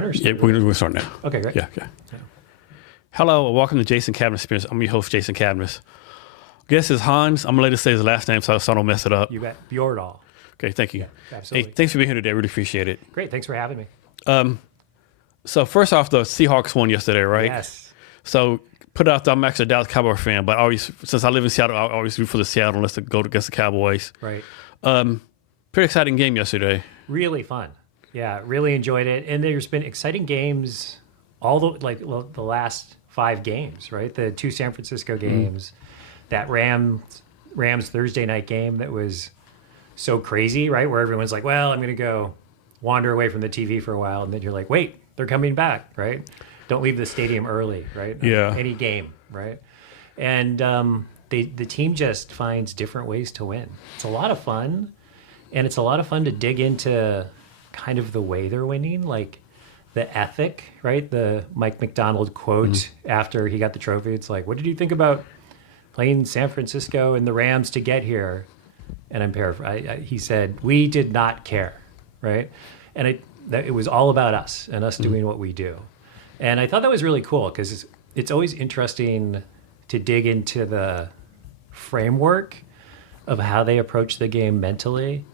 going? Or Yeah, we're going to start now. Okay, great. Yeah, okay. Yeah. Hello, and welcome to Jason Cavness Experience. I'm your host, Jason Cavness. Guest is Hans. I'm going to let us say his last name so I don't mess it up. You bet. Bjordahl. Okay, thank you. Yeah, absolutely. Hey, thanks for being here today. I really appreciate it. Great. Thanks for having me. So first off, the Seahawks won yesterday, right? Yes. So put out there, I'm actually a Dallas Cowboy fan, but since I live in Seattle, I always root for the Seattle unless they go against the Cowboys. Right. Pretty exciting game yesterday. Really fun. Yeah, really enjoyed it. And there's been exciting games the last 5 games, right? The 2 San Francisco games, that Rams Thursday night game that was so crazy, right? Where everyone's like, well, I'm going to go wander away from the TV for a while. And then you're like, wait, they're coming back, right? Don't leave the stadium early, right? Yeah. Any game, right? And the team just finds different ways to win. It's a lot of fun. And it's a lot of fun to dig into kind of the way they're winning, like the ethic, right? The Mike McDonald quote after he got the trophy. It's like, what did you think about playing San Francisco and the Rams to get here? And I'm paraphrasing. He said, we did not care, right? And it was all about us and us doing what we do. And I thought that was really cool because it's always interesting to dig into the framework of how they approach the game mentally.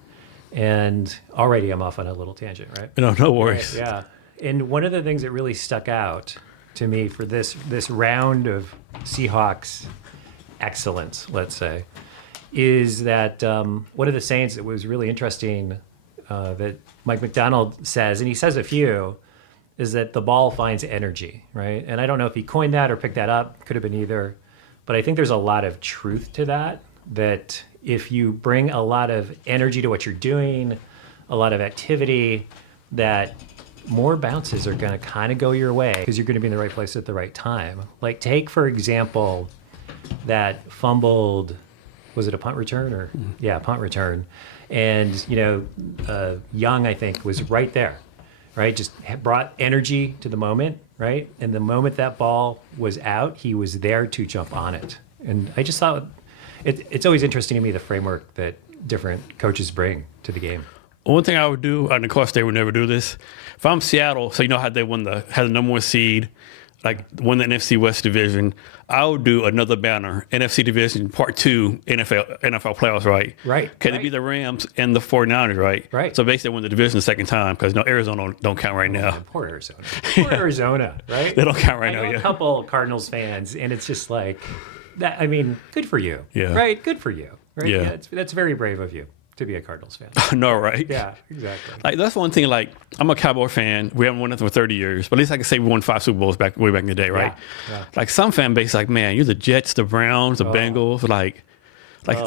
And already I'm off on a little tangent, right? No worries. Right, yeah. And one of the things that really stuck out to me for this round of Seahawks excellence, let's say, is that one of the sayings that was really interesting that Mike McDonald says, and he says a few, is that the ball finds energy, right? And I don't know if he coined that or picked that up. Could have been either. But I think there's a lot of truth to that if you bring a lot of energy to what you're doing, a lot of activity, that more bounces are going to kind of go your way because you're going to be in the right place at the right time. Like take, for example, that fumbled, was it a punt return or? Yeah, punt return. And, Young, I think, was right there, right? Just brought energy to the moment, right? And the moment that ball was out, he was there to jump on it. And I just thought it's always interesting to me, the framework that different coaches bring to the game. One thing I would do, and of course they would never do this, if I'm Seattle, so you know how they had the number 1 seed, like won the NFC West division, I would do another banner, NFC division part 2, NFL playoffs, right? Right. Can it be the Rams and the 49ers, right? Right. So basically win the division the second time because Arizona don't count right now. Poor Arizona. Poor Arizona, right? They don't count right now, I know yeah. a couple Cardinals fans, and it's just like, that. I mean, good for you. Yeah. Right? Good for you. Right? Yeah. That's very brave of you to be a Cardinals fan. No, right? Yeah, exactly. Like that's one thing. Like I'm a Cowboy fan. We haven't won nothing for 30 years, but at least I can say we won 5 Super Bowls way back in the day, right? Yeah. Like some fan base, like man, you're the Jets, the Browns, the Bengals. Like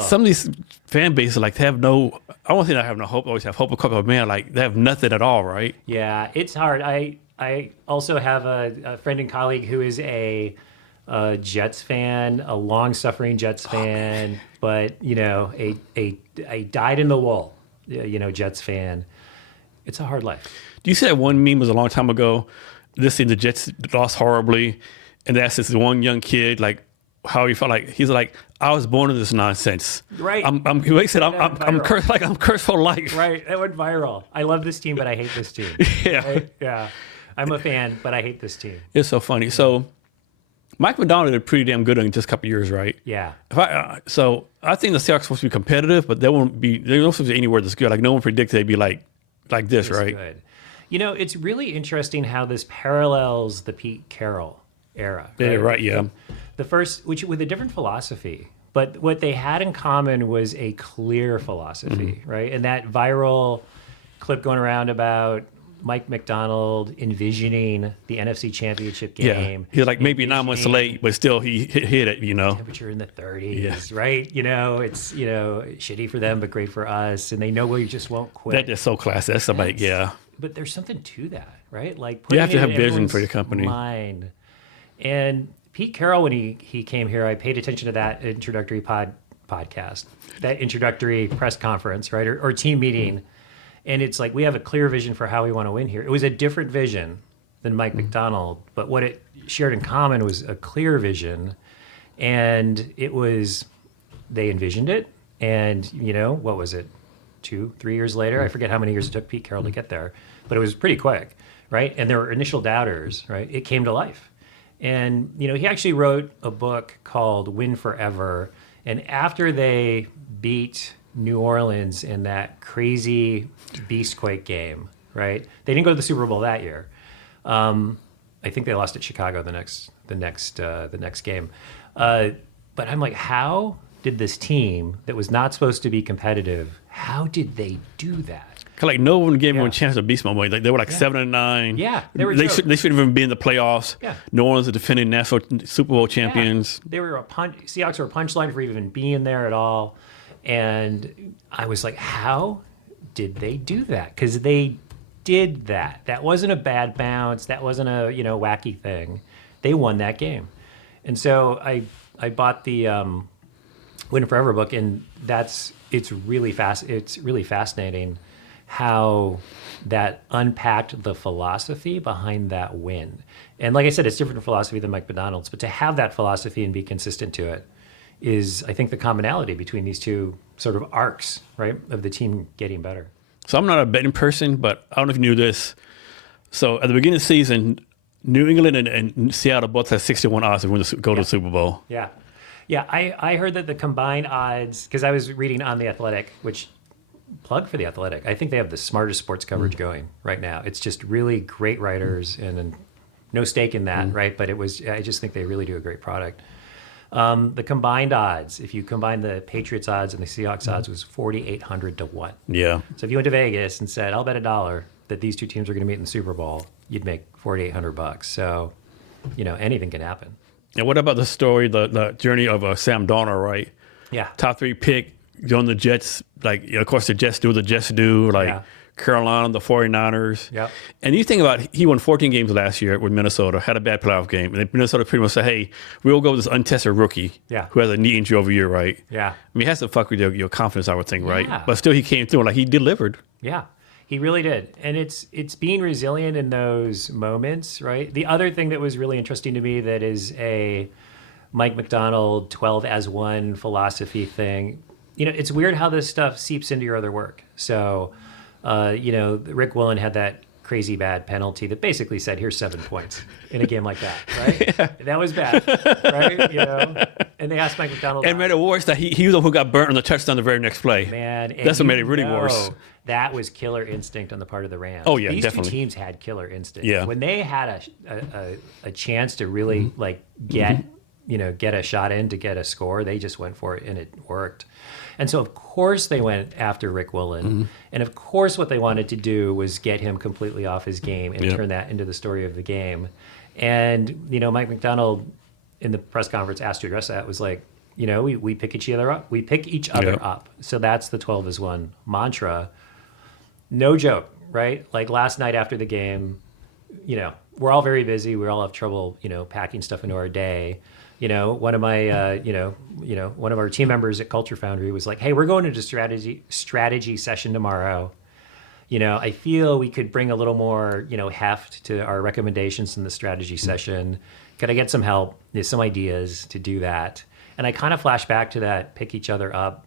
some of these fan bases, like they have no. I won't say they have no hope. Always have hope, but man, like they have nothing at all, right? Yeah, it's hard. I also have a friend and colleague who is a Jets fan, a long-suffering Jets fan, but a dyed-in-the-wool, Jets fan. It's a hard life. Do you see that one meme was a long time ago? This thing, the Jets lost horribly, and they asked this one young kid like how he felt. Like he's like, I was born in this nonsense. Right. He said, I'm cursed. Like I'm cursed for life. Right. That went viral. I love this team, but I hate this team. Yeah. Right? Yeah. I'm a fan, but I hate this team. It's so funny. So Mike McDonald did pretty damn good in just a couple of years, right? Yeah. So I think the Seahawks are supposed to be competitive, but they're not supposed to be anywhere that's good. Like no one predicted they'd be like this, It's right? Good. It's really interesting how this parallels the Pete Carroll era. Yeah, right. Yeah. The first, which with a different philosophy, but what they had in common was a clear philosophy, right? And that viral clip going around about Mike McDonald envisioning the NFC Championship game. Yeah, he's like maybe 9 months late, but still he hit it. Temperature in the 30s, right? It's shitty for them, but great for us, and they know we just won't quit. That is so classy. That's like yeah. But there's something to that, right? Like you have to have in vision for your company. Mind. And Pete Carroll, when he came here, I paid attention to that introductory podcast, that introductory press conference, right, or team meeting. And it's like we have a clear vision for how we want to win here. It was a different vision than Mike McDonald, but what it shared in common was a clear vision. And it was, they envisioned it. And, what was it, 2-3 years later? I forget how many years it took Pete Carroll to get there, but it was pretty quick, right? And there were initial doubters, right? It came to life. And, he actually wrote a book called Win Forever. And after they beat New Orleans in that crazy Beastquake game, right? They didn't go to the Super Bowl that year. I think they lost at Chicago the next game. But I'm like, how did this team that was not supposed to be competitive, how did they do that? Like no one gave them a chance to beat somebody. Like they were like 7-9. Yeah, they shouldn't even be in the playoffs. Yeah. New Orleans are defending national Super Bowl champions. Yeah. They were Seahawks were a punchline for even being there at all. And I was like, how did they do that? Because they did that. That wasn't a bad bounce. That wasn't a wacky thing. They won that game. And so I bought the Win Forever book, and it's really fascinating how that unpacked the philosophy behind that win. And like I said, it's different philosophy than Mike Macdonald's, but to have that philosophy and be consistent to it is, I think, the commonality between these two sort of arcs, right, of the team getting better. So I'm not a betting person, but I don't know if you knew this. So at the beginning of the season, New England and Seattle both had 61 odds to go to the Super Bowl. Yeah. Yeah, I heard that the combined odds, because I was reading on The Athletic, which, plug for The Athletic, I think they have the smartest sports coverage going right now. It's just really great writers and no stake in that, right? But I just think they really do a great product. The combined odds, if you combine the Patriots odds and the Seahawks odds, was 4,800 to 1. Yeah. So if you went to Vegas and said, I'll bet $1 that these two teams are going to meet in the Super Bowl, you'd make $4,800. So, anything can happen. And what about the story, the journey of Sam Darnold, right? Yeah. Top 3 pick, joined the Jets. Like, of course, the Jets do what the Jets do. Like Carolina, the 49ers. Yep. And you think about, he won 14 games last year with Minnesota, had a bad playoff game. And then Minnesota pretty much said, hey, we'll go with this untested rookie who has a knee injury over a year, right? Yeah. I mean, it has to fuck with your confidence, I would think, right? Yeah. But still, he came through. Like, he delivered. Yeah. He really did. And it's being resilient in those moments, right? The other thing that was really interesting to me that is a Mike Macdonald 12 as 1 philosophy thing. It's weird how this stuff seeps into your other work. So, Rick Woolen had that crazy bad penalty that basically said, here's 7 points in a game like that, right? Yeah. That was bad, right? And they asked Mike Macdonald. And made it worse that he was the one who got burnt on the touchdown the very next play. Man. That's what made it really worse. That was killer instinct on the part of the Rams. Oh, yeah, These definitely. two teams had killer instinct. Yeah. When they had a chance to really get a shot in to get a score, they just went for it and it worked. And so, of course, they went after Rick Woolen. And, of course, what they wanted to do was get him completely off his game and turn that into the story of the game. And, Mike Macdonald, in the press conference, asked to address that, was like, we pick each other up. We pick each other up. So that's the 12 as 1 mantra. No joke, right? Like last night after the game, we're all very busy. We all have trouble, packing stuff into our day. One of my, one of our team members at Culture Foundry was like, hey, we're going into strategy session tomorrow. I feel we could bring a little more, heft to our recommendations in the strategy session. Could I get some help, some ideas to do that? And I kind of flash back to that pick each other up,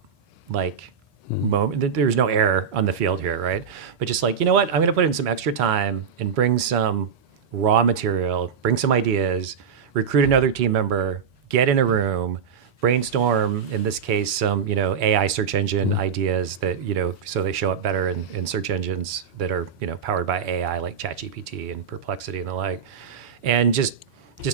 like, moment. There's no error on the field here, right? But just like, you know what? I'm going to put in some extra time and bring some raw material, bring some ideas, recruit another team member, get in a room, brainstorm, in this case, some, AI search engine ideas that, so they show up better in search engines that are, powered by AI like ChatGPT and Perplexity and the like. And just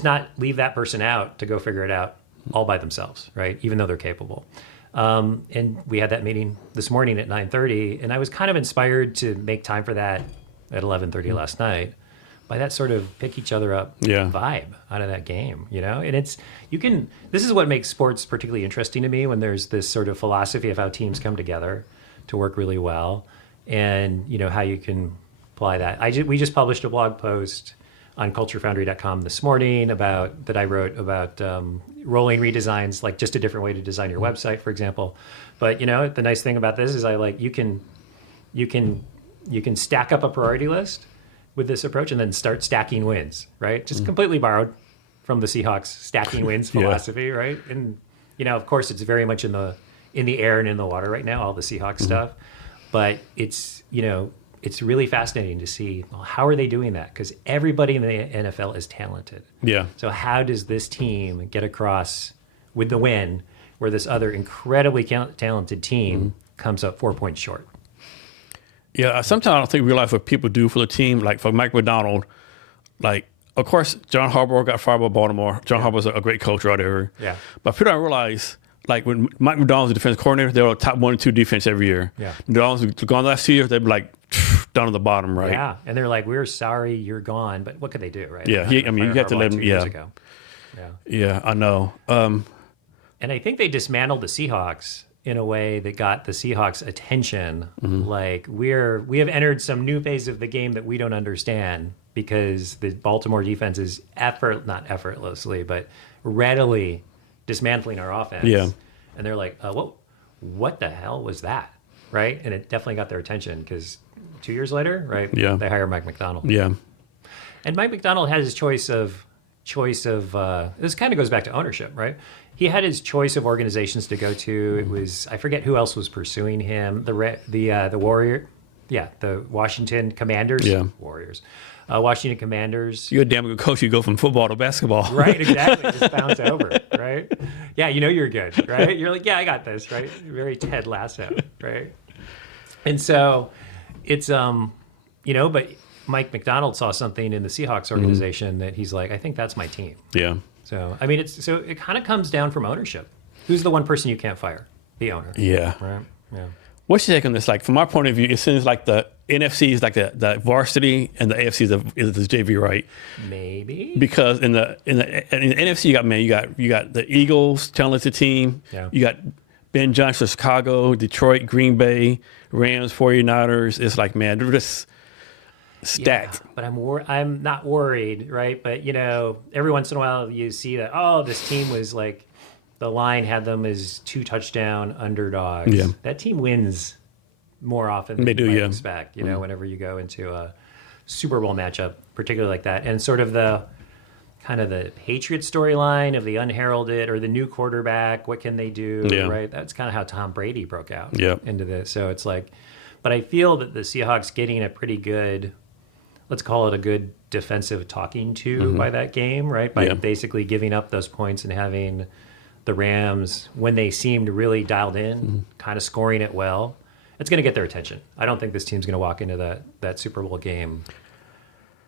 not leave that person out to go figure it out all by themselves, right? Even though they're capable. And we had that meeting this morning at 9:30, and I was kind of inspired to make time for that at 11:30 last night by that sort of pick each other up vibe out of that game, And this is what makes sports particularly interesting to me, when there's this sort of philosophy of how teams come together to work really well, and how you can apply that. We just published a blog post on culturefoundry.com this morning that I wrote about rolling redesigns, like just a different way to design your website, for example. But the nice thing about this is you can stack up a priority list with this approach and then start stacking wins, right? Just completely borrowed from the Seahawks stacking wins philosophy, right? And of course, it's very much in the air and in the water right now, all the Seahawks stuff. But it's it's really fascinating to see, well, how are they doing that? Because everybody in the NFL is talented. Yeah. So how does this team get across with the win where this other incredibly talented team comes up 4 points short? Yeah, sometimes I don't think we realize what people do for the team. Like for Mike Macdonald, like, of course, John Harbaugh got fired by Baltimore. John Harbaugh's a great coach right there. Yeah. But people don't realize, like when Mike Macdonald was the defense coordinator, they were top 1 and 2 defense every year. Yeah. The Dolphins gone the last 2 years, they'd be like down at the bottom, right? Yeah, and they're like, we're sorry you're gone, but what could they do, right? Yeah, you have to let them, years ago. Yeah, I know. And I think they dismantled the Seahawks in a way that got the Seahawks' attention. Like we have entered some new phase of the game that we don't understand because the Baltimore defense is not effortlessly, but readily dismantling our offense. Yeah. And they're like, what the hell was that? Right? And it definitely got their attention because 2 years later, right? Yeah. They hire Mike Macdonald. Yeah. And Mike Macdonald had his choice of this kind of goes back to ownership, right? He had his choice of organizations to go to. It was, I forget who else was pursuing him. The Washington Commanders. Yeah. Warriors. Washington Commanders. You're a damn good coach. You go from football to basketball. Right, exactly. Just bounce over, right? Yeah, you're good, right? You're like, yeah, I got this, right? Very Ted Lasso, right? And so it's, but Mike Macdonald saw something in the Seahawks organization that he's like, I think that's my team. Yeah. So, I mean, it kind of comes down from ownership. Who's the one person you can't fire? The owner. Yeah. Right? Yeah. What's your take on this? Like, from my point of view, it seems like the NFC is like the varsity and the AFC is the JV, right? Maybe. Because in the NFC, you got the Eagles, talented team. Yeah. You got Ben Johnson, Chicago, Detroit, Green Bay, Rams, 49ers. It's like, man, they're just stacked. Yeah, but I'm not worried, right? But every once in a while you see that this team was like the line had them as 2 touchdown underdogs. Yeah. That team wins more often than They you do, might yeah. expect. Whenever you go into a Super Bowl matchup, particularly like that, and sort of the kind of the Patriots storyline of the unheralded or the new quarterback. What can they do? Yeah. Right. That's kind of how Tom Brady broke out Yeah. into this. So it's like, but I feel that the Seahawks getting a pretty good, let's call it a good defensive talking to by that game, right? By basically giving up those points and having the Rams, when they seemed really dialed in, kind of scoring it well. It's going to get their attention. I don't think this team's going to walk into that Super Bowl game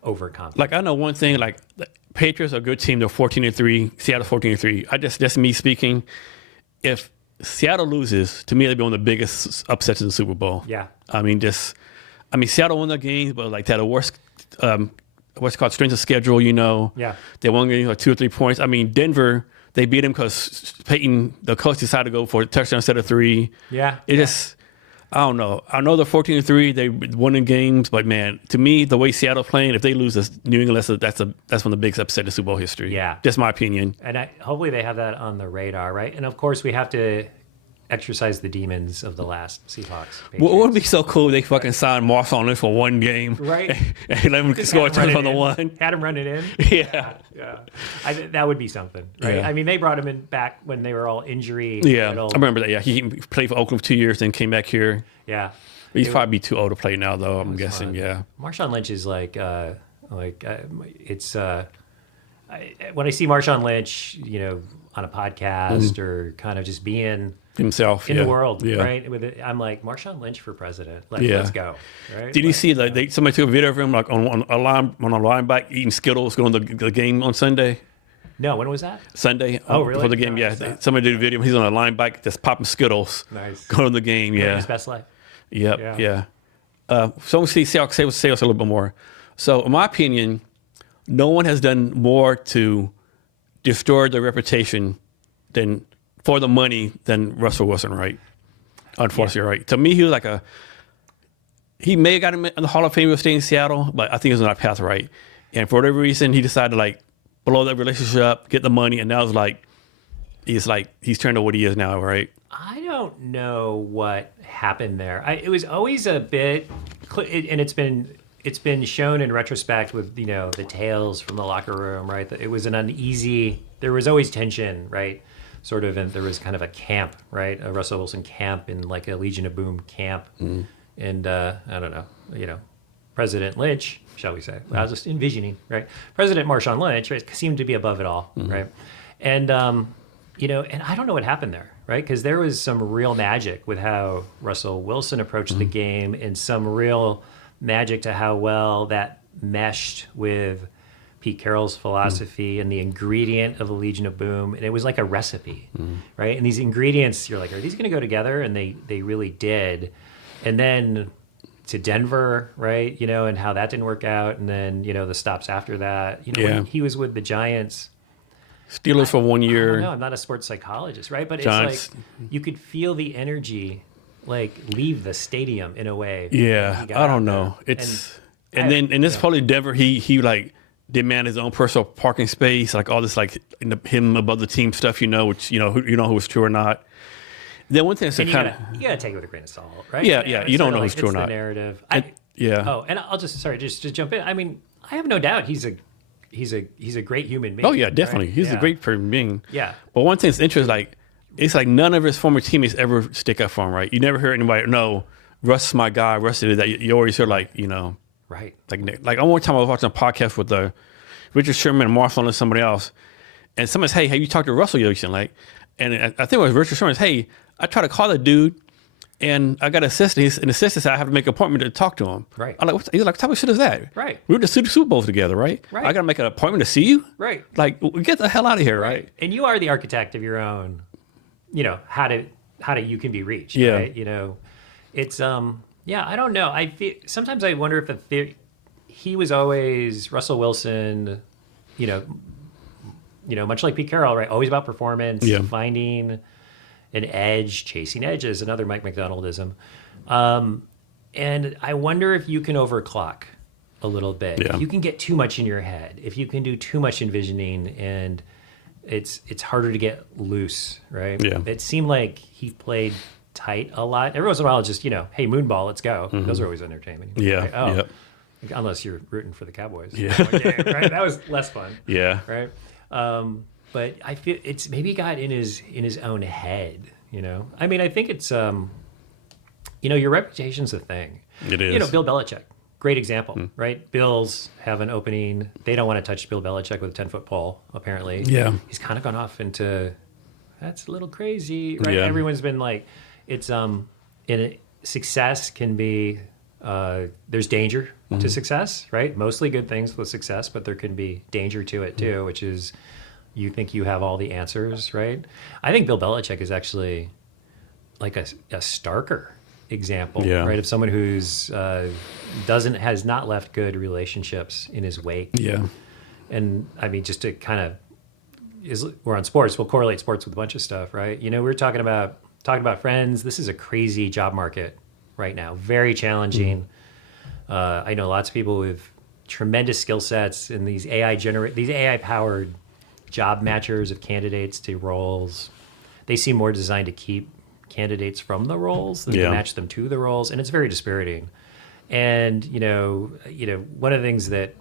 overconfident. Like, I know one thing, like, the Patriots are a good team. They're 14-3. Seattle's 14-3. That's me speaking. If Seattle loses, to me, they'd be one of the biggest upsets in the Super Bowl. Yeah. I mean, Seattle won their games, but like they had a worst, what's called strength of schedule, Yeah. They won games like 2 or 3 points. I mean, Denver, they beat them because Peyton, the coach, decided to go for a touchdown instead of 3. Yeah. Just, I don't know. I know they're 14-3. They won in games, but man, to me, the way Seattle's playing, if they lose this New England, that's one of the biggest upset in Super Bowl history. Yeah. Just my opinion. And hopefully they have that on the radar, right? And of course, we have to exercise the demons of the last Seahawks. Well, it would be so cool if they fucking signed Marshawn Lynch for one game. Right. And let him score a touchdown on the one. Had him running in. Yeah. Yeah. That would be something, right? Yeah. I mean, they brought him in back when they were all injury. Yeah, I remember that. Yeah, he played for Oakland for 2 years, then came back here. Yeah. He's probably too old to play now, though. I'm guessing. Fun. Yeah. Marshawn Lynch is when I see Marshawn Lynch, on a podcast or kind of just being Himself in the world, yeah. right? I'm like, Marshawn Lynch for president. Like, Yeah. let's go. Right? Did you see somebody took a video of him like on a linebacker eating Skittles going to the game on Sunday? No, when was that? Sunday. Oh, really? For the game, No, yeah. Somebody did a video. He's on a linebacker just popping Skittles. Nice. Going to the game, Living yeah. his best life. Yep, Yeah. yeah. So we see Seahawks say us a little bit more. So in my opinion, no one has done more to destroy their reputation for the money than Russell Wilson, right? Unfortunately, right. To me, he was he may have got him in the Hall of Fame, staying in Seattle, but I think he was on that path, right? And for whatever reason, he decided to blow that relationship up, get the money, and now he's turned to what he is now, right? I don't know what happened there. It was always a bit, and it's been shown in retrospect with the tales from the locker room, right? That it was an uneasy. There was always tension, right? Sort of, and there was kind of a camp, right? A Russell Wilson camp and like a Legion of Boom camp I don't know, President Lynch, shall we say? I was just envisioning, right? President Marshawn Lynch, right, seemed to be above it all, right? And and I don't know what happened there, right? Because there was some real magic with how Russell Wilson approached the game, and some real magic to how well that meshed with Pete Carroll's philosophy and the ingredient of the Legion of Boom. And it was like a recipe, right? And these ingredients, you're like, are these going to go together? And they really did. And then to Denver, right? And how that didn't work out. And then, the stops after that. When he was with the Giants. Steelers for 1 year. No, I'm not a sports psychologist, right? But Giants. It's like you could feel the energy like leave the stadium in a way. Yeah, I don't know. It's and this probably Denver. He like demand his own personal parking space, like all this like him above the team stuff, which who was true or not. Then one thing that's you gotta take it with a grain of salt, right? Yeah. You don't know who's true or not. The narrative. And I'll just jump in. I mean, I have no doubt he's a great human being. Oh yeah, definitely. Right? He's a great person being. Yeah. But one thing that's interesting, it's like none of his former teammates ever stick up for him, right? You never hear anybody, no, Russ is my guy, Russ did that. You always hear right. Like one time I was watching a podcast with Richard Sherman and Marshall and somebody else, and someone said, hey, have you talked to Russell Wilson? And I think it was Richard Sherman. Hey, I tried to call that dude, and I got an assistant. An assistant said I have to make an appointment to talk to him. Right. I'm like, he's like, what type of shit is that? Right. We were the Super Bowls together, right? Right. I got to make an appointment to see you? Right. Like, get the hell out of here, right? And you are the architect of your own, how you can be reached, Yeah. right? It's, I don't know. Sometimes I wonder if he was always Russell Wilson, much like Pete Carroll, right? Always about performance, finding an edge, chasing edges, another Mike McDonaldism. And I wonder if you can overclock a little bit. Yeah. If you can get too much in your head, if you can do too much envisioning, and it's harder to get loose, right? Yeah. It seemed like he played tight a lot. Every once in a while, just, hey, moonball, let's go. Those are always entertaining. Yeah. Right? Oh, Yep. Unless you're rooting for the Cowboys. Yeah. Right? That was less fun. Yeah. Right. But I feel it's maybe got in his own head. I mean, I think it's your reputation's a thing. It is. Bill Belichick, great example, right? Bills have an opening. They don't want to touch Bill Belichick with a 10-foot pole. Apparently, Yeah. He's kind of gone off into that's a little crazy, right? Yeah. Everyone's been like, it's success can be. There's danger to success, right? Mostly good things with success, but there can be danger to it too, which is you think you have all the answers, right? I think Bill Belichick is actually like a starker example, right? Of someone who's has not left good relationships in his wake. Yeah. And I mean, just to kind of, we're on sports, we'll correlate sports with a bunch of stuff, right? We were talking about friends. This is a crazy job market right now, very challenging. I know lots of people with tremendous skill sets, and these AI powered job matchers of candidates to roles. They seem more designed to keep candidates from the roles than to match them to the roles, and it's very dispiriting. And one of the things that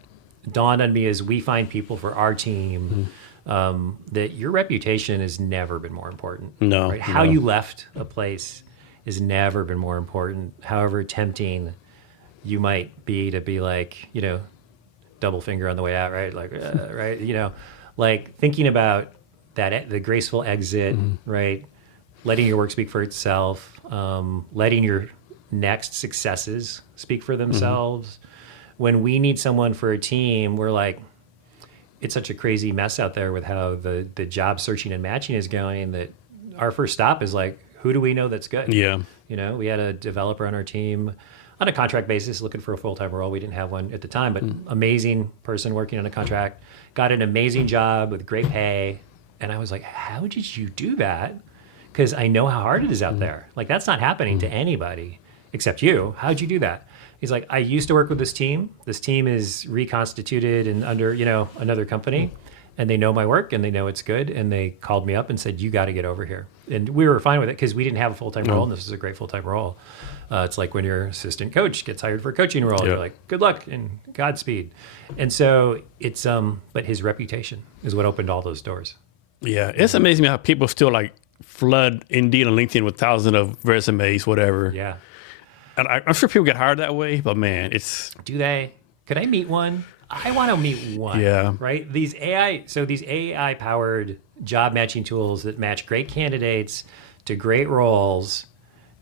dawned on me is we find people for our team that your reputation has never been more important. No, right? How you left a place has never been more important. However tempting you might be to be like, double finger on the way out, right? Like, right? Like thinking about that, the graceful exit, right? Letting your work speak for itself, letting your next successes speak for themselves. When we need someone for a team, we're like, it's such a crazy mess out there with how the job searching and matching is going that our first stop is like, who do we know that's good? Yeah. We had a developer on our team on a contract basis looking for a full-time role. We didn't have one at the time, but amazing person working on a contract, got an amazing job with great pay. And I was like, how did you do that? Because I know how hard it is out there. Like, that's not happening to anybody except you. How'd you do that? He's like, I used to work with this team. This team is reconstituted and under, another company. And they know my work and they know it's good. And they called me up and said, you got to get over here. And we were fine with it because we didn't have a full-time role. And this was a great full-time role. It's like when your assistant coach gets hired for a coaching role, you're like, good luck and Godspeed. And so it's, but his reputation is what opened all those doors. Yeah. It's amazing how people still like flood Indeed and LinkedIn with thousands of resumes, whatever. Yeah. And I'm sure people get hired that way, but man, it's Do they? Could I meet one? I want to meet one. Yeah. Right? These AI powered job matching tools that match great candidates to great roles.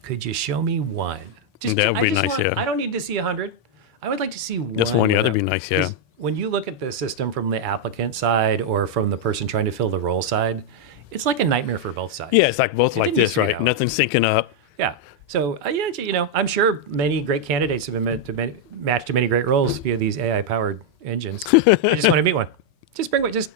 Could you show me one? That would be nice, yeah. I don't need to see 100. I would like to see one. Just one, yeah, that'd without- be nice, yeah. 'cause when you look at the system from the applicant side or from the person trying to fill the role side, it's like a nightmare for both sides. Yeah, it's like both like didn't this, used to be right? that way. Nothing's syncing up. Yeah. So, I'm sure many great candidates have been matched to many great roles via these AI-powered engines. I just want to meet one. Just bring one. Just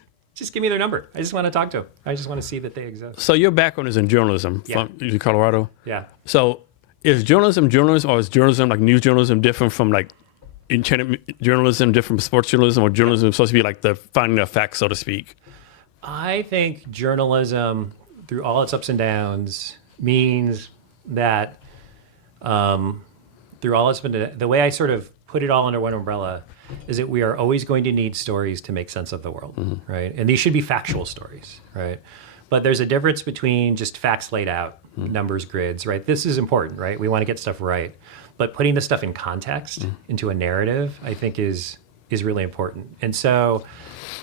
give me their number. I just want to talk to them. I just want to see that they exist. So your background is in journalism Yeah. from in Colorado. Yeah. So is journalism, or is journalism like news journalism different from like internet journalism, different from sports journalism, or journalism supposed to be like the finding of facts, so to speak? I think journalism, through all its ups and downs, means that through all its been the way I sort of put it all under one umbrella is that we are always going to need stories to make sense of the world, right? And these should be factual stories, right? But there's a difference between just facts laid out, numbers, grids, right? This is important, right? We want to get stuff right. But putting the stuff in context, into a narrative, I think is really important. And so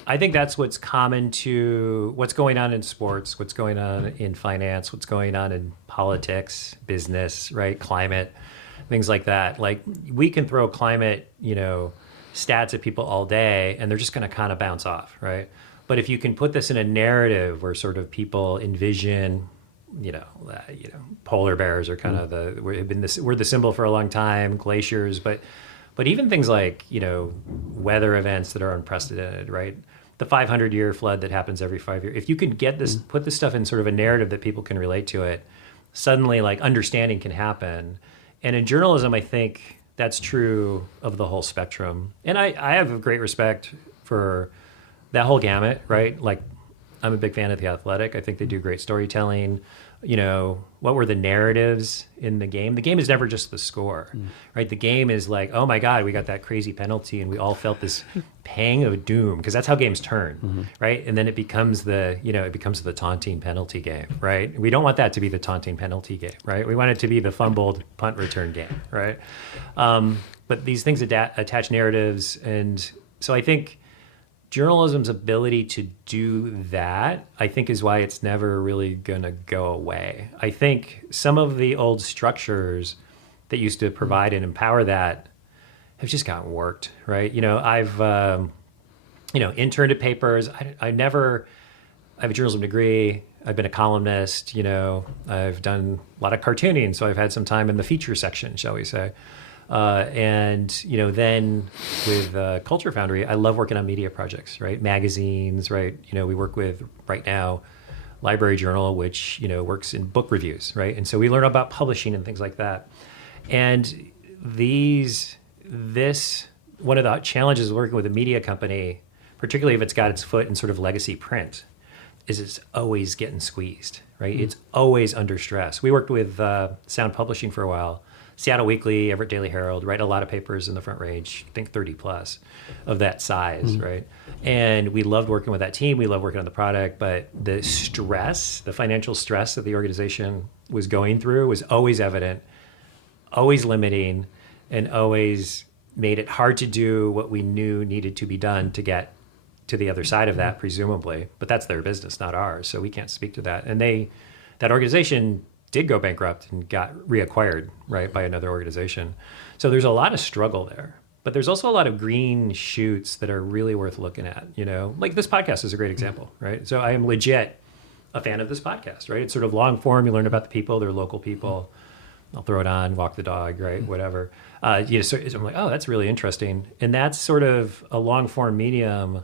I think that's what's common to what's going on in sports, what's going on in finance, what's going on in politics, business, right? Climate, things like that. Like we can throw climate, stats at people all day and they're just going to kind of bounce off, right? But if you can put this in a narrative where sort of people envision, polar bears are kind of we're the symbol for a long time, glaciers, but even things like, weather events that are unprecedented, right? The 500-year flood that happens every 5 years. If you can get this, put this stuff in sort of a narrative that people can relate to it, suddenly like understanding can happen. And in journalism, I think that's true of the whole spectrum. And I have a great respect for that whole gamut, right? Like I'm a big fan of The Athletic. I think they do great storytelling. What were the narratives in the game? The game is never just the score, right? The game is like, oh my God, we got that crazy penalty and we all felt this pang of doom because that's how games turn, right? And then it becomes the taunting penalty game, right? We don't want that to be the taunting penalty game, right? We want it to be the fumbled punt return game, right? But these things attach narratives. And so I think journalism's ability to do that, I think, is why it's never really going to go away. I think some of the old structures that used to provide and empower that have just gotten worked, right? I've, interned at papers. I have a journalism degree. I've been a columnist, I've done a lot of cartooning. So I've had some time in the feature section, shall we say. Then with Culture Foundry, I love working on media projects, right? Magazines, right? We work with, right now, Library Journal, which, works in book reviews, right? And so we learn about publishing and things like that. And one of the challenges of working with a media company, particularly if it's got its foot in sort of legacy print, is it's always getting squeezed, right? It's always under stress. We worked with Sound Publishing for a while. Seattle Weekly, Everett Daily Herald, write a lot of papers in the front range, I think 30 plus of that size, right? And we loved working with that team. We loved working on the product, but the stress, the financial stress that the organization was going through was always evident, always limiting, and always made it hard to do what we knew needed to be done to get to the other side of that, presumably. But that's their business, not ours, so we can't speak to that. And that organization did go bankrupt and got reacquired, right, by another organization. So there's a lot of struggle there. But there's also a lot of green shoots that are really worth looking at, Like this podcast is a great example, right? So I am legit a fan of this podcast, right? It's sort of long form. You learn about the people. They're local people. I'll throw it on, walk the dog, right, whatever. So I'm like, oh, that's really interesting. And that's sort of a long form medium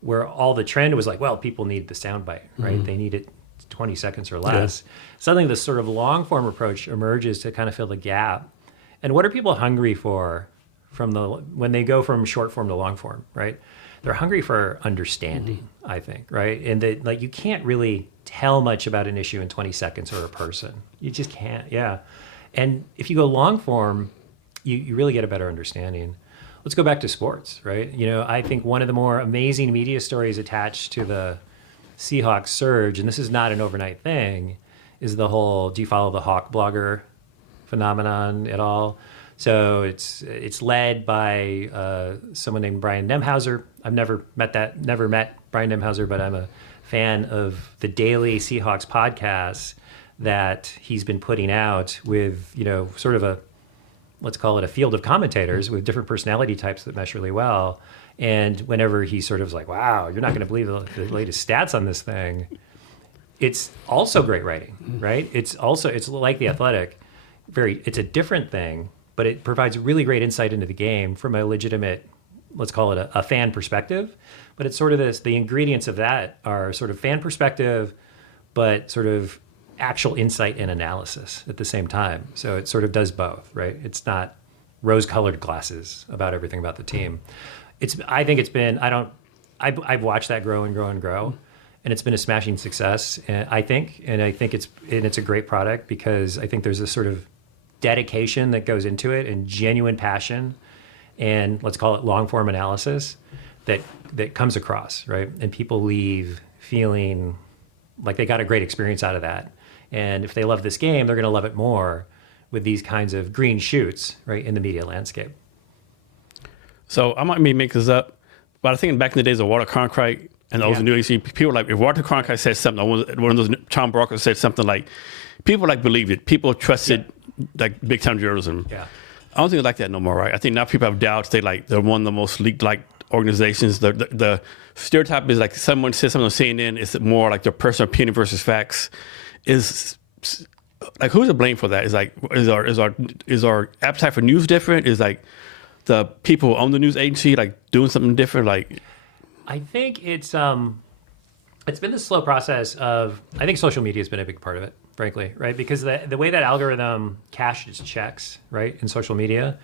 where all the trend was like, well, people need the soundbite, right? They need it 20 seconds or less. Yeah. Suddenly this sort of long form approach emerges to kind of fill the gap. And what are people hungry for when they go from short form to long form, right? They're hungry for understanding, I think, right? And that like you can't really tell much about an issue in 20 seconds or a person. You just can't, yeah. And if you go long form, you really get a better understanding. Let's go back to sports, right? I think one of the more amazing media stories attached to the Seahawks surge, and this is not an overnight thing, is the whole, do you follow the Hawk blogger phenomenon at all. So it's led by someone named Brian Nemhauser. I've never met Brian Nemhauser, but I'm a fan of the daily Seahawks podcasts that he's been putting out with, sort of let's call it a field of commentators with different personality types that mesh really well. And whenever he sort of is like, wow, you're not going to believe the latest stats on this thing, it's also great writing, right? It's like The Athletic. It's a different thing, but it provides really great insight into the game from a legitimate, let's call it a fan perspective. But it's sort of the ingredients of that are sort of fan perspective, but sort of actual insight and analysis at the same time. So it sort of does both, right? It's not rose-colored glasses about everything about the team. I've watched that grow and grow and grow, and it's been a smashing success. And I think it's a great product because I think there's a sort of dedication that goes into it and genuine passion, and let's call it long-form analysis that comes across, right? And people leave feeling like they got a great experience out of that. And if they love this game, they're going to love it more with these kinds of green shoots, right, in the media landscape. So I might make this up, but I think back in the days of Walter Cronkite and those new agency, people were like, if Walter Cronkite said something, one of those Tom Barker said something, like, people believed it. People trusted like big time journalism. Yeah. I don't think like that no more, right? I think now people have doubts. They're one of the most leaked like organizations. The stereotype is like someone says something on CNN. It's more like their personal opinion versus facts. Is like, who's to blame for that? Is our appetite for news different? Is like the people who own the news agency like doing something different? Like, I think it's been this slow process of, I think social media has been a big part of it, frankly, right? Because the way that algorithm cashes checks, right, in social media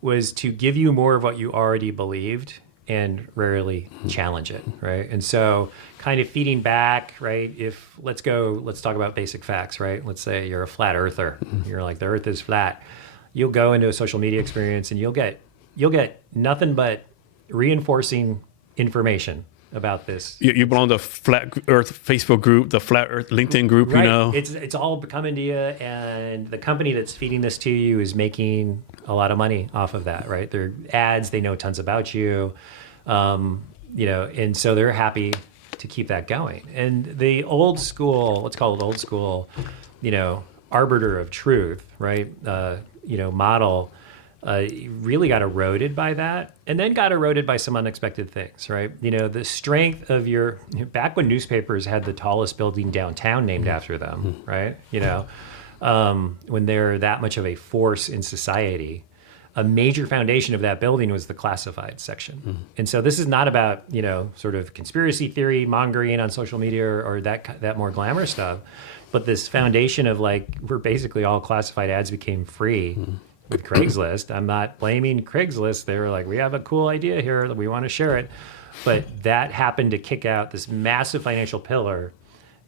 was to give you more of what you already believed and rarely challenge it, right? And so kind of feeding back, right? Let's talk about basic facts, right? Let's say you're a flat earther. You're like, the earth is flat. You'll go into a social media experience and you'll get nothing but reinforcing information about this. You belong to the Flat Earth Facebook group, the Flat Earth LinkedIn group, right. It's all coming to you, and the company that's feeding this to you is making a lot of money off of that, right? They're ads, they know tons about you, and so they're happy to keep that going. And the old school, let's call it old school, arbiter of truth, right? Model really got eroded by that, and then got eroded by some unexpected things, right? The strength of back when newspapers had the tallest building downtown named after them, right? When they're that much of a force in society, a major foundation of that building was the classified section. And so this is not about, sort of conspiracy theory mongering on social media or that more glamour stuff, but this foundation of like, where basically all classified ads became free. With Craigslist. I'm not blaming Craigslist. They were like, we have a cool idea here that we want to share it. But that happened to kick out this massive financial pillar,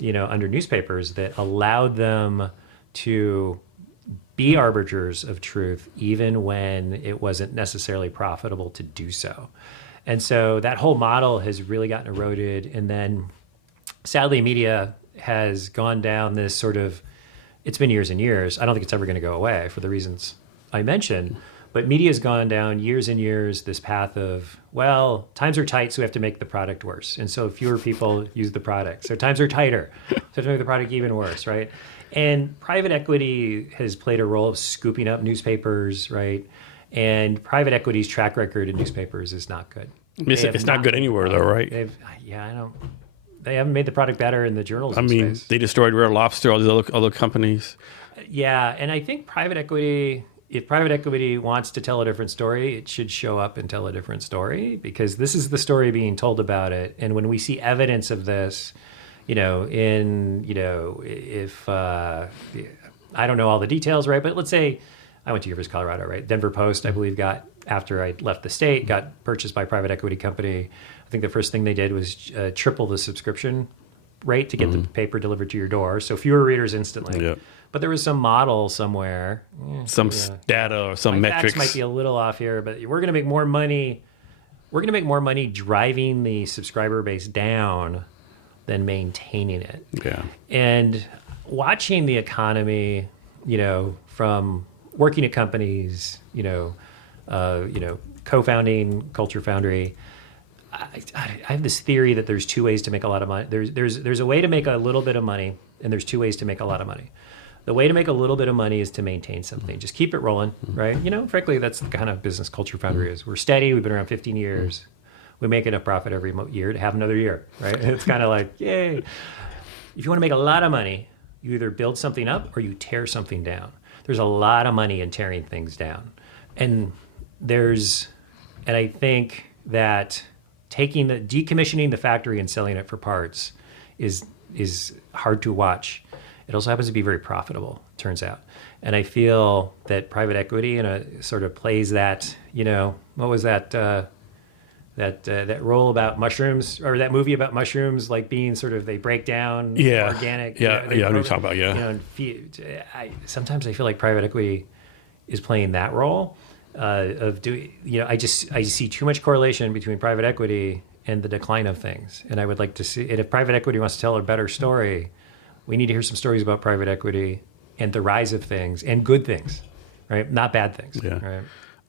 under newspapers that allowed them to be arbiters of truth, even when it wasn't necessarily profitable to do so. And so that whole model has really gotten eroded. And then sadly, media has gone down this sort of, it's been years and years. I don't think it's ever going to go away for the reasons I mentioned, but media's gone down years and years this path of, well, times are tight, so we have to make the product worse. And so fewer people use the product. So times are tighter, so we have to make the product even worse, right? And private equity has played a role of scooping up newspapers, right? And private equity's track record in newspapers is not good. It's not good anywhere though, right? They haven't made the product better in the journalism space. They destroyed Rare Lobster, all these other companies. Yeah, and I think if private equity wants to tell a different story, it should show up and tell a different story, because this is the story being told about it. And when we see evidence of this, if I don't know all the details, right? But let's say I went to University of Colorado, right? Denver Post, I believe, after I left the state, got purchased by a private equity company. I think the first thing they did was triple the subscription rate to get the paper delivered to your door. So fewer readers instantly. Yep. But there was some model somewhere. Some data or some metrics. Facts might be a little off here, but we're going to make more money. We're going to make more money driving the subscriber base down than maintaining it. Yeah. And watching the economy, from working at companies, co-founding Culture Foundry. I have this theory that there's two ways to make a lot of money. There's a way to make a little bit of money, and there's two ways to make a lot of money. The way to make a little bit of money is to maintain something. Just keep it rolling, right? Frankly, that's the kind of business Culture Foundry is. We're steady. We've been around 15 years. We make enough profit every year to have another year, right? It's kind of like, yay. If you want to make a lot of money, you either build something up or you tear something down. There's a lot of money in tearing things down. And I think that decommissioning the factory and selling it for parts is hard to watch. It also happens to be very profitable, turns out. And I feel that private equity sort of plays that, what was that role about mushrooms, or that movie about mushrooms, like being sort of, they break down organic. I know what you're talking about, sometimes I feel like private equity is playing that role of doing, I see too much correlation between private equity and the decline of things. And I would like to see, and if private equity wants to tell a better story, we need to hear some stories about private equity and the rise of things and good things, right? Not bad things, right?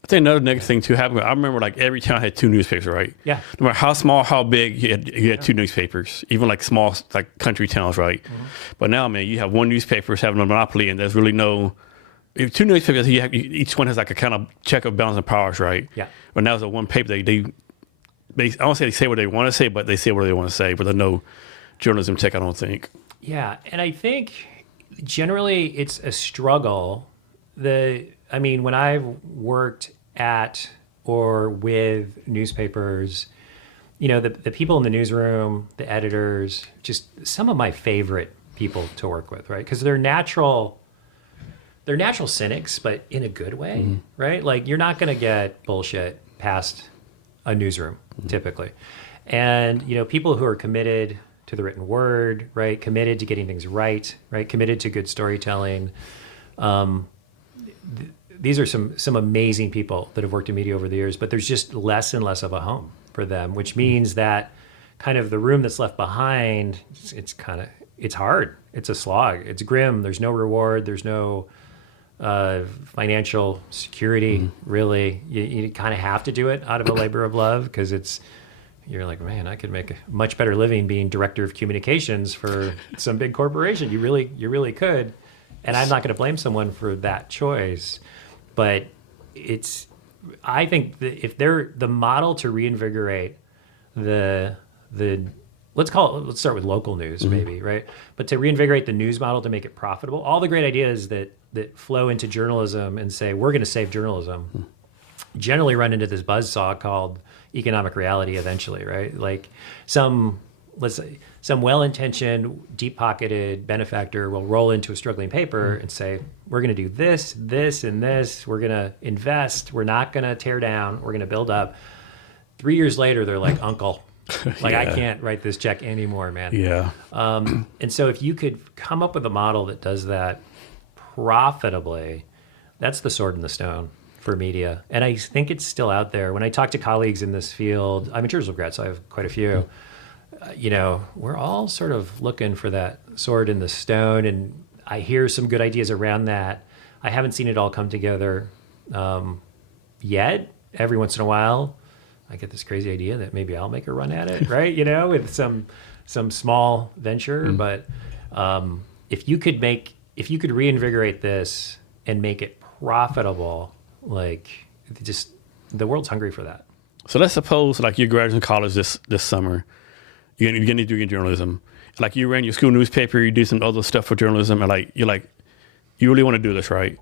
I think another negative thing too happened. I remember like every town had two newspapers, right? Yeah. No matter how small, how big, you had two newspapers, even like small, like country towns, right? Mm-hmm. But now, man, you have one newspaper having a monopoly, and there's really two newspapers, each one has like a kind of check of balance of powers, right? Yeah. But now it's a one paper, I don't say they say what they want to say, but they say what they want to say, but there's no journalism tech, I don't think. Yeah, and I think generally it's a struggle. When I've worked at or with newspapers, the people in the newsroom, the editors, just some of my favorite people to work with, right? Because they're natural cynics, but in a good way, right? Like, you're not going to get bullshit past a newsroom, typically. And, people who are committed to the written word, right? Committed to getting things right? Committed to good storytelling. These are some amazing people that have worked in media over the years, but there's just less and less of a home for them, which means that kind of the room that's left behind, it's hard. It's a slog. It's grim. There's no reward. There's no financial security, really. You kind of have to do it out of a labor of love, because you're like, man, I could make a much better living being director of communications for some big corporation. You really could. And I'm not going to blame someone for that choice. But I think that if they're the model to reinvigorate let's start with local news, maybe, right? But to reinvigorate the news model to make it profitable, all the great ideas that flow into journalism and say, we're going to save journalism, generally run into this buzzsaw called economic reality eventually, right? Like some well-intentioned, deep-pocketed benefactor will roll into a struggling paper and say, we're going to do this, this, and this. We're going to invest. We're not going to tear down. We're going to build up. 3 years later, they're like, uncle, I can't write this check anymore, man. Yeah. And so if you could come up with a model that does that profitably, that's the sword in the stone for media. And I think it's still out there. When I talk to colleagues in this field, I'm a journalism grad, so I have quite a few. We're all sort of looking for that sword in the stone, and I hear some good ideas around that. I haven't seen it all come together yet. Every once in a while, I get this crazy idea that maybe I'll make a run at it, right? With some small venture. But if you could reinvigorate this and make it profitable, the world's hungry for that. So let's suppose you're graduating college this summer. You're getting a degree in journalism. Like, you ran your school newspaper, you did some other stuff for journalism, and you really want to do this, right?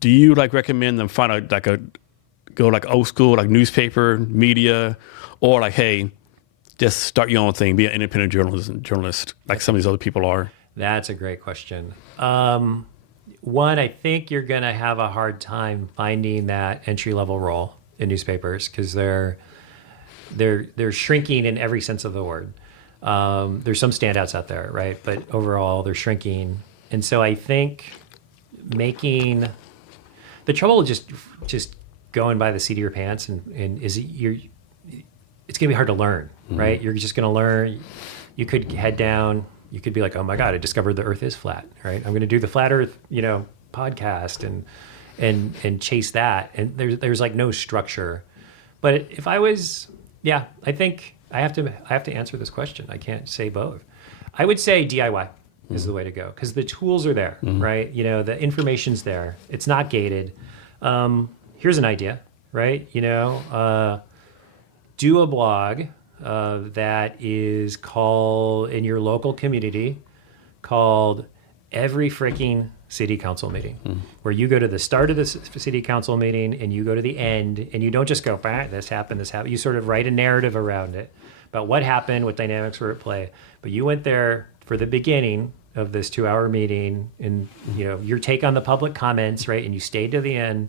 Do you recommend them go old school, newspaper, media, or hey, just start your own thing, be an independent journalist, like some of these other people are? That's a great question. One, I think you're going to have a hard time finding that entry-level role in newspapers, because they're shrinking in every sense of the word. There's some standouts out there, right? But overall, they're shrinking. And so I think the trouble with just going by the seat of your pants it's going to be hard to learn, right? You're just going to learn. You could head down. You could be like, oh my God, I discovered the Earth is flat, right? I'm going to do the flat Earth, podcast and chase that. And there's like no structure. But if I was, yeah, I think I have to answer this question. I can't say both. I would say DIY is the way to go because the tools are there, right? You know, the information's there. It's not gated. Here's an idea, right? You know, do a blog that is called in your local community called Every Freaking City Council Meeting, where you go to the start of the city council meeting and you go to the end and you don't just go, this happened. You sort of write a narrative around it about what happened, what dynamics were at play. But you went there for the beginning of this 2-hour meeting and, you know, your take on the public comments, right? And you stayed to the end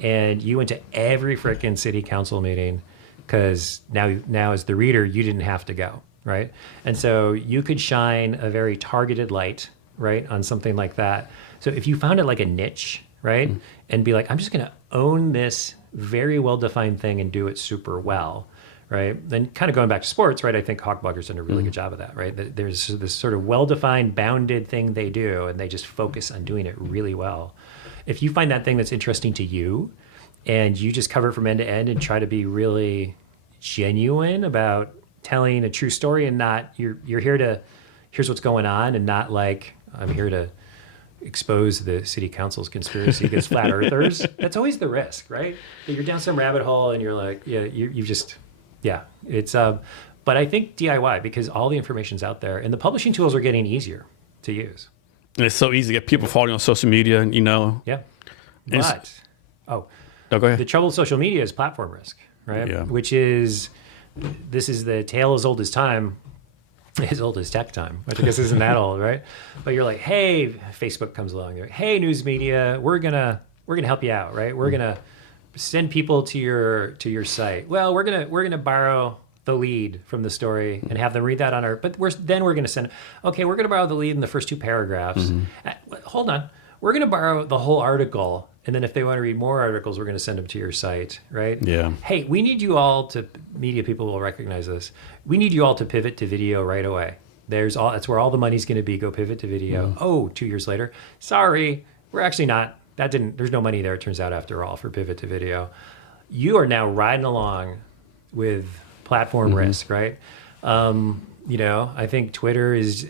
and you went to every freaking city council meeting because now as the reader, you didn't have to go, right? And so you could shine a very targeted light, right, on something like that. So if you found it like a niche, right, and be like, I'm just going to own this very well-defined thing and do it super well, right? Then kind of going back to sports, right, I think Hawkblogger's done a really good job of that, right? There's this sort of well-defined, bounded thing they do, and they just focus on doing it really well. If you find that thing that's interesting to you, and you just cover it from end to end and try to be really genuine about telling a true story and not, you're here to, here's what's going on, and not like, I'm here to expose the city council's conspiracy against flat earthers. That's always the risk, right? That you're down some rabbit hole and you're like, it's, but I think DIY because all the information's out there and the publishing tools are getting easier to use. And it's so easy to get people following on social media, you know. Yeah. But, no, go ahead. The trouble with social media is platform risk, right? Yeah. Which is, this is the tale as old as time, as old as tech time, which I guess isn't that old, right? But you're like, hey, Facebook comes along. You're like, hey, news media, we're gonna help you out, right? We're gonna send people to your site. Well, we're gonna borrow the lead from the story and have them read that on our. But we're gonna send. Okay, we're gonna borrow the lead in the first 2 paragraphs. Hold on, we're gonna borrow the whole article. And then if they want to read more articles, we're going to send them to your site, right? Yeah. Hey, we need you all to, media people will recognize this. We need you all to pivot to video right away. That's where all the money's going to be. Go pivot to video. Oh, 2 years later. Sorry, we're actually not, there's no money there, it turns out after all, for pivot to video. You are now riding along with platform risk, right? You know, I think Twitter is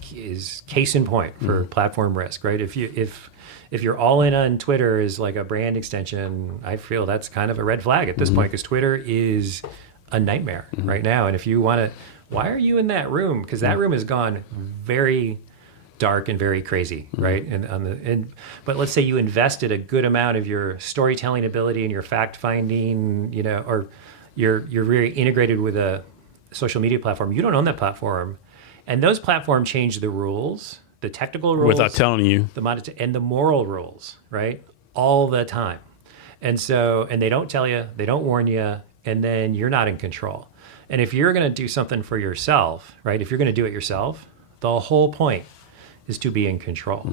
case in point for platform risk, right? If you're all in on Twitter is like a brand extension, I feel that's kind of a red flag at this point because Twitter is a nightmare right now. And if you want to, why are you in that room? Because that room has gone very dark and very crazy, right? But let's say you invested a good amount of your storytelling ability and your fact finding, you know, or you're very integrated with a social media platform. You don't own that platform, and those platforms change the rules. The technical rules without telling you, and the moral rules, right? All the time. And they don't tell you, they don't warn you, and then you're not in control. And if you're going to do something for yourself, right? If you're going to do it yourself, the whole point is to be in control.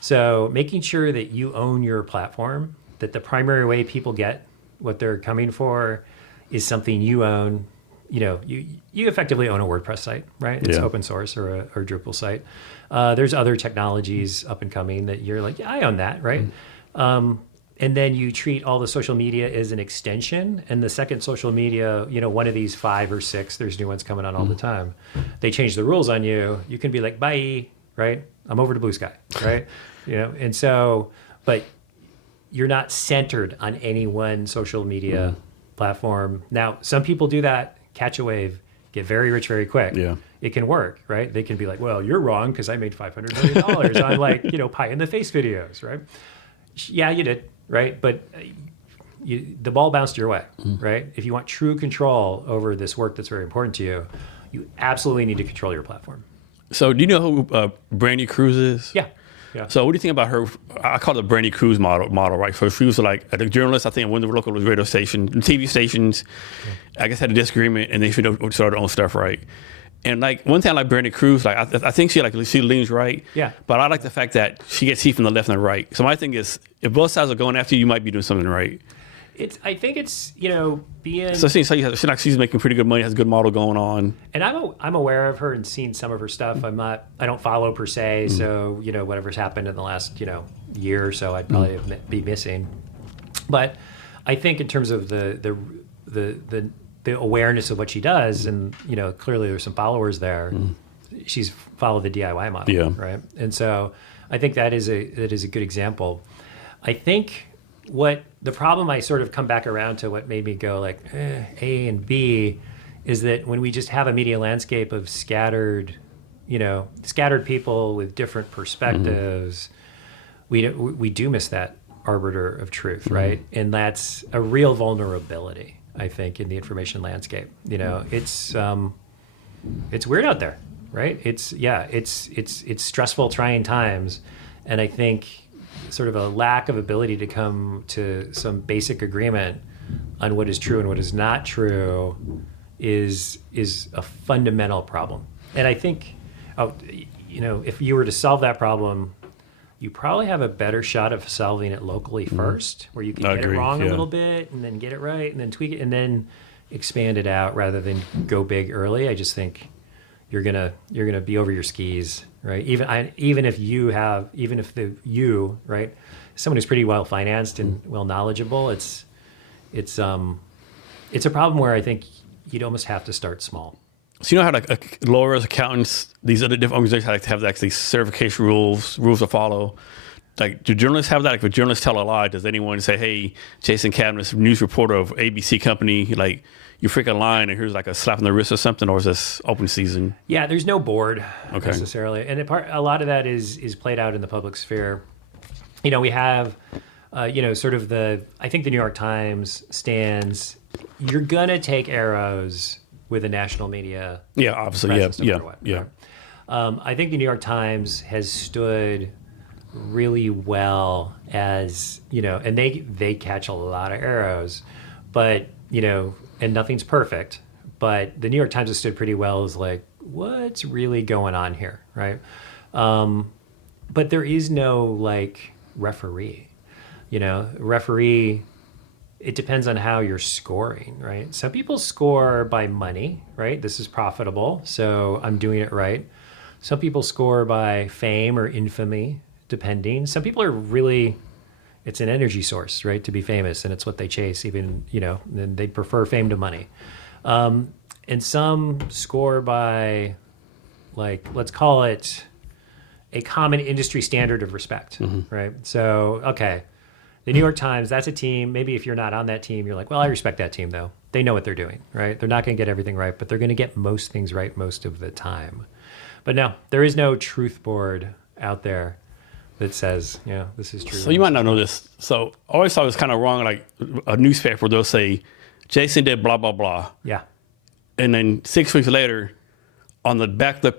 So making sure that you own your platform, that the primary way people get what they're coming for is something you own. You know, you effectively own a WordPress site, right? It's open source or a Drupal site. There's other technologies up and coming that you're like, yeah, I own that, right? And then you treat all the social media as an extension. And the second social media, you know, one of these 5 or 6, there's new ones coming on all the time. They change the rules on you. You can be like, bye, right? I'm over to Blue Sky, right? You know, and so, but you're not centered on any one social media platform. Now, some people do that, catch a wave, get very rich very quick. Yeah. It can work, right? They can be like, well, you're wrong because I made $500 million on like, you know, pie in the face videos, right? Yeah, you did, right? But the ball bounced your way, right? If you want true control over this work that's very important to you, you absolutely need to control your platform. So do you know who Brandy Cruz is? Yeah. Yeah. So what do you think about her? I call it the Brandy Cruz model, right? So she was like a journalist, I think, at one of the local radio stations, TV stations. I guess had a disagreement, and they started their own stuff, right? And like one thing I like Brandy Cruz, like I think she leans right. Yeah. But I like the fact that she gets heat from the left and the right. So my thing is, if both sides are going after you, you might be doing something right. I think it's, you know, being. So she's making pretty good money, has a good model going on. And I'm aware of her and seen some of her stuff. I don't follow per se, so you know whatever's happened in the last year or so I'd probably be missing. But I think in terms of the awareness of what she does, and clearly there's some followers there. She's followed the DIY model, right? And so I think that is a good example. I think what the problem, I sort of come back around to what made me go like A and B, is that when we just have a media landscape of scattered people with different perspectives, we do miss that arbiter of truth, right? And that's a real vulnerability, I think, in the information landscape. It's weird out there, right? It's stressful, trying times, and I think sort of a lack of ability to come to some basic agreement on what is true and what is not true is a fundamental problem. And I think, if you were to solve that problem, you probably have a better shot of solving it locally first, where you can get it wrong a little bit and then get it right and then tweak it and then expand it out rather than go big early. I just think you're gonna be over your skis, right? Even if right, someone who's pretty well financed and well knowledgeable, it's a problem where I think you'd almost have to start small. So you know how like lawyers, accountants, these other different organizations have actually certification rules to follow. Like, do journalists have that? Like, if a journalist tell a lie, does anyone say, "Hey, Jason Cavness, news reporter of ABC company, like you freaking lying, and here's like a slap on the wrist or something," or is this open season? Yeah, there's no board necessarily, and a lot of that is played out in the public sphere. We have, sort of I think the New York Times stands. You're gonna take arrows with the national media. Yeah, obviously, yeah. I think the New York Times has stood really well as, and they catch a lot of arrows, but, and nothing's perfect, but the New York Times has stood pretty well as like, what's really going on here, right? But there is no like referee, referee. It depends on how you're scoring, right? Some people score by money, right? This is profitable, so I'm doing it right. Some people score by fame or infamy, depending. Some people are really, it's an energy source, right? To be famous, and it's what they chase, even, and they prefer fame to money. And some score by, like, let's call it a common industry standard of respect, right? So, okay. The New York Times, that's a team. Maybe if you're not on that team, you're like, well, I respect that team, though. They know what they're doing, right? They're not going to get everything right, but they're going to get most things right most of the time. But no, there is no truth board out there that says, this is true. So you might not know this. So I always thought it was kind of wrong. Like a newspaper, they'll say, Jason did blah, blah, blah. Yeah. And then 6 weeks later, on the back of the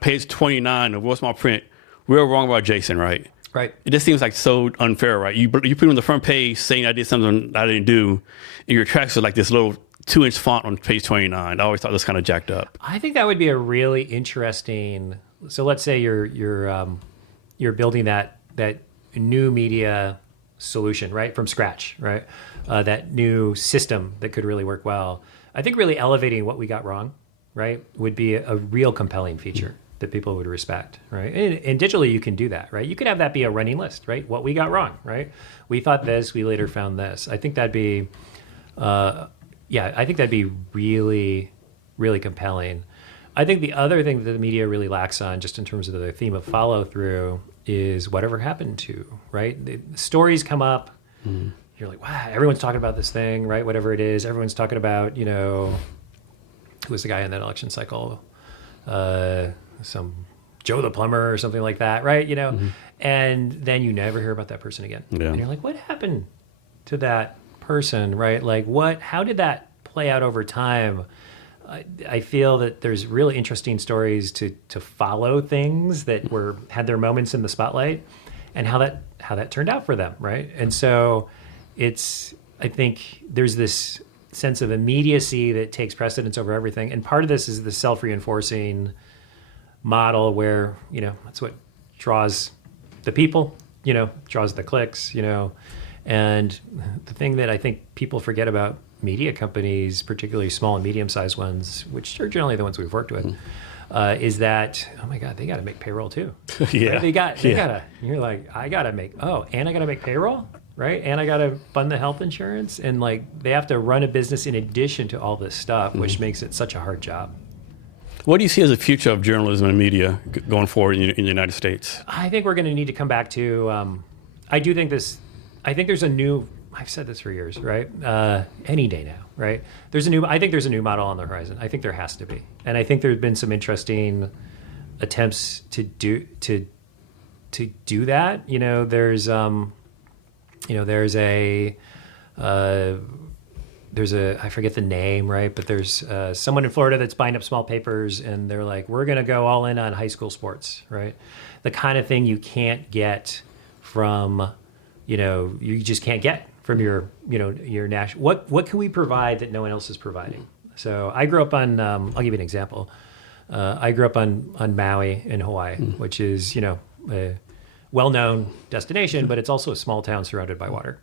page 29 of What's My Print, we're wrong about Jason, right? Right. It just seems like so unfair, right? You put him on the front page saying I did something I didn't do, and your tracks are like this little 2-inch font on page 29. I always thought this kind of jacked up. I think that would be a really interesting. So let's say you're building that new media solution, right, from scratch, right? That new system that could really work well. I think really elevating what we got wrong, right, would be a real compelling feature that people would respect, right? And digitally, you can do that, right? You could have that be a running list, right? What we got wrong, right? We thought this, we later found this. I think that'd be, I think that'd be really, really compelling. I think the other thing that the media really lacks on, just in terms of the theme of follow through, is whatever happened to, right? The stories come up, you're like, wow, everyone's talking about this thing, right? Whatever it is, everyone's talking about, who was the guy in that election cycle? Some Joe the plumber or something like that, right? And then you never hear about that person again. Yeah. And you're like, what happened to that person, right? Like how did that play out over time? I feel that there's really interesting stories to follow things that had their moments in the spotlight and how that turned out for them, right? And so I think there's this sense of immediacy that takes precedence over everything. And part of this is the self-reinforcing model where, that's what draws the people, draws the clicks, and the thing that I think people forget about media companies, particularly small and medium-sized ones, which are generally the ones we've worked with, is that, oh my God, they got to make payroll too. Yeah. Right? They gotta, you're like, I got to make, and I got to make payroll, right? And I got to fund the health insurance. And like, they have to run a business in addition to all this stuff, which makes it such a hard job. What do you see as the future of journalism and media going forward in the United States? I think we're going to need to come back to, I think there's a new, I've said this for years, right? Any day now, right? I think there's a new model on the horizon. I think there has to be. And I think there's been some interesting attempts to do that. There's a, I forget the name, right? But there's someone in Florida that's buying up small papers, and they're like, we're going to go all in on high school sports, right? The kind of thing you can't get from, you just can't get from your national. What can we provide that no one else is providing? So I grew up on, I'll give you an example. I grew up on Maui in Hawaii, which is, a well-known destination, but it's also a small town surrounded by water.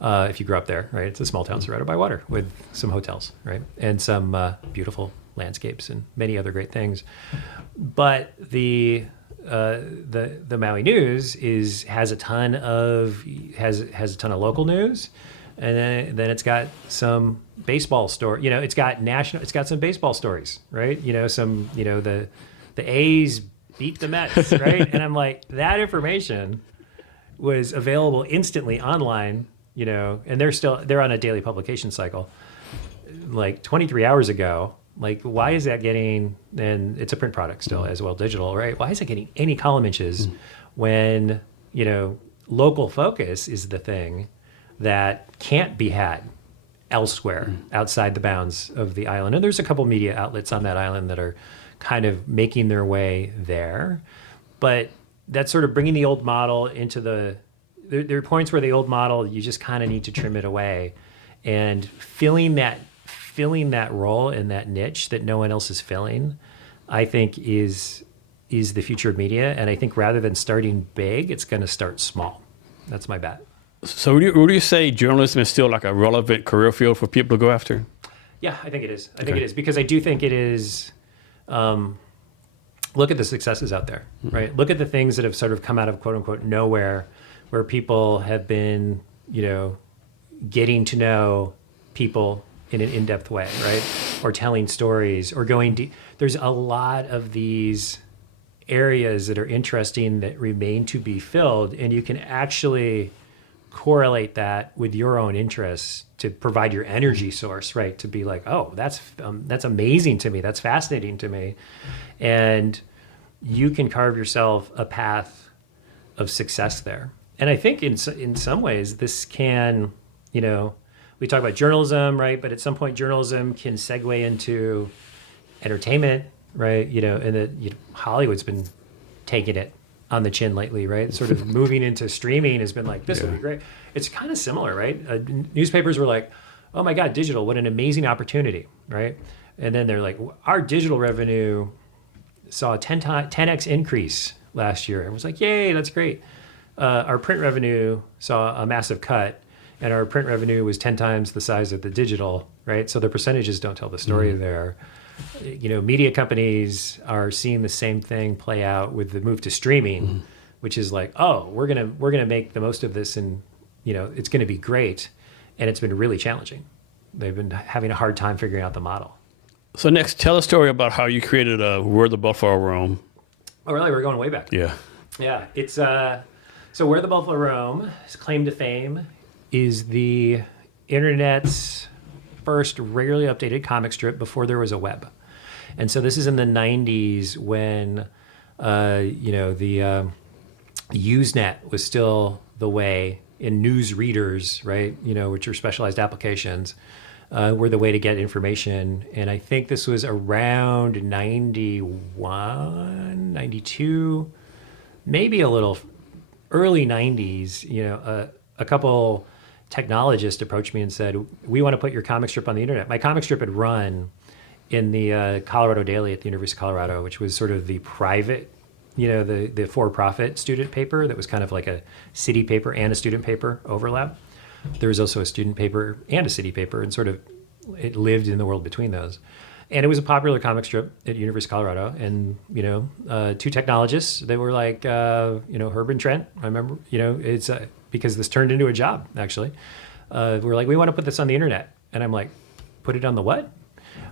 If you grew up there, right? It's a small town surrounded by water with some hotels, right? And some beautiful landscapes and many other great things. But the Maui News has a ton of local news, and then it's got some baseball story. It's got some baseball stories, right? The A's beat the Mets, right? And I'm like, that information was available instantly online, and they're on a daily publication cycle. Like 23 hours ago, like, why is that getting, and it's a print product still as well, digital, right? Why is it getting any column inches when, local focus is the thing that can't be had elsewhere outside the bounds of the island? And there's a couple media outlets on that island that are kind of making their way there. But that's sort of bringing the old model into there are points where the old model, you just kind of need to trim it away, and filling that role in that niche that no one else is filling, I think is the future of media. And I think rather than starting big, it's going to start small. That's my bet. So would you say journalism is still like a relevant career field for people to go after? Yeah, I think it is. I think it is, because I do think it is. Look at the successes out there, right? Look at the things that have sort of come out of quote unquote nowhere, where people have been, getting to know people in an in-depth way, right? Or telling stories or going deep. There's a lot of these areas that are interesting that remain to be filled, and you can actually correlate that with your own interests to provide your energy source, right? To be like, oh, that's amazing to me. That's fascinating to me. And you can carve yourself a path of success there. And I think in some ways this can, we talk about journalism, right? But at some point journalism can segue into entertainment, right? And that Hollywood's been taking it on the chin lately, right? Sort of moving into streaming has been like, this would be great. It's kind of similar, right? Newspapers were like, oh my God, digital, what an amazing opportunity, right? And then they're like, our digital revenue saw a 10x increase last year. And was like, yay, that's great. Our print revenue saw a massive cut, and our print revenue was 10 times the size of the digital, right? So the percentages don't tell the story there. Media companies are seeing the same thing play out with the move to streaming, which is like, oh, we're gonna make the most of this, and it's gonna be great, and it's been really challenging. They've been having a hard time figuring out the model. So next, tell a story about how you created Where the Buffalo Roam. Oh, really? We're going way back. Yeah. Yeah, it's so Where the Buffalo Roam, his claim to fame, is the internet's first regularly updated comic strip before there was a web. And so this is in the 90s when, the Usenet was still the way, and news readers, right, which are specialized applications, were the way to get information. And I think this was around 91, 92, maybe a little early 90s, a couple technologists approached me and said, we want to put your comic strip on the internet. My comic strip had run in the Colorado Daily at the University of Colorado, which was sort of the private, the for-profit student paper that was kind of like a city paper and a student paper overlap. There was also a student paper and a city paper, and sort of it lived in the world between those. And it was a popular comic strip at University of Colorado. And, two technologists, they were like, Herb and Trent, I remember, it's because this turned into a job, actually. We were like, we want to put this on the internet. And I'm like, put it on the what?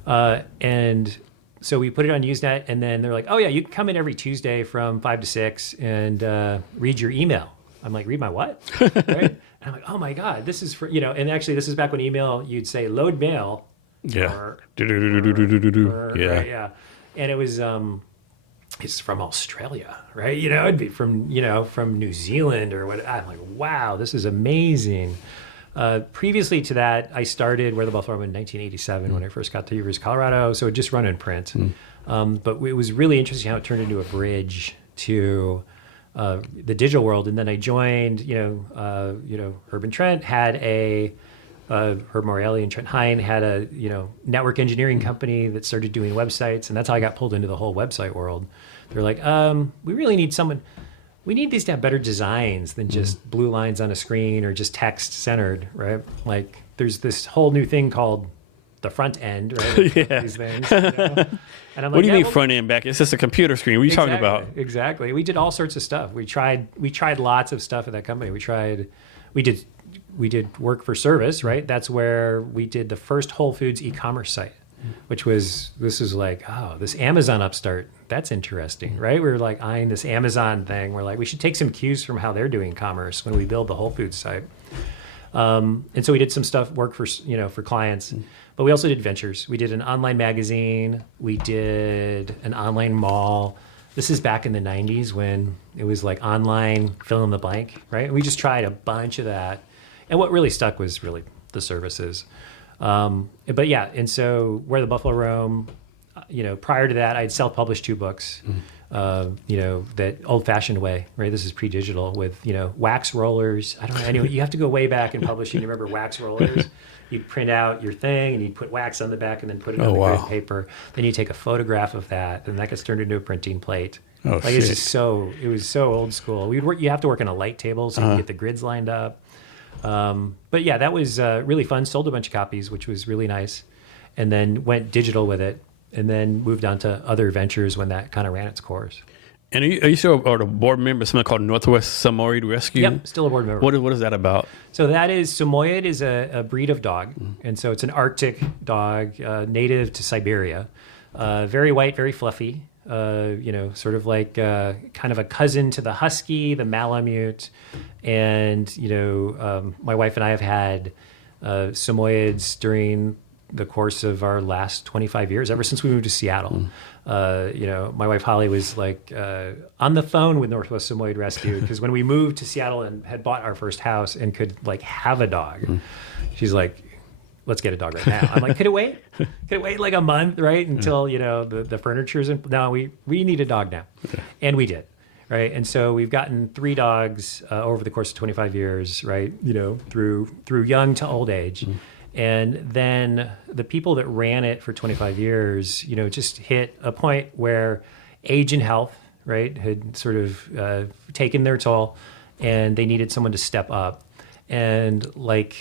And so we put it on Usenet, and then they're like, oh yeah, you can come in every Tuesday from 5 to 6 and read your email. I'm like, read my what? Right? And I'm like, oh my God, this is for, and actually this is back when email, you'd say load mail. Yeah. Right, yeah. And it was, it's from Australia, right? It'd be from New Zealand or what. I'm like, wow, this is amazing. Previously to that, I started Where the Buffalo Roam in 1987 when I first got to University of Colorado. So it just run in print. But it was really interesting how it turned into a bridge to the digital world. And then I joined, Herb and Trent had Herb Morelli and Trent Hine had a, network engineering company that started doing websites. And that's how I got pulled into the whole website world. They're like, we really need someone. We need these to have better designs than just blue lines on a screen or just text centered, right? Like there's this whole new thing called the front end, right? Yeah. These things. And I'm like, What do you mean front end, back? It's just a computer screen. What are you talking about? Exactly. We did all sorts of stuff. We tried lots of stuff at that company. We did work for service, right? That's where we did the first Whole Foods e-commerce site, this is like, oh, this Amazon upstart, that's interesting, right? We were like eyeing this Amazon thing. We're like, we should take some cues from how they're doing commerce when we build the Whole Foods site. And so we did some work for clients, but we also did ventures. We did an online magazine. We did an online mall. This is back in the 90s when it was like online fill in the blank, right? And we just tried a bunch of that. And what really stuck was really the services. But yeah, and so Where the Buffalo Roam, prior to that, I'd self-published 2 books, that old-fashioned way, right? This is pre-digital with, wax rollers. I don't know, anyway, you have to go way back in publishing. You remember wax rollers? You'd print out your thing and you'd put wax on the back and then put it on the grid paper. Then you take a photograph of that, and that gets turned into a printing plate. Oh, like, it's just it was so old school. You have to work on a light table so you can get the grids lined up. But yeah, that was really fun. Sold a bunch of copies, which was really nice. And then went digital with it, and then moved on to other ventures when that kind of ran its course. And are you still a board member of something called Northwest Samoyed Rescue? Yep, still a board member. What is that about? So Samoyed is a breed of dog. And so it's an Arctic dog, native to Siberia. Very white, very fluffy. Sort of like kind of a cousin to the husky, the Malamute. And, my wife and I have had Samoyeds during the course of our last 25 years, ever since we moved to Seattle. My wife Holly was like on the phone with Northwest Samoyed Rescue because when we moved to Seattle and had bought our first house and could like have a dog, she's like, let's get a dog right now. I'm like, could it wait? Could it wait like a month, right? Until, the furniture's in. No, we need a dog now. And we did. Right. And so we've gotten 3 dogs over the course of 25 years, right? Through young to old age. And then the people that ran it for 25 years, just hit a point where age and health, right, had sort of taken their toll, and they needed someone to step up. And like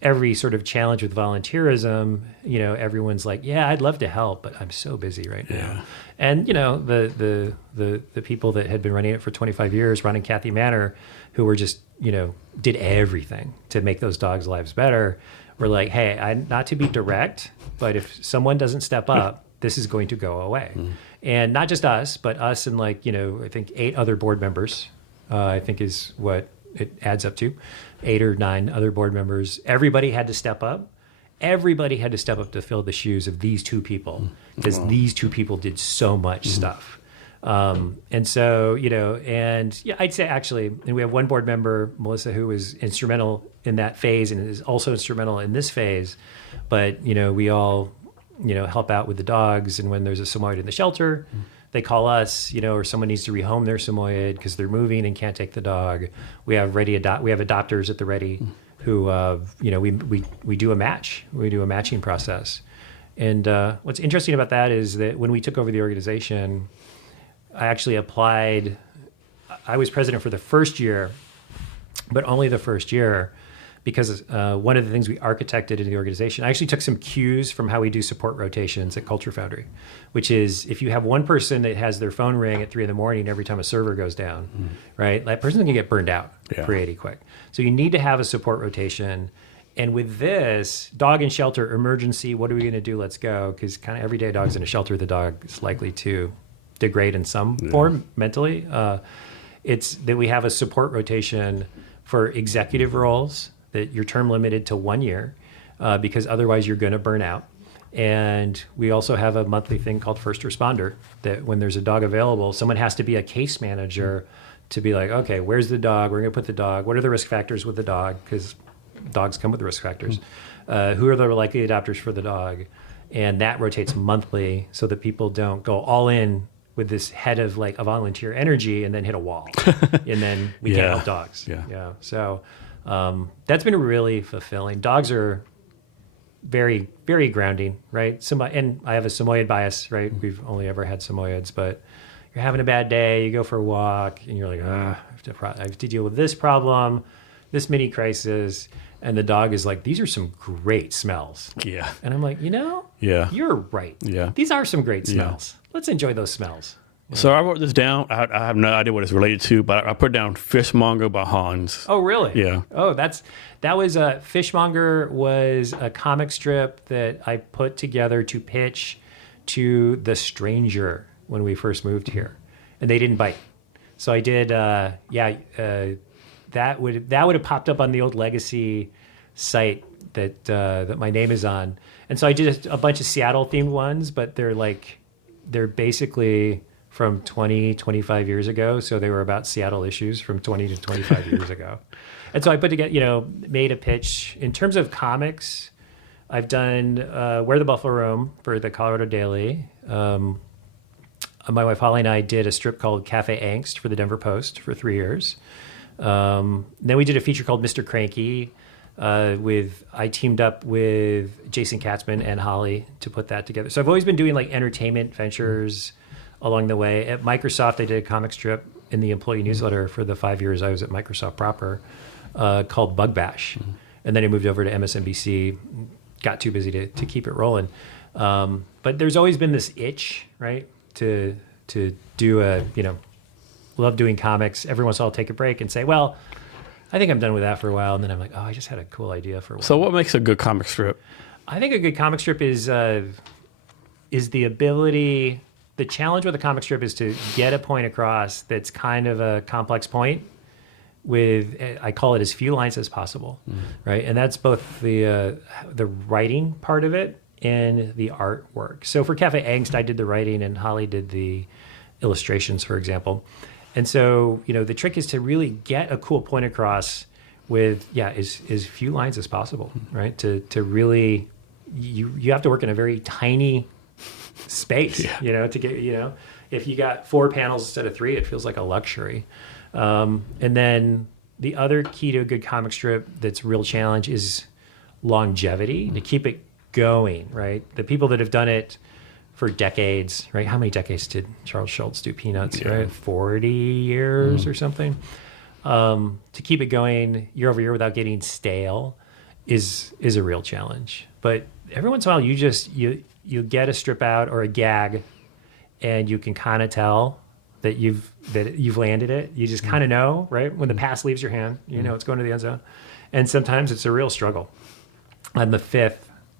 every sort of challenge with volunteerism, everyone's like, yeah, I'd love to help, but I'm so busy right now. And, the people that had been running it for 25 years, Ron and Kathy Manor, who were just, did everything to make those dogs' lives better, were like, hey, not to be direct, but if someone doesn't step up, this is going to go away. And not just us, but us and I think 8 other board members, I think is what it adds up to, 8 or 9 other board members. Everybody had to step up. Everybody had to step up to fill the shoes of these 2 people because these 2 people did so much stuff. And so, I'd say actually, and we have one board member, Melissa, who was instrumental in that phase and is also instrumental in this phase. But, we all, help out with the dogs. And when there's a Samoyed in the shelter, they call us, or someone needs to rehome their Samoyed because they're moving and can't take the dog. We have adopters at the ready who, we do a match. We do a matching process. And what's interesting about that is that when we took over the organization, I actually applied. I was president for the first year, but only the first year because one of the things we architected in the organization, I actually took some cues from how we do support rotations at Culture Foundry, which is if you have one person that has their phone ring at 3 a.m. every time a server goes down, right? That person can get burned out pretty quick. So you need to have a support rotation. And with this, dog in shelter, emergency, what are we going to do? Let's go. Because kind of every day a dog's in a shelter, the dog is likely to degrade in some form mentally. It's that we have a support rotation for executive roles that you're term limited to 1 year because otherwise you're going to burn out. And we also have a monthly thing called first responder that when there's a dog available, someone has to be a case manager to be like, okay, where's the dog? We're going to put the dog. What are the risk factors with the dog? Because dogs come with risk factors. Who are the likely adopters for the dog? And that rotates monthly so that people don't go all in with this head of like a volunteer energy and then hit a wall. And then we can't help dogs. Yeah. So that's been really fulfilling. Dogs are very, very grounding, right? And I have a Samoyed bias, right? We've only ever had Samoyeds, but you're having a bad day, you go for a walk, and you're like, I have to deal with this problem, this mini crisis. And the dog is like, these are some great smells. Yeah. And I'm like, you're right. Yeah. These are some great smells. Let's enjoy those smells. So I wrote this down. I have no idea what it's related to, but I put down Fishmonger by Hans. Oh, really? Yeah. Oh, that was Fishmonger was a comic strip that I put together to pitch to The Stranger when we first moved here, and they didn't bite. So I did. That would have popped up on the old Legacy site that my name is on, and so I did a bunch of Seattle themed ones, but they're basically from 25 years ago. So they were about Seattle issues from 20 to 25 years ago. And so I put together, made a pitch. In terms of comics, I've done Where the Buffalo Roam for the Colorado Daily. My wife Holly and I did a strip called Cafe Angst for the Denver Post for 3 years. Then we did a feature called Mr. Cranky. I teamed up with Jason Katzman and Holly to put that together. So I've always been doing like entertainment ventures along the way. At Microsoft, I did a comic strip in the employee newsletter for the 5 years I was at Microsoft proper called Bug Bash. And then I moved over to MSNBC, got too busy to keep it rolling. But there's always been this itch, right, to do love doing comics. Every once in a while I'll take a break and say, well, I think I'm done with that for a while. And then I'm like, I just had a cool idea for a while. So what makes a good comic strip? I think a good comic strip is the ability. The challenge with a comic strip is to get a point across that's kind of a complex point with, I call it as few lines as possible, right? And that's both the writing part of it and the artwork. So for Cafe Angst, I did the writing and Holly did the illustrations, for example. And so, the trick is to really get a cool point across with, as few lines as possible, right? To really, you have to work in a very tiny space, to get, if you got 4 panels instead of 3, it feels like a luxury. And then the other key to a good comic strip that's a real challenge is longevity, to keep it going, right? The people that have done it for decades, right? How many decades did Charles Schultz do Peanuts, right? 40 years or something. To keep it going year over year without getting stale is a real challenge. But every once in a while, you get a strip out or a gag, and you can kind of tell that you've landed it. You just kind of know, right? When the pass leaves your hand, it's going to the end zone. And sometimes it's a real struggle. On the 5th,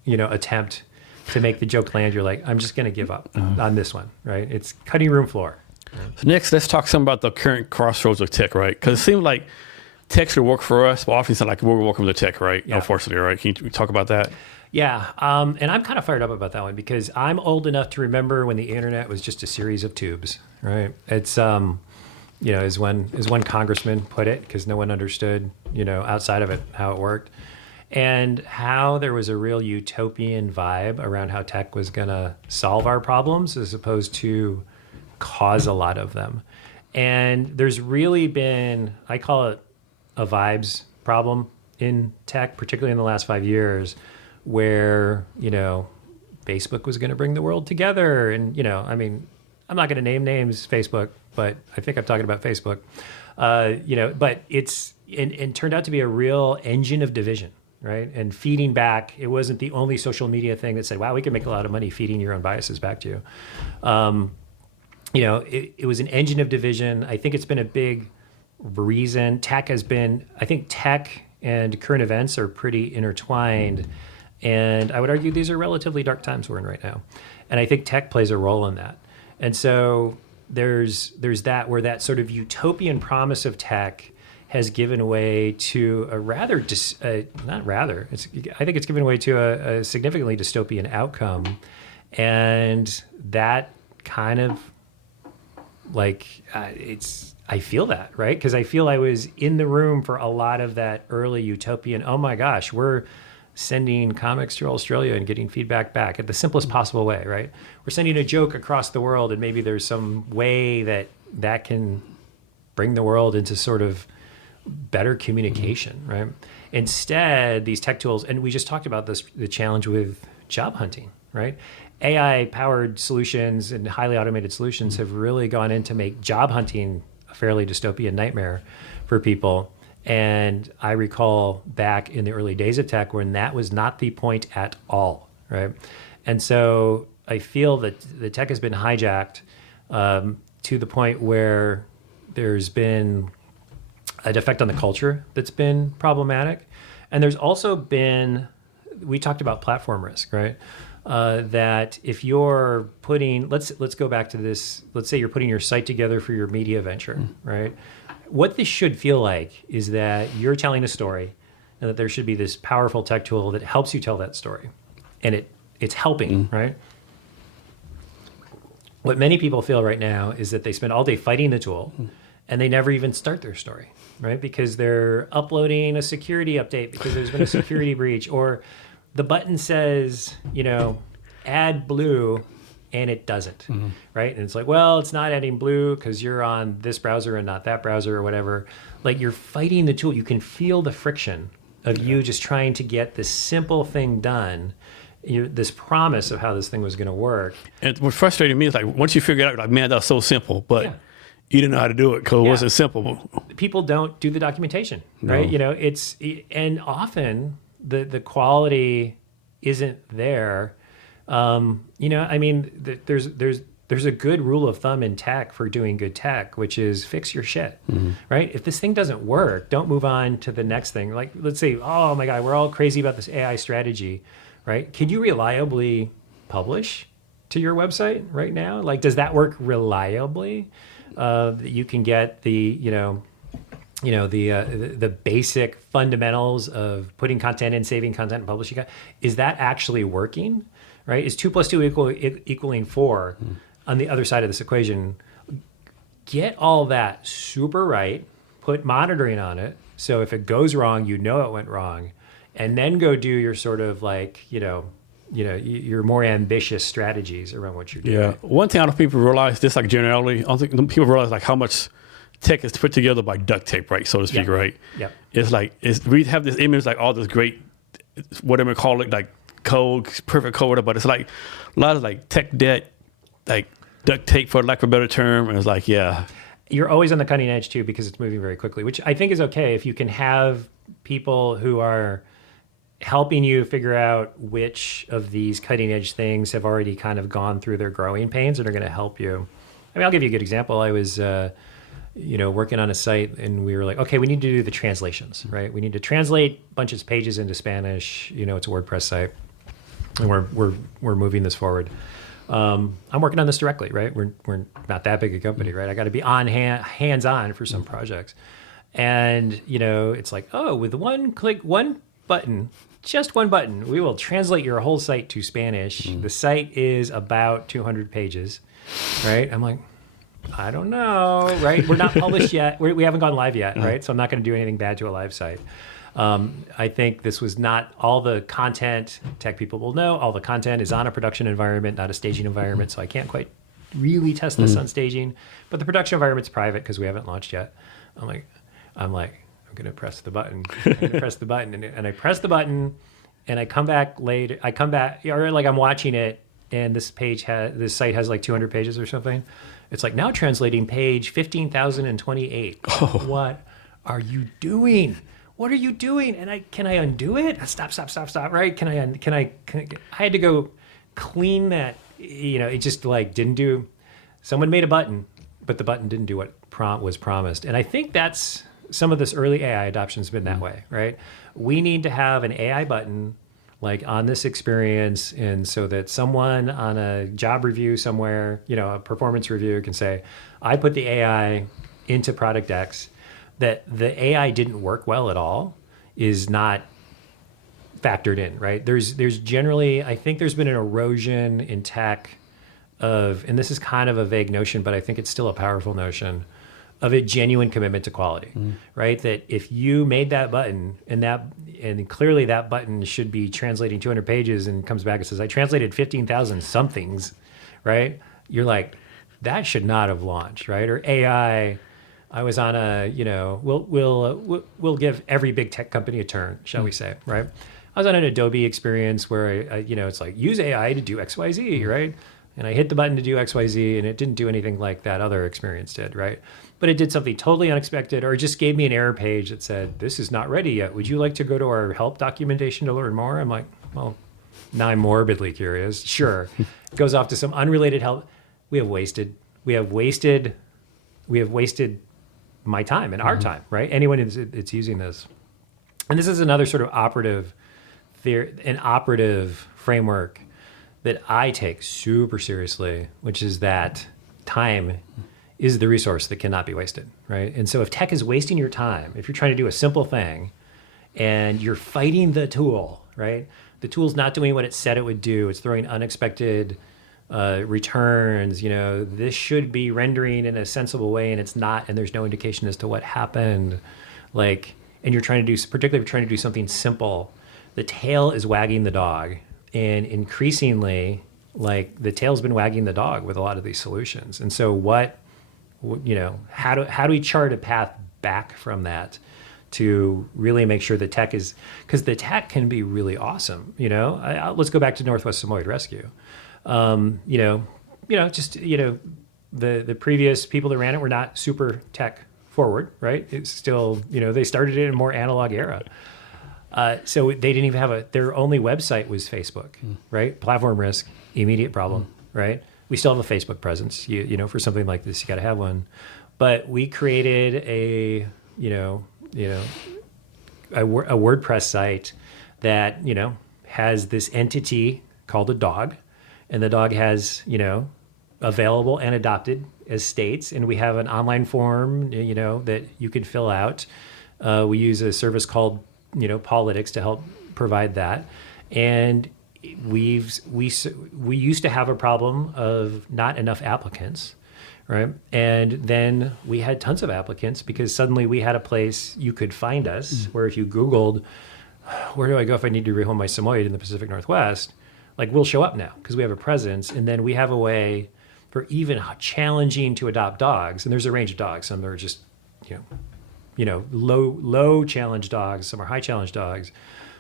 attempt to make the joke land, you're like, I'm just going to give up on this one, right? It's cutting room floor. So next, let's talk some about the current crossroads of tech, right? Because it seems like tech should work for us, but often it's not like we're working with the tech, right? Yeah. Unfortunately, right? Can you talk about that? Yeah, and I'm kind of fired up about that one because I'm old enough to remember when the internet was just a series of tubes, right? It's, as one congressman put it, because no one understood, outside of it, how it worked. And how there was a real utopian vibe around how tech was going to solve our problems as opposed to cause a lot of them. And there's really been, I call it a vibes problem in tech, particularly in the last 5 years, where, Facebook was going to bring the world together. And, I'm not going to name names, Facebook, but I think I'm talking about Facebook. But it's and turned out to be a real engine of division, right? And feeding back, it wasn't the only social media thing that said, wow, we can make a lot of money feeding your own biases back to you. It was an engine of division. I think it's been a big reason. I think tech and current events are pretty intertwined. And I would argue these are relatively dark times we're in right now. And I think tech plays a role in that. And so there's that, where that sort of utopian promise of tech has given way to a I think it's given way to a significantly dystopian outcome. And that kind of I feel that, right? Because I feel I was in the room for a lot of that early utopian, oh my gosh, we're sending comics to Australia and getting feedback back at the simplest possible way, right? We're sending a joke across the world, and maybe there's some way that can bring the world into sort of better communication, right? Instead, these tech tools, and we just talked about this, the challenge with job hunting, right? AI-powered solutions and highly automated solutions have really gone in to make job hunting a fairly dystopian nightmare for people. And I recall back in the early days of tech when that was not the point at all, right? And so I feel that the tech has been hijacked to the point where there's been an effect on the culture that's been problematic. And there's also been, we talked about platform risk, right? That if you're putting, let's go back to this, let's say you're putting your site together for your media venture, right? What this should feel like is that you're telling a story and that there should be this powerful tech tool that helps you tell that story. And it's helping, right? What many people feel right now is that they spend all day fighting the tool and they never even start their story, right? Because they're uploading a security update because there's been a security breach, or the button says, add blue, and it doesn't, right? And it's like, well, it's not adding blue because you're on this browser and not that browser or whatever. Like, you're fighting the tool. You can feel the friction of you just trying to get this simple thing done, this promise of how this thing was going to work. And what frustrated me is like, once you figure it out, like, man, that was so simple, but you didn't know how to do it because it wasn't simple. People don't do the documentation, right? And often the quality isn't there. There's a good rule of thumb in tech for doing good tech, which is fix your shit, right? If this thing doesn't work, don't move on to the next thing. Like, let's say, oh my God, we're all crazy about this AI strategy, right? Can you reliably publish to your website right now? Like, does that work reliably? That you can get the basic fundamentals of putting content in, saving content, and publishing. Is that actually working? Right? Is 2 + 2 equaling 4 on the other side of this equation? Get all that super right, put monitoring on it, so if it goes wrong, you know it went wrong, and then go do your sort of your more ambitious strategies around what you're doing. Yeah. One thing I don't think people realize, this like generally, I don't think people realize like how much tech is put together by duct tape, right? So to speak, right? Yep. It's like, we have this image, like all this great, whatever we call it, like code, perfect code, but it's like a lot of like tech debt, like duct tape, for lack of a better term. And it's like, You're always on the cutting edge too, because it's moving very quickly, which I think is okay if you can have people who are helping you figure out which of these cutting edge things have already kind of gone through their growing pains and are going to help you. I mean, I'll give you a good example. I was, working on a site, and we were like, okay, we need to do the translations, right? We need to translate a bunch of pages into Spanish. It's a WordPress site, and we're moving this forward. I'm working on this directly, right? We're not that big a company, right? I got to be hands on for some projects, and it's like, oh, with one click, one button. Just one button, we will translate your whole site to Spanish. The site is about 200 pages, right? I'm like, I don't know, right? We're not published yet. We haven't gone live yet, right? So I'm not going to do anything bad to a live site. I think this was not all the content. Tech people will know all the content is on a production environment, not a staging environment. So I can't quite really test this on staging. But the production environment's private because we haven't launched yet. I'm like, I'm going to press the button. I'm going to press the button. And I press the button, and I come back later. Or like I'm watching it, and this site has like 200 pages or something. It's like, now translating page 15,028. Oh. What are you doing? What are you doing? And can I undo it? Stop, right? I had to go clean that, it just like didn't do, someone made a button, but the button didn't do what was promised. And I think that's some of this early AI adoption has been that way, right? We need to have an AI button like on this experience, and so that someone on a job review somewhere, a performance review can say, I put the AI into product X, that the AI didn't work well at all is not factored in, right? There's generally, I think there's been an erosion in tech of, and this is kind of a vague notion, but I think it's still a powerful notion, of a genuine commitment to quality, right? That if you made that button and clearly that button should be translating 200 pages and comes back and says, I translated 15,000 somethings, right? You're like, that should not have launched, right? Or AI, I was on a, we'll give every big tech company a turn, shall we say, right? I was on an Adobe experience where I it's like, use AI to do XYZ, right? And I hit the button to do XYZ and it didn't do anything like that other experience did, right? But it did something totally unexpected, or it just gave me an error page that said, this is not ready yet. Would you like to go to our help documentation to learn more? I'm like, well, now I'm morbidly curious. Sure. It goes off to some unrelated help. We have wasted my time and our time, right? Anyone it's using this. And this is another sort of operative framework that I take super seriously, which is that time is the resource that cannot be wasted, right? And so if tech is wasting your time, if you're trying to do a simple thing and you're fighting the tool, right? The tool's not doing what it said it would do. It's throwing unexpected returns. This should be rendering in a sensible way and it's not, and there's no indication as to what happened. And you're particularly trying to do something simple, the tail is wagging the dog. And increasingly, the tail's been wagging the dog with a lot of these solutions. And so how do we chart a path back from that to really make sure the tech is, because the tech can be really awesome, let's go back to Northwest Samoyed Rescue. The previous people that ran it were not super tech forward, right? It's still, they started it in a more analog era. So they didn't even have their only website was Facebook, right? Platform risk, immediate problem, right? We still have a Facebook presence. For something like this, you got to have one. But we created a WordPress site that, has this entity called a dog, and the dog has, available and adopted as states. And we have an online form, that you can fill out. We use a service called, Politics to help provide that. And we used to have a problem of not enough applicants, right? And then we had tons of applicants because suddenly we had a place you could find us where if you Googled, where do I go if I need to rehome my Samoyed in the Pacific Northwest? We'll show up now because we have a presence. And then we have a way for even challenging to adopt dogs. And there's a range of dogs. Some are just, low challenge dogs. Some are high challenge dogs.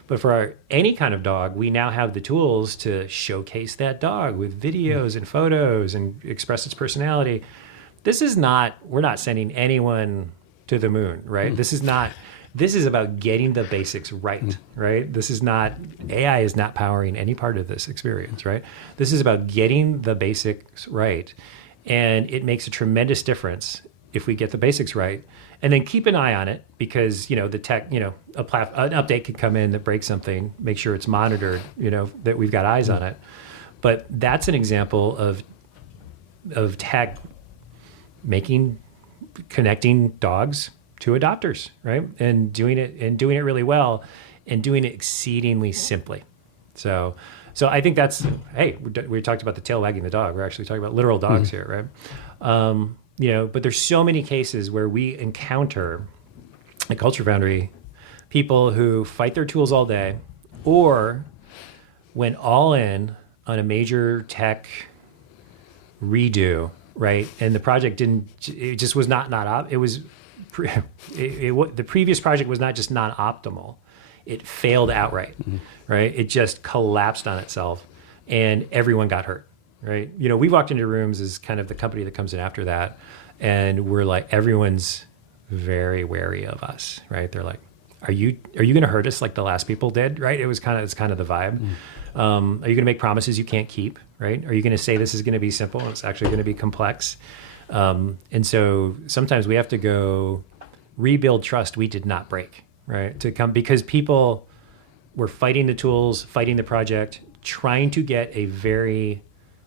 But for any kind of dog, we now have the tools to showcase that dog with videos and photos and express its personality. We're not sending anyone to the moon, right? This is about getting the basics right, right? AI is not powering any part of this experience, right? This is about getting the basics right. And it makes a tremendous difference if we get the basics right. And then keep an eye on it because, the tech, an update could come in that breaks something, make sure it's monitored, that we've got eyes on it. But that's an example of tech connecting dogs to adopters, right? And doing it really well and doing it exceedingly simply. So I think that's, hey, we talked about the tail wagging the dog. We're actually talking about literal dogs here, right? But there's so many cases where we encounter at Culture Foundry people who fight their tools all day or went all in on a major tech redo, right? And the project it just was the previous project was not just non-optimal, it failed outright, right? It just collapsed on itself. and everyone got hurt, right? We walked into rooms as kind of the company that comes in after that, and we're like, everyone's very wary of us, right? They're like, are you going to hurt us like the last people did, right? It's kind of the vibe. Are you going to make promises you can't keep, right? Are you going to say this is going to be simple and it's actually going to be complex? And so sometimes we have to go rebuild trust we did not break, right? Because people were fighting the tools, fighting the project, trying to get a very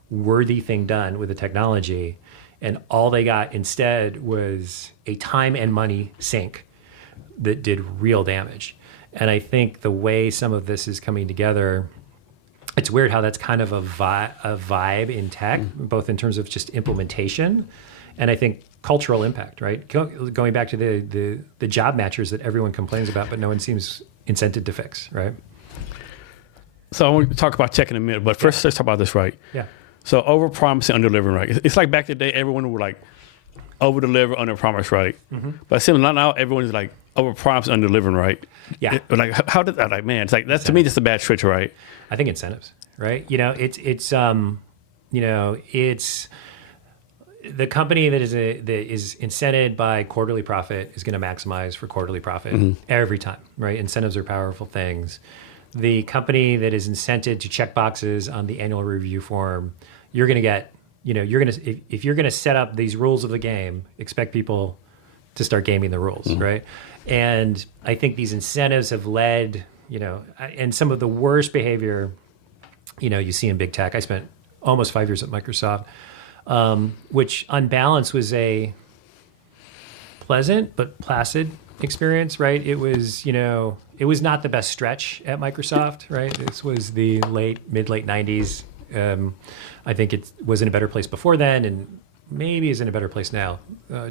worthy thing done with the technology. And all they got instead was a time and money sink that did real damage. And I think the way some of this is coming together, it's weird how that's kind of a vibe in tech, both in terms of just implementation and I think cultural impact, right? Going back to the job matchers that everyone complains about, but no one seems incented to fix, right? So I want to talk about tech in a minute, but first let's talk about this, right? Yeah. So over promising, under delivering, right? It's like back in the day, everyone would like over deliver, under promise, right? But it seems now everyone is like over promise, under delivering, right? Yeah. Like how did that? Like man, it's like that's to me just a bad switch, right? I think incentives, right? It's the company that is incented by quarterly profit is going to maximize for quarterly profit every time, right? Incentives are powerful things. The company that is incented to check boxes on the annual review form, you're going to get, if you're going to set up these rules of the game, expect people to start gaming the rules, right? And I think these incentives have led, and some of the worst behavior, you see in big tech. I spent almost 5 years at Microsoft, which on balance was a pleasant but placid experience, right? It was, it was not the best stretch at Microsoft, right? This was the mid-late 90s. I think it was in a better place before then, and maybe is in a better place now.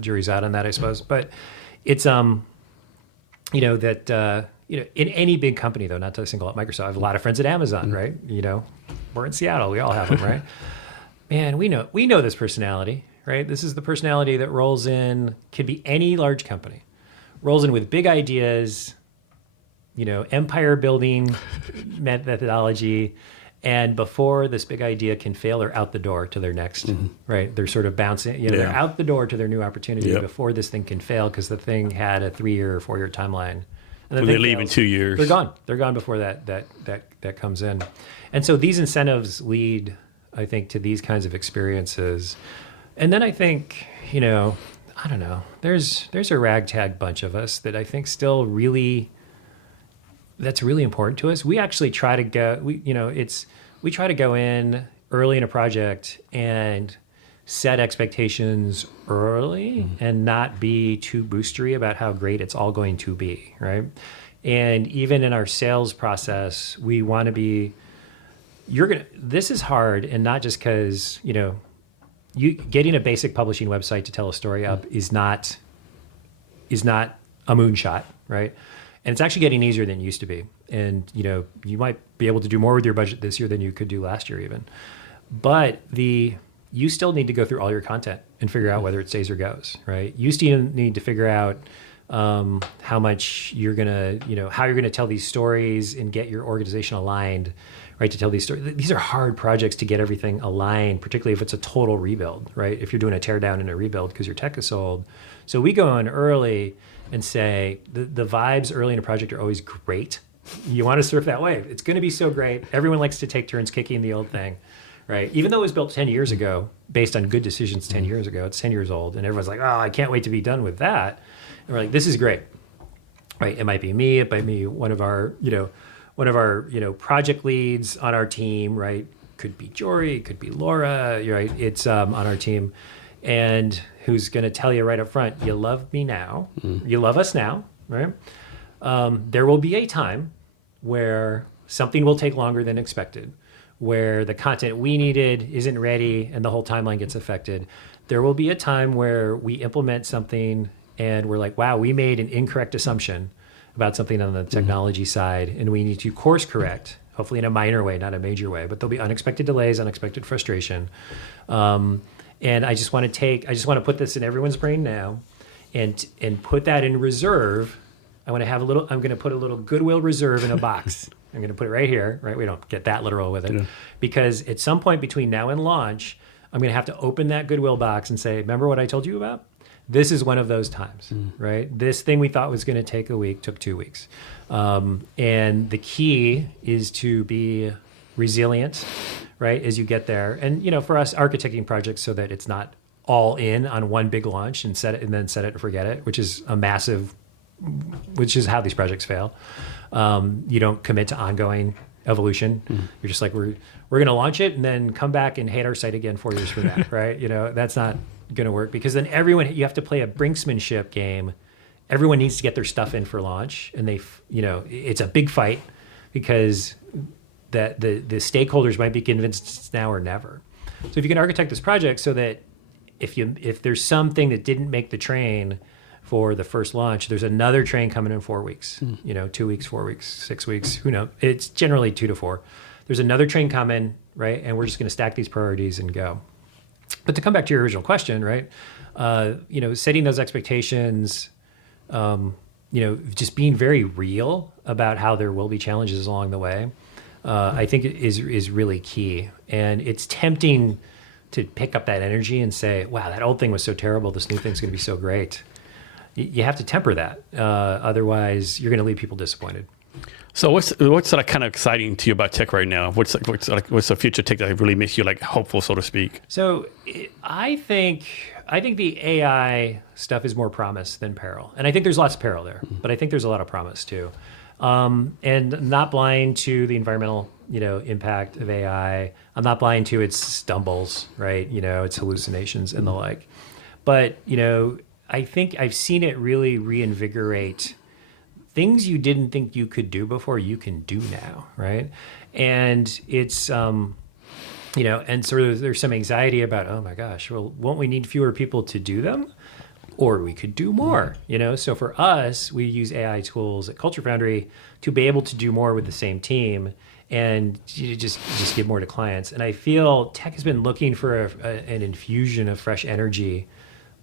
Jury's out on that, I suppose. But it's, in any big company, though, not to single out Microsoft, I have a lot of friends at Amazon, right? We're in Seattle. We all have them, right? Man, we know this personality, right? This is the personality that rolls in, could be any large company, rolls in with big ideas, empire building methodology. And before this big idea can fail, they're out the door to their next, right? They're sort of bouncing, they're out the door to their new opportunity before this thing can fail because the thing had a 3-year or 4-year timeline. And When they leave in 2 years. They're gone. They're gone before that comes in. And so these incentives lead, I think, to these kinds of experiences. And then I think, I don't know, there's a ragtag bunch of us that I think still that's really important to us. We actually try to go, we try to go in early in a project and set expectations early and not be too boostery about how great it's all going to be, right? And even in our sales process, we want to be, this is hard, and not just because, you getting a basic publishing website to tell a story up is not a moonshot, right? And it's actually getting easier than it used to be. And, you might be able to do more with your budget this year than you could do last year even. But you still need to go through all your content and figure out whether it stays or goes, right? You still need to figure out how much you're going to, how you're going to tell these stories and get your organization aligned, right, to tell these stories. These are hard projects to get everything aligned, particularly if it's a total rebuild, right? If you're doing a tear down and a rebuild because your tech is sold. So we go in early and say the vibes early in a project are always great. You want to surf that wave. It's going to be so great. Everyone likes to take turns kicking the old thing, right? Even though it was built 10 years ago, based on good decisions 10 years ago, it's 10 years old. And everyone's like, oh, I can't wait to be done with that. And we're like, this is great, right? It might be me. It might be one of our project leads on our team, right? Could be Jory, could be Laura, right? It's on our team. And who's going to tell you right up front, you love me now, you love us now, right? There will be a time where something will take longer than expected, where the content we needed isn't ready and the whole timeline gets affected. There will be a time where we implement something and we're like, wow, we made an incorrect assumption about something on the technology side, and we need to course correct, hopefully in a minor way, not a major way, but there'll be unexpected delays, unexpected frustration. And I just want to put this in everyone's brain now and put that in reserve. I'm going to put a little goodwill reserve in a box, I'm going to put it right here, right? We don't get that literal with it. Because at some point between now and launch, I'm going to have to open that Goodwill box and say, remember what I told you about? This is one of those times, right? This thing we thought was going to take a week took 2 weeks. And the key is to be resilient, right, as you get there. And, for us, architecting projects so that it's not all in on one big launch and set it and then set it and forget it, which is how these projects fail. You don't commit to ongoing evolution. You're just like, we're going to launch it and then come back and hate our site again 4 years from now, right? That's not going to work, because then you have to play a brinksmanship game. Everyone needs to get their stuff in for launch, and it's a big fight because the stakeholders might be convinced it's now or never. So if you can architect this project so that if there's something that didn't make the train for the first launch, there's another train coming in 4 weeks, 2 weeks, 4 weeks, 6 weeks, who knows? It's generally 2 to 4. There's another train coming, right? And we're just going to stack these priorities and go. But to come back to your original question, right? Setting those expectations, just being very real about how there will be challenges along the way, I think is really key. And it's tempting to pick up that energy and say, wow, that old thing was so terrible. This new thing's going to be so great. You have to temper that. Otherwise, you're going to leave people disappointed. So what's sort of kind of exciting to you about tech right now? What's the future tech that really makes you hopeful, so to speak? So I think the AI stuff is more promise than peril, and I think there's lots of peril there, but I think there's a lot of promise too. And not blind to the environmental, impact of AI. I'm not blind to its stumbles, right? Its hallucinations and the like. But I think I've seen it really reinvigorate things you didn't think you could do before, you can do now, right? And it's, and sort of there's some anxiety about, oh my gosh, well, won't we need fewer people to do them? Or we could do more, So for us, we use AI tools at Culture Foundry to be able to do more with the same team and just give more to clients. And I feel tech has been looking for an infusion of fresh energy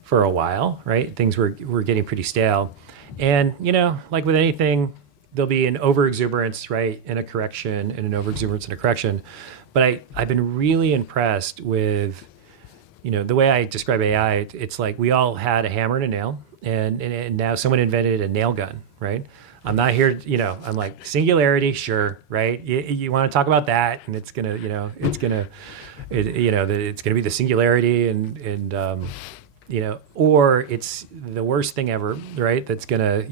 for a while, right? Things were getting pretty stale. And, like with anything, there'll be an overexuberance, right, and a correction, and an overexuberance and a correction. But I've been really impressed with, the way I describe AI, it's like we all had a hammer and a nail, and now someone invented a nail gun, right? I'm not here, I'm like, singularity, sure, right? You want to talk about that, and it's gonna, it's gonna be the singularity, and or it's the worst thing ever, right? That's gonna,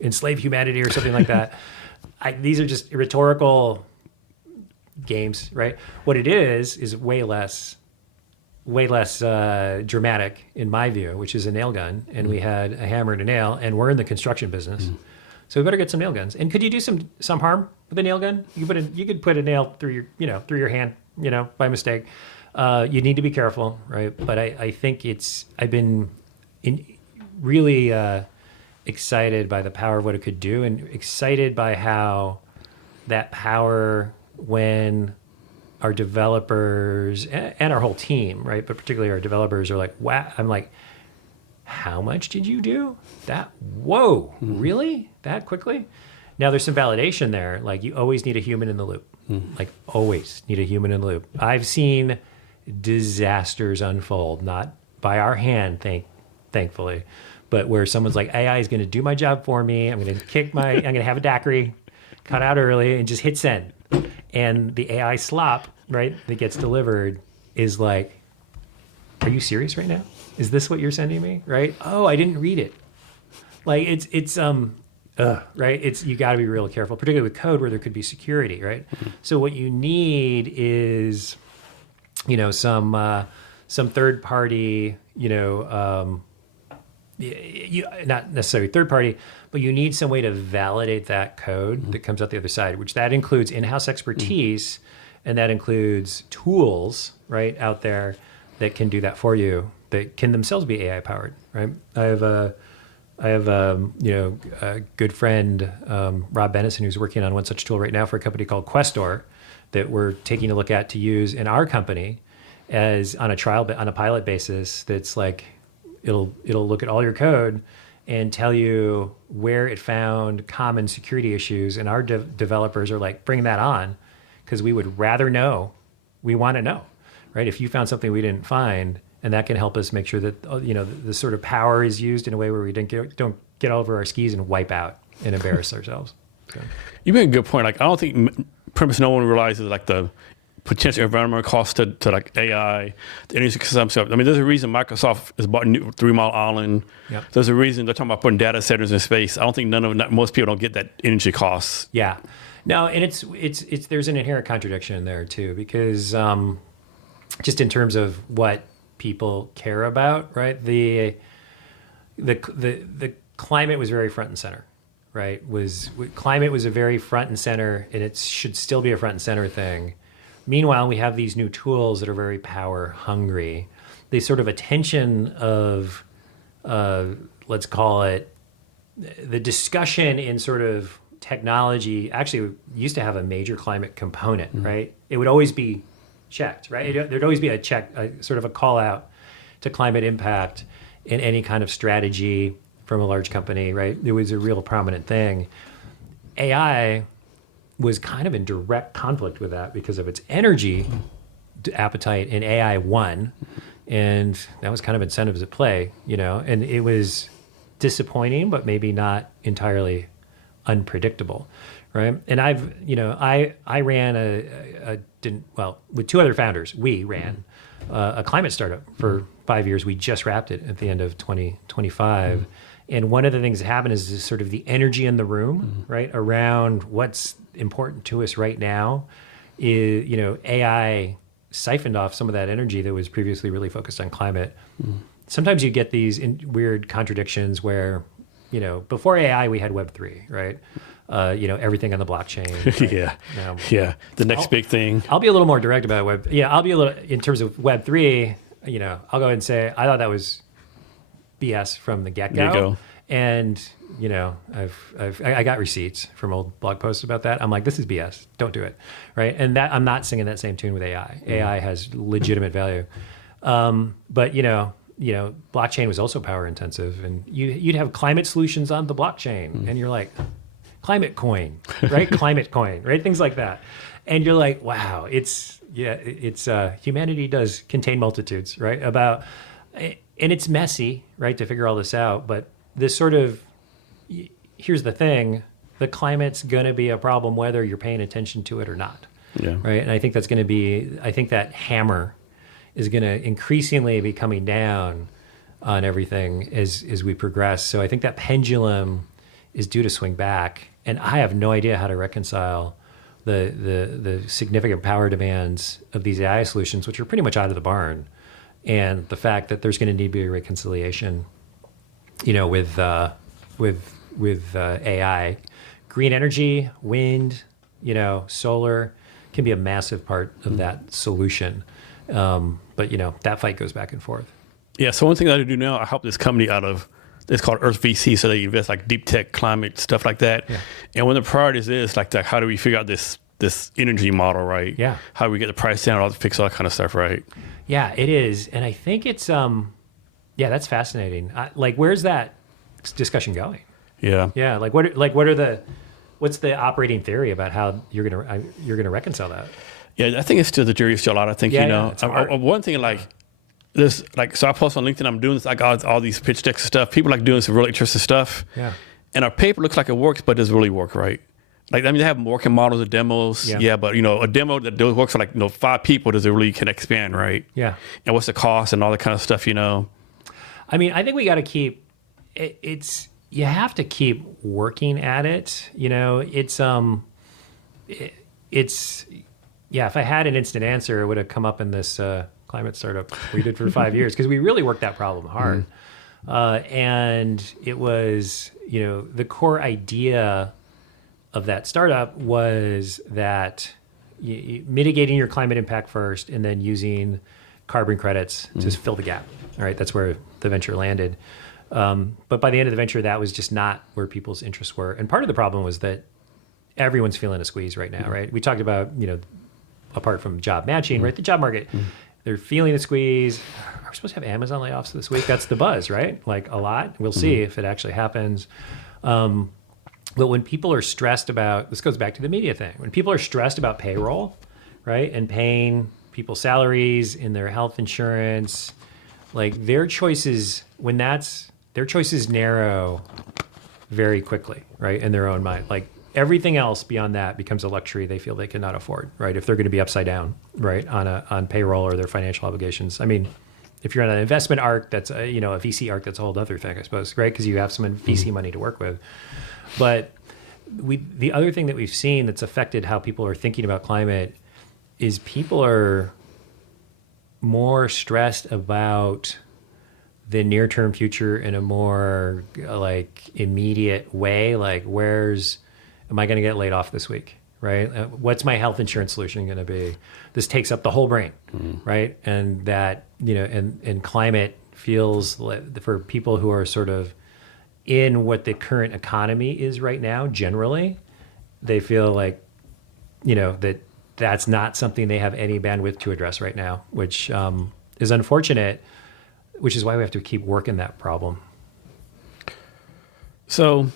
enslave humanity or something like that. These are just rhetorical games, right? What it is way less dramatic in my view, which is a nail gun, and we had a hammer and a nail, and we're in the construction business, so we better get some nail guns. And could you do some harm with a nail gun? You could put a nail through your hand, by mistake. You need to be careful, right? But I think I've been really excited by the power of what it could do, and excited by how that power, when our developers and our whole team, right, but particularly our developers are like, wow, I'm like, how much did you do? That, whoa, really? That quickly? Now there's some validation there. Like, you always need a human in the loop. Like, always need a human in the loop. I've seen disasters unfold, not by our hand, thankfully, but where someone's like, AI is going to do my job for me. I'm going to have a daiquiri, cut out early, and just hit send. And the AI slop, right, that gets delivered is like, are you serious right now? Is this what you're sending me? Right? Oh, I didn't read it. Like, it's right? It's, you got to be real careful, particularly with code where there could be security, right? So what you need is, some third party, not necessarily third party, but you need some way to validate that code that comes out the other side, which that includes in-house expertise, and that includes tools, right, out there that can do that for you, that can themselves be AI powered, right? I have a good friend, Rob Bennison, who's working on one such tool right now for a company called Questor that we're taking a look at to use in our company as on a pilot basis. That's like, it'll look at all your code and tell you where it found common security issues. And our developers are like, bring that on, because we would rather know. We want to know, right? If you found something we didn't find, and that can help us make sure that the sort of power is used in a way where we don't get over our skis and wipe out and embarrass ourselves. So. You made a good point. Like, I don't think premise no one realizes like the potential environmental cost to like AI, the energy consumption. I mean, there's a reason Microsoft is bought 3 Mile Island. Yep. There's a reason they're talking about putting data centers in space. I don't think most people don't get that energy costs. Yeah, no, and it's there's an inherent contradiction in there too, because just in terms of what people care about, right? The climate was very front and center, right? Climate was a very front and center, and it should still be a front and center thing. Meanwhile, we have these new tools that are very power hungry. The sort of attention of, let's call it, the discussion in sort of technology actually used to have a major climate component, right? It would always be checked, right? There'd always be a sort of a call out to climate impact in any kind of strategy from a large company, right? It was a real prominent thing. AI was kind of in direct conflict with that because of its energy appetite, and AI won, and that was kind of incentives at play, and it was disappointing, but maybe not entirely unpredictable, right? And I ran with 2 other founders, we ran a climate startup for 5 years. We just wrapped it at the end of 2025. And one of the things that happened is sort of the energy in the room, right, around what's important to us right now is, AI siphoned off some of that energy that was previously really focused on climate. Sometimes you get these weird contradictions where, before AI, we had Web3, right? Everything on the blockchain. Right? Yeah. The next big thing. I'll be a little more direct about Web. Yeah, I'll be a little, in terms of Web3, I'll go ahead and say, I thought that was BS from the get-go. There you go. And, I got receipts from old blog posts about that. I'm like, this is BS. Don't do it. Right. And that I'm not singing that same tune with AI. AI has legitimate value. But, blockchain was also power intensive, and you'd have climate solutions on the blockchain, and you're like, climate coin, right? Climate coin, right? Things like that. And you're like, wow, it's humanity does contain multitudes, right? And it's messy, right, to figure all this out. But this sort of, here's the thing, the climate's going to be a problem whether you're paying attention to it or not. Yeah. Right. And I think that's going to be, I think that hammer is going to increasingly be coming down on everything as we progress. So I think that pendulum is due to swing back. And I have no idea how to reconcile the significant power demands of these AI solutions, which are pretty much out of the barn, and the fact that there's going to need to be a reconciliation, with AI. Green energy, wind, solar can be a massive part of that solution. But that fight goes back and forth. Yeah. So one thing that I do now, I help this company out of, it's called Earth VC. So they invest like deep tech, climate, stuff like that. Yeah. And one of the priorities is like how do we figure out this energy model, right? Yeah. How do we get the price down, fix all that kind of stuff, right? Yeah, it is. And I think it's, that's fascinating. Where's that discussion going? Yeah. Yeah. What's the operating theory about how you're going to reconcile that? Yeah. I think it's still the jury's still out. I think, one thing this, so I post on LinkedIn, I'm doing this, I got all these pitch decks and stuff. People like doing some really interesting stuff. Yeah. And our paper looks like it works, but does it really work, right? They have working models of demos. Yeah. But, a demo that works for 5 people, does it really can expand, right? Yeah. And what's the cost and all that kind of stuff, I mean, I think we got to keep, you have to keep working at it. If I had an instant answer, it would have come up in this climate startup we did for 5 years, because we really worked that problem hard. And it was, the core idea of that startup was that mitigating your climate impact first and then using carbon credits to fill the gap. All right, that's where the venture landed. But by the end of the venture, that was just not where people's interests were. And part of the problem was that everyone's feeling a squeeze right now, right? We talked about, apart from job matching, right? The job market, they're feeling the squeeze. we're supposed to have Amazon layoffs this week. That's the buzz, right? Like a lot. We'll see if it actually happens. But when people are stressed about, this goes back to the media thing. When people are stressed about payroll, right, and paying people's salaries and their health insurance, like their choices, their choices narrow very quickly, right, in their own mind. Like everything else beyond that becomes a luxury they feel they cannot afford, right, if they're going to be upside down, right, on payroll or their financial obligations. I mean, if you're on an investment arc, that's a VC arc, that's a whole other thing, I suppose, right, because you have some VC money to work with. But the other thing that we've seen that's affected how people are thinking about climate is people are more stressed about the near-term future in a more like immediate way. Like, am I going to get laid off this week, right? What's my health insurance solution going to be? This takes up the whole brain, right? And that, and climate feels like, for people who are sort of in what the current economy is right now, generally, they feel like, that's not something they have any bandwidth to address right now, which is unfortunate, which is why we have to keep working that problem. So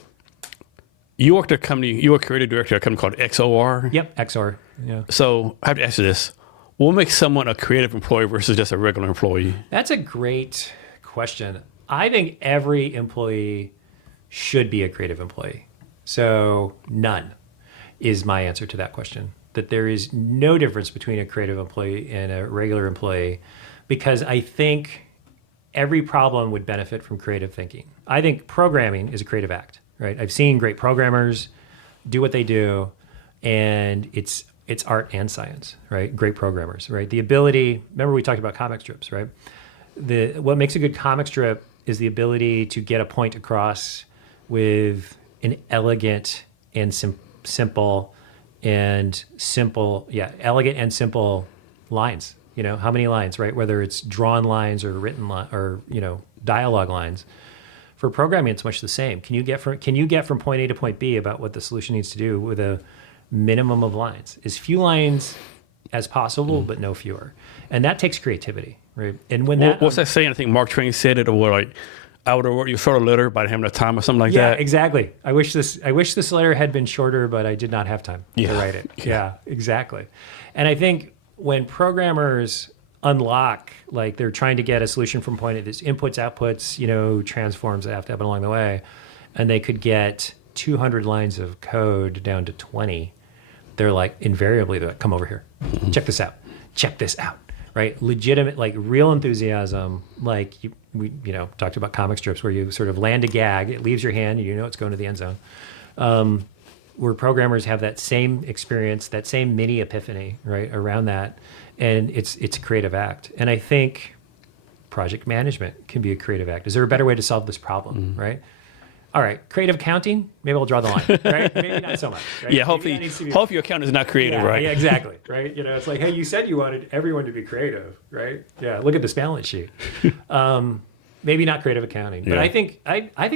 you worked at a company, you were creative director at a company called XOR. Yep, XOR. Yeah. So I have to ask you this. What makes someone a creative employee versus just a regular employee? That's a great question. I think every employee should be a creative employee. So none is my answer to that question. That there is no difference between a creative employee and a regular employee, because I think every problem would benefit from creative thinking. I think programming is a creative act, right? I've seen great programmers do what they do, and it's art and science, right? Great programmers, right? The ability, remember we talked about comic strips, right? What makes a good comic strip is the ability to get a point across with an elegant and simple lines. How many lines, right? Whether it's drawn lines or written or dialogue lines. For programming, it's much the same. Can you get from point A to point B about what the solution needs to do with a minimum of lines? As few lines as possible, but no fewer. And that takes creativity, right? And when what's that saying? I think Mark Twain said it, or like, I would have wrote you a shorter letter, but I didn't have enough time or something like that. Yeah, exactly. I wish this letter had been shorter, but I did not have time to write it. Yeah, exactly. And I think when programmers unlock, like they're trying to get a solution from point A, there's inputs, outputs, transforms that have to happen along the way, and they could get 200 lines of code down to 20, they're like, invariably, they're like, come over here, check this out, right? Legitimate, like real enthusiasm, like we talked about comic strips where you sort of land a gag, it leaves your hand, it's going to the end zone. Where programmers have that same experience, that same mini epiphany, right, around that, and it's a creative act. And I think project management can be a creative act. Is there a better way to solve this problem, right? All right, creative accounting, maybe we'll draw the line, right? Maybe not so much. Right? Yeah, hopefully your accountant is not creative, right? Yeah, exactly, right? It's like, hey, you said you wanted everyone to be creative, right? Yeah, look at this balance sheet. Maybe not creative accounting, but I think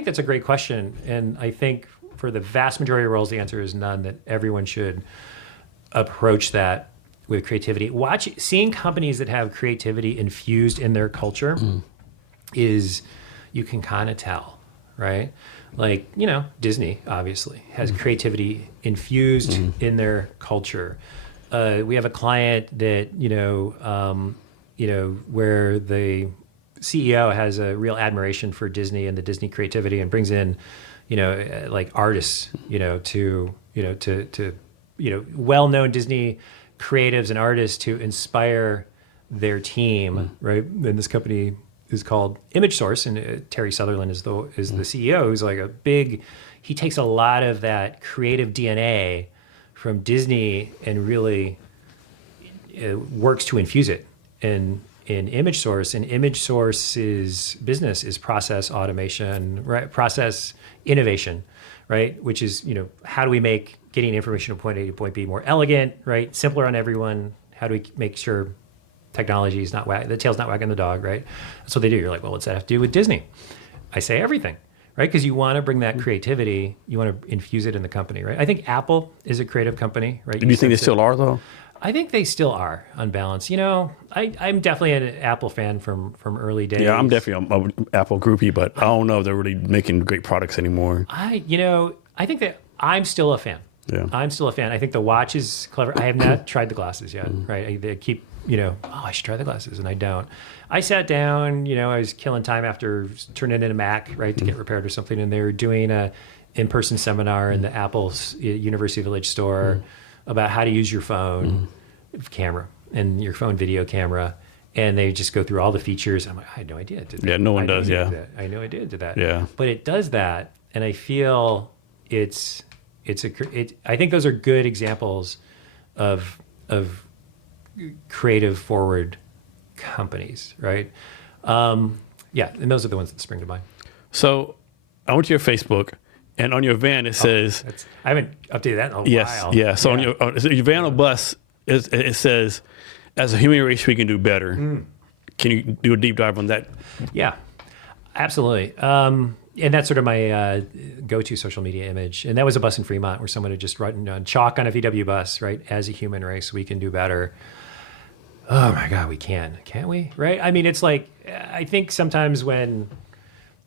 that's a great question, and I think for the vast majority of roles, the answer is none. That everyone should approach that with creativity. Seeing companies that have creativity infused in their culture is, you can kind of tell, right? Like, Disney obviously has creativity infused in their culture. We have a client that, where the CEO has a real admiration for Disney and the Disney creativity, and brings in, like artists, to well-known Disney creatives and artists to inspire their team, right? And this company is called Image Source, and Terry Sutherland is the CEO, who's like he takes a lot of that creative DNA from Disney and really works to infuse it in Image Source. And Image Source's business is process automation, right? Process innovation, right? Which is, how do we make getting information from point A to point B more elegant, right? Simpler on everyone. How do we make sure technology is the tail's not wagging the dog, right? That's what they do. You're like, well, what's that have to do with Disney? I say everything, right? Because you want to bring that creativity, you want to infuse it in the company, right? I think Apple is a creative company, right? Do you think they still are, though? I think they still are unbalanced. I'm definitely an Apple fan from early days. Yeah, I'm definitely an Apple groupie, but I don't know if they're really making great products anymore. I think that I'm still a fan. Yeah. I'm still a fan. I think the watch is clever. I have not tried the glasses yet, right? They keep, I should try the glasses, and I don't. I sat down, I was killing time after turning in a Mac, right, to get repaired or something, and they were doing a in-person seminar in the Apple's University Village store about how to use your phone camera and your phone video camera. And they just go through all the features. I'm like, I had no idea it did that. Yeah, no one does, yeah. I had no idea it did that. Yeah. But it does that, and I feel I think those are good examples of creative forward companies, right? And those are the ones that spring to mind. So I went to your Facebook, and on your van it says, I haven't updated that in a while. Yeah. So on your van or bus, it says, as a human race, we can do better. Can you do a deep dive on that? Yeah, absolutely. And that's sort of my go-to social media image. And that was a bus in Fremont where someone had just written on chalk on a VW bus, right? As a human race, we can do better. Oh my God, we can. Can't we? Right? I mean, it's like, I think sometimes when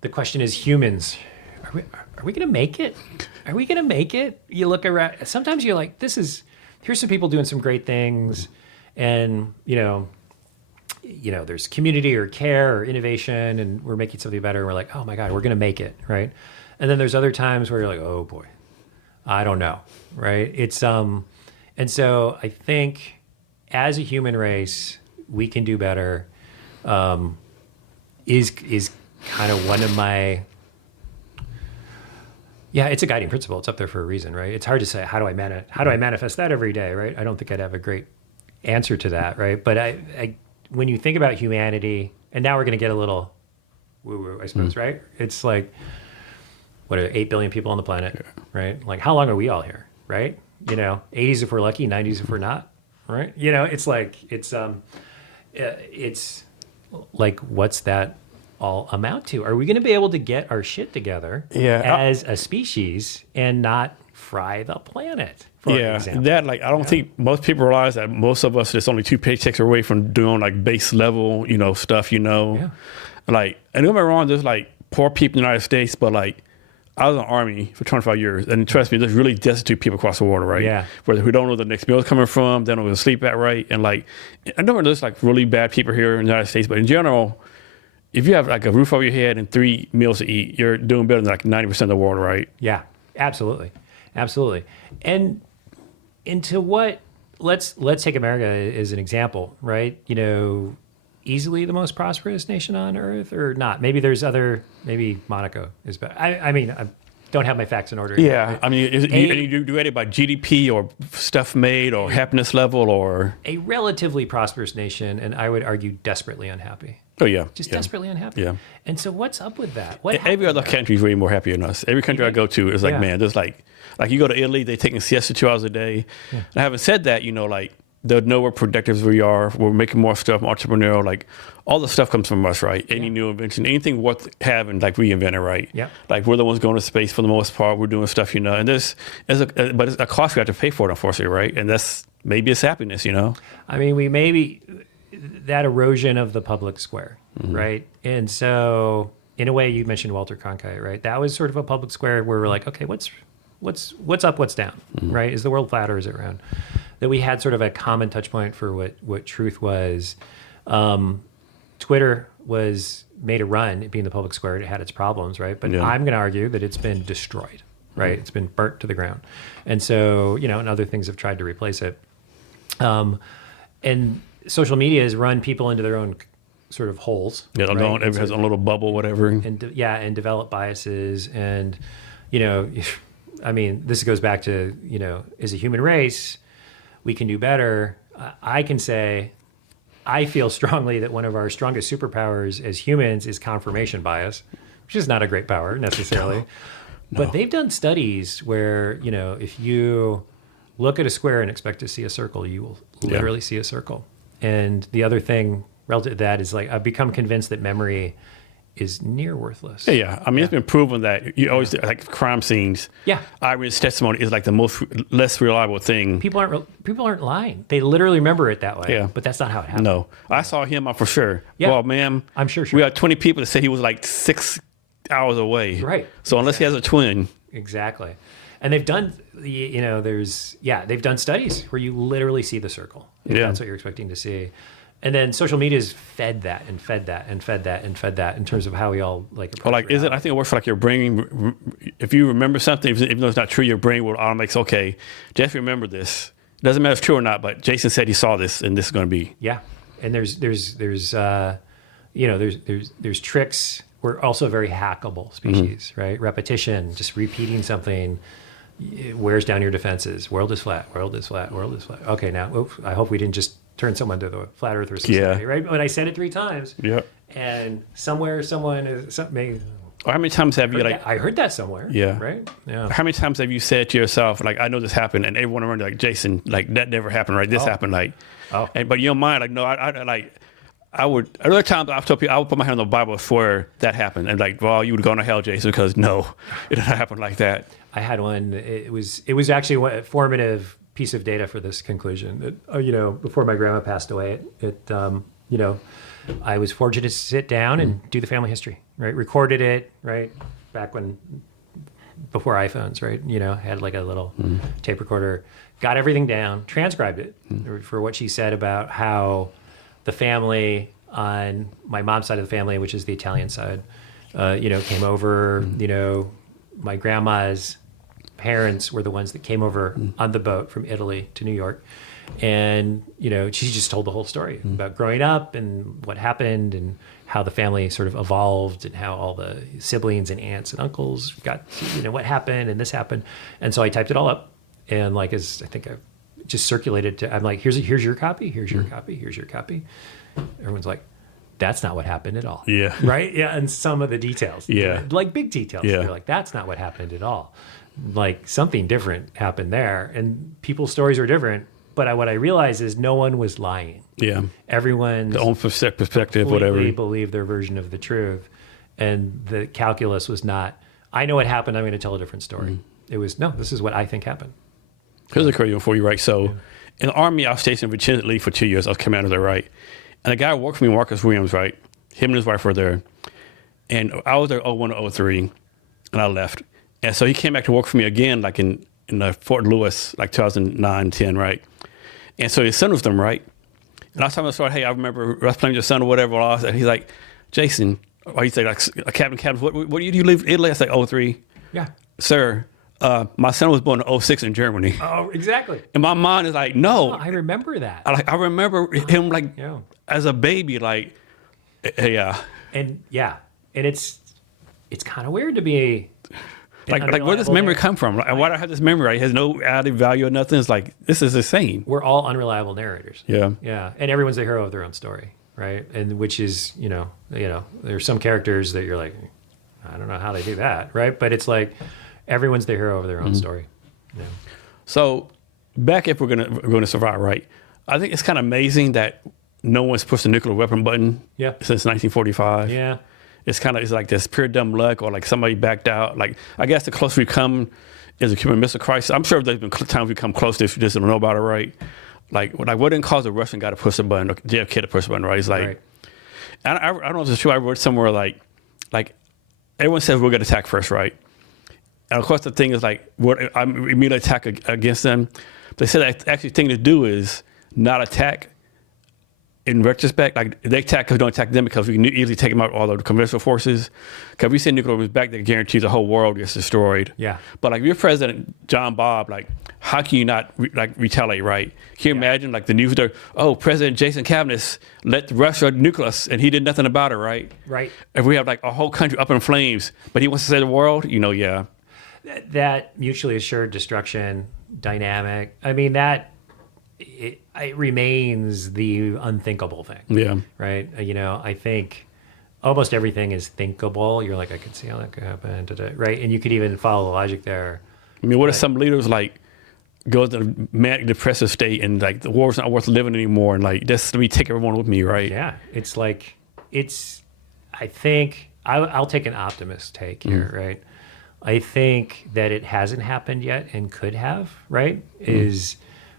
the question is humans, are we going to make it? Are we going to make it? You look around, sometimes you're like, here's some people doing some great things. And, there's community or care or innovation, and we're making something better. And we're like, oh my God, we're going to make it, right? And then there's other times where you're like, oh boy, I don't know, right? It's and so I think as a human race, we can do better. Is kind of one of my it's a guiding principle. It's up there for a reason, right? It's hard to say how do I manifest that every day, right? I don't think I'd have a great answer to that, right? But I when you think about humanity, and now we're going to get a little woo-woo, I suppose, right? It's like, what are 8 billion people on the planet, right? Like, how long are we all here, right? 80s if we're lucky, 90s if we're not, right? It's like, it's like, what's that all amount to? Are we going to be able to get our shit together as a species and not fry the planet? That I don't think most people realize that most of us is only 2 paychecks away from doing like base level, stuff, Like, and don't get me wrong, there's like poor people in the United States, but like I was in the Army for 25 years, and trust me, there's really destitute people across the world, right? Yeah. Who don't know where the next meal is coming from, they don't know where to sleep at, right? And like, I know there's like really bad people here in the United States, but in general, if you have like a roof over your head and 3 meals to eat, you're doing better than like 90% of the world, right? Yeah, absolutely. And into what, let's take America as an example, right? Easily the most prosperous nation on earth, or not? Maybe Monaco is better. I mean, I don't have my facts in order. Yeah, right? I mean, you do it by GDP or stuff made or happiness level or? A relatively prosperous nation, and I would argue desperately unhappy. Oh, yeah. Desperately unhappy. Yeah. And so what's up with that? Every other country is way more happy than us. Every country I go to is like, man, there's like you go to Italy, they taking siesta 2 hours a day. Yeah. And having said that, like they'll know we're productive as we are. We're making more stuff, entrepreneurial. Like all the stuff comes from us, right? Any new invention, anything worth having, like we invented, right? Yeah. Like we're the ones going to space for the most part. We're doing stuff, and but it's a cost we have to pay for it, unfortunately, right? And maybe it's happiness, I mean, we maybe that erosion of the public square, right? And so, in a way, you mentioned Walter Cronkite, right? That was sort of a public square where we're like, okay, what's up, what's down, right? Is the world flat or is it round? That we had sort of a common touch point for what truth was. Twitter was made a run at being the public square. It had its problems, right? But I'm going to argue that it's been destroyed, right? It's been burnt to the ground. And so, and other things have tried to replace it. And social media has run people into their own sort of holes. Yeah, right? Everyone has a little bubble, whatever. And develop biases. And, I mean, this goes back to, as a human race, we can do better. I can say, I feel strongly that one of our strongest superpowers as humans is confirmation bias, which is not a great power necessarily. No. But they've done studies where, if you look at a square and expect to see a circle, you will literally see a circle. And the other thing relative to that is like, I've become convinced that memory is near worthless. Yeah. I mean, it's been proven that you always like crime scenes. Yeah. Eyewitness testimony is like the less reliable thing. People aren't lying. They literally remember it that way. Yeah. But that's not how it happened. No, I saw him for sure. Yeah. Well, ma'am, I'm sure. we had 20 people that said he was like 6 hours away. Right. So unless he has a twin. Exactly. And they've done, they've done studies where you literally see the circle. If that's what you're expecting to see. And then social media's fed that and fed that and fed that and fed that in terms of how we all like approach reality. I think it works for like your brain. If you remember something, even though it's not true, your brain will automatically okay, just remember this. It doesn't matter if it's true or not, but Jason said he saw this and this is going to be. Yeah. And there's tricks. We're also a very hackable species, right? Repetition, just repeating something wears down your defenses. World is flat, world is flat, world is flat. Okay, now, I hope we didn't just turn someone to the flat earther society, right? But I said it 3 times. Yeah. And somewhere, someone is something. Or how many times have you I heard that somewhere. Yeah. Right? Yeah. How many times have you said to yourself, like, I know this happened, and everyone around you, like, Jason, like, that never happened, right? This happened, like. Oh. But in your mind, like, no, I would, other times I've told people, I would put my hand on the Bible and swear that happened. And like, well, you would go to hell, Jason, because no, it didn't happen like that. I had one, it was actually a formative piece of data for this conclusion. Before my grandma passed away, I was fortunate to sit down and do the family history, right? Recorded it, right? Back before iPhones, right? Had like a little tape recorder, got everything down, transcribed it for what she said about how the family on my mom's side of the family, which is the Italian side, came over, my grandma's parents were the ones that came over on the boat from Italy to New York. And, she just told the whole story about growing up and what happened and how the family sort of evolved and how all the siblings and aunts and uncles got, what happened and this happened. And so I typed it all up. And I think I just circulated I'm like, here's your copy, here's your copy, here's your copy. Everyone's like, that's not what happened at all. Yeah. Right? Yeah. And some of the details. Yeah. Like big details. Yeah. They're like, that's not what happened at all. Like something different happened there. And people's stories are different. But what I realized is no one was lying. Yeah. Everyone's their own perspective, whatever. Believed their version of the truth. And the calculus was not, I know what happened, I'm going to tell a different story. It was, no, this is what I think happened. Here's a crazy one for you, right? So in the Army, I was stationed in Virginia Lee for 2 years. I was commander there, right? And a guy who worked for me, Marcus Williams, right? Him and his wife were there. And I was there 01 to 03, and I left. And so he came back to work for me again, like in Fort Lewis, like 2009, 10, right? And so his son was them, right? And I was telling him the story, hey, I remember us playing with your son or whatever. And he's like, Jason, or he'd say, like, Captain, what do you leave Italy? I say, 03. Yeah. Sir, my son was born in 06 in Germany. Oh, exactly. And my mind is like, no. Oh, I remember that. I remember him as a baby, like, yeah. And it's kind of weird to be like where does memory come from? Like, why do I have this memory? Right? It has no added value or nothing. It's like, this is insane. We're all unreliable narrators. Yeah. Yeah. And everyone's the hero of their own story, right? And which is, there's some characters that you're like, I don't know how they do that, right? But it's like everyone's the hero of their own story. Yeah. So back if we're gonna survive, right? I think it's kind of amazing that no one's pushed the nuclear weapon button since 1945. Yeah. It's like this pure dumb luck, or like somebody backed out. Like, I guess the closer we come is a Cuban Missile Crisis. I'm sure there's been times we come close to this, we just don't know about it, right? Like what didn't cause the Russian guy to push the button, or JFK to push the button, right? It's like, I don't know if it's true. I read somewhere like everyone says we're going to attack first, right? And of course the thing is like, I'm immediately attack against them. They said the actually thing to do is not attack. In retrospect, like they attack because we don't attack them because we can easily take them out all the conventional forces. Because if we send nuclear weapons back, that guarantees the whole world gets destroyed. Yeah. But like if you're President John Bob, like how can you not retaliate, right? Can you imagine like the news? President Jason Cavness let Russia nuke us, and he did nothing about it, right? Right. If we have like a whole country up in flames, but he wants to save the world, yeah. That mutually assured destruction dynamic. I mean it remains the unthinkable thing. Yeah. Right. I think almost everything is thinkable. You're like, I could see how that could happen today. Right. And you could even follow the logic there. I mean, what if some leaders like go to the manic depressive state and like the war's not worth living anymore, and like just let me take everyone with me, right? Yeah. It's like I think I'll take an optimist take here, right? I think that it hasn't happened yet and could have, right? Is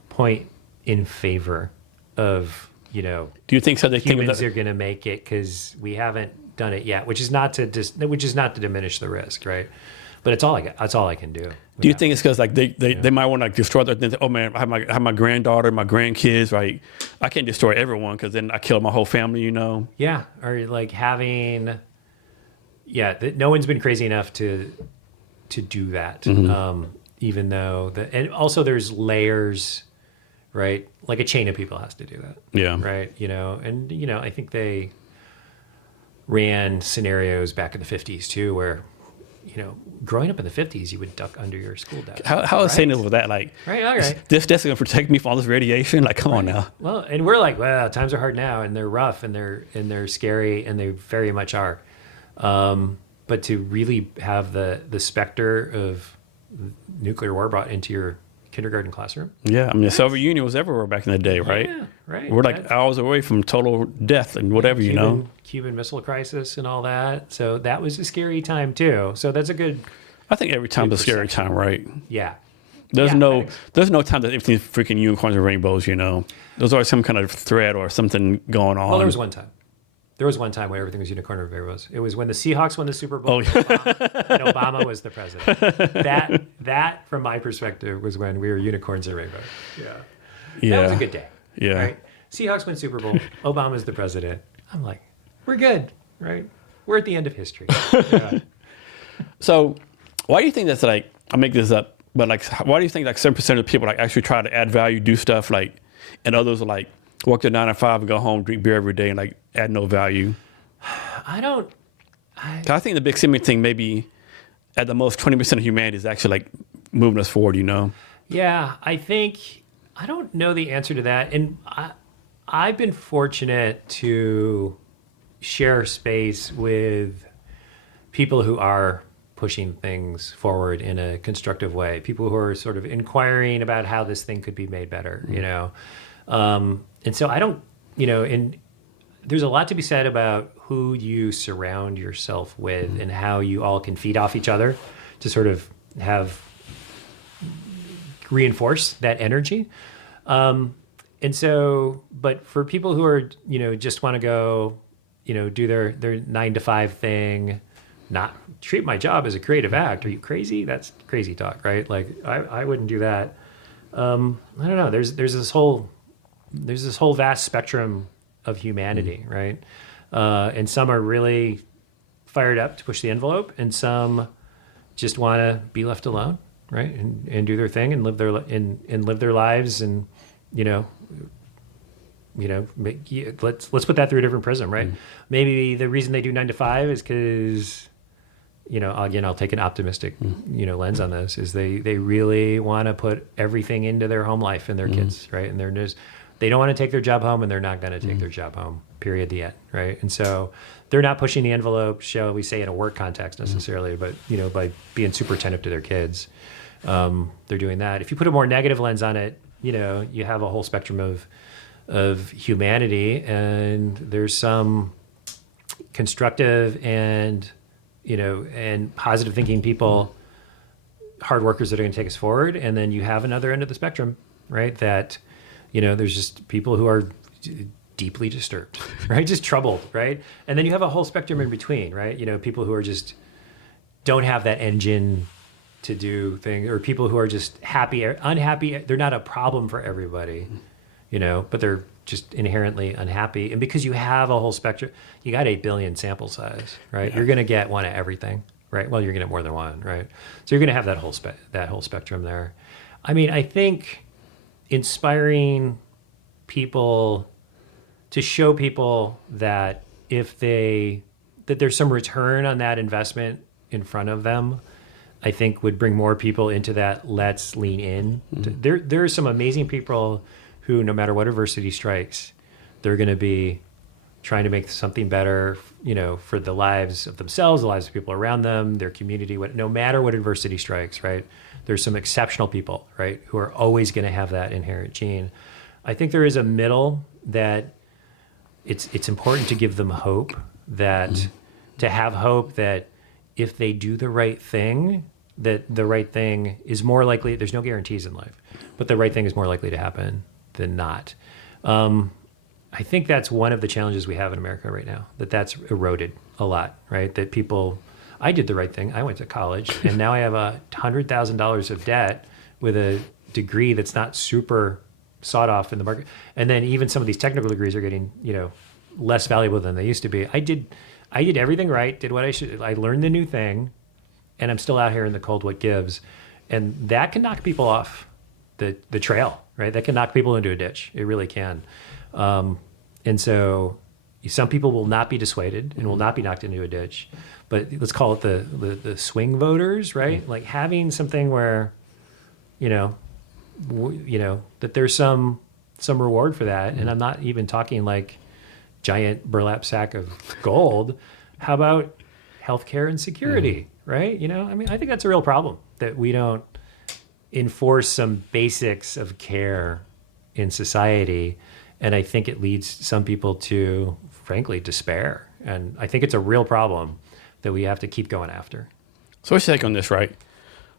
point in favor of, Do you think so? They think humans that, are going to make it because we haven't done it yet, which is not to diminish the risk, right? But it's all I got. That's all I can do. do you think it's because like they might want to destroy their things? Oh man, I have my granddaughter, my grandkids, right? I can't destroy everyone because then I kill my whole family, Yeah, or like having, no one's been crazy enough to do that. Even though and also there's layers, right? Like a chain of people has to do that. Yeah. Right. And I think they ran scenarios back in the 50s too, where, growing up in the 50s, you would duck under your school desk. How insane is that? Like, Right, all right. This desk is going to protect me from all this radiation? Like, come on now. Well, and we're like, well, times are hard now, and they're rough, and they're scary, and they very much are. But to really have the specter of nuclear war brought into your kindergarten classroom. Yeah, I mean, the Soviet Union was everywhere back in the day, right? Yeah, right. We're like hours away from total death and whatever, Cuban Missile Crisis and all that. So that was a scary time too. So that's a good. I think every time's a scary time, right? Yeah. There's Yeah, no time that everything's freaking unicorns and rainbows, There's always some kind of threat or something going on. Well, there was one time. There was one time when everything was unicorn and rainbows. It was when the Seahawks won the Super Bowl and Obama was the president. That, from my perspective, was when we were unicorns and rainbows. Yeah. That was a good day. Yeah. Right? Seahawks win Super Bowl. Obama's the president. I'm like, we're good, right? We're at the end of history. Yeah. So why do you think that's like, I'll make this up, but like, why do you think like 7% of people like actually try to add value, do stuff like, and others are like, work to 9 to 5 and go home, drink beer every day and like add no value? I think the big similar thing maybe at the most 20% of humanity is actually like moving us forward, Yeah, I don't know the answer to that. And I've been fortunate to share space with people who are pushing things forward in a constructive way, people who are sort of inquiring about how this thing could be made better, and so I don't, and there's a lot to be said about who you surround yourself with and how you all can feed off each other to sort of reinforce that energy. And so, but for people who are, just want to go, do their 9 to 5 thing, not treat my job as a creative act. Are you crazy? That's crazy talk, right? Like I wouldn't do that. I don't know. There's this whole vast spectrum of humanity, right? And some are really fired up to push the envelope, and some just want to be left alone, right? And do their thing and live their lives, and let's put that through a different prism, right? Maybe the reason they do 9 to 5 is because, again, I'll take an optimistic, lens on this, is they really want to put everything into their home life and their kids, right? And they don't want to take their job home, and they're not going to take their job home, period, the end, right? And so they're not pushing the envelope, shall we say, in a work context necessarily, but, by being super attentive to their kids, they're doing that. If you put a more negative lens on it, you have a whole spectrum of humanity, and there's some constructive and positive thinking people, hard workers that are going to take us forward. And then you have another end of the spectrum, right? That, there's just people who are deeply disturbed, right? Just troubled, right? And then you have a whole spectrum in between, right? People who are just don't have that engine to do things, or people who are just unhappy. They're not a problem for everybody, but they're just inherently unhappy. And because you have a whole spectrum, you got 8 billion sample size, right? Yeah. You're going to get one of everything, right? Well, you're going to get more than one, right? So you're going to have that whole spectrum there. I mean, I think inspiring people to show people that that there's some return on that investment in front of them, I think would bring more people into that let's lean in. There are some amazing people who, no matter what adversity strikes, they're going to be trying to make something better, for the lives of themselves, the lives of people around them, their community, no matter what adversity strikes, right? There's some exceptional people, right, who are always going to have that inherent gene. I think there is a middle that it's important to give them hope that to have hope that if they do the right thing, that the right thing is more likely. There's no guarantees in life, but the right thing is more likely to happen than not. I think that's one of the challenges we have in America right now, that's eroded a lot, right? That people, I did the right thing. I went to college and now I have $100,000 of debt with a degree that's not super sought off in the market. And then even some of these technical degrees are getting, less valuable than they used to be. I did everything right, did what I should. I learned the new thing, and I'm still out here in the cold what gives. And that can knock people off the trail, right? That can knock people into a ditch. It really can. And so some people will not be dissuaded and will not be knocked into a ditch. But let's call it the swing voters, right? Like having something where, that there's some reward for that. And I'm not even talking like giant burlap sack of gold. How about healthcare and security, right? I think that's a real problem that we don't enforce some basics of care in society. And I think it leads some people to, frankly, despair. And I think it's a real problem that we have to keep going after. So what's your take on this, right?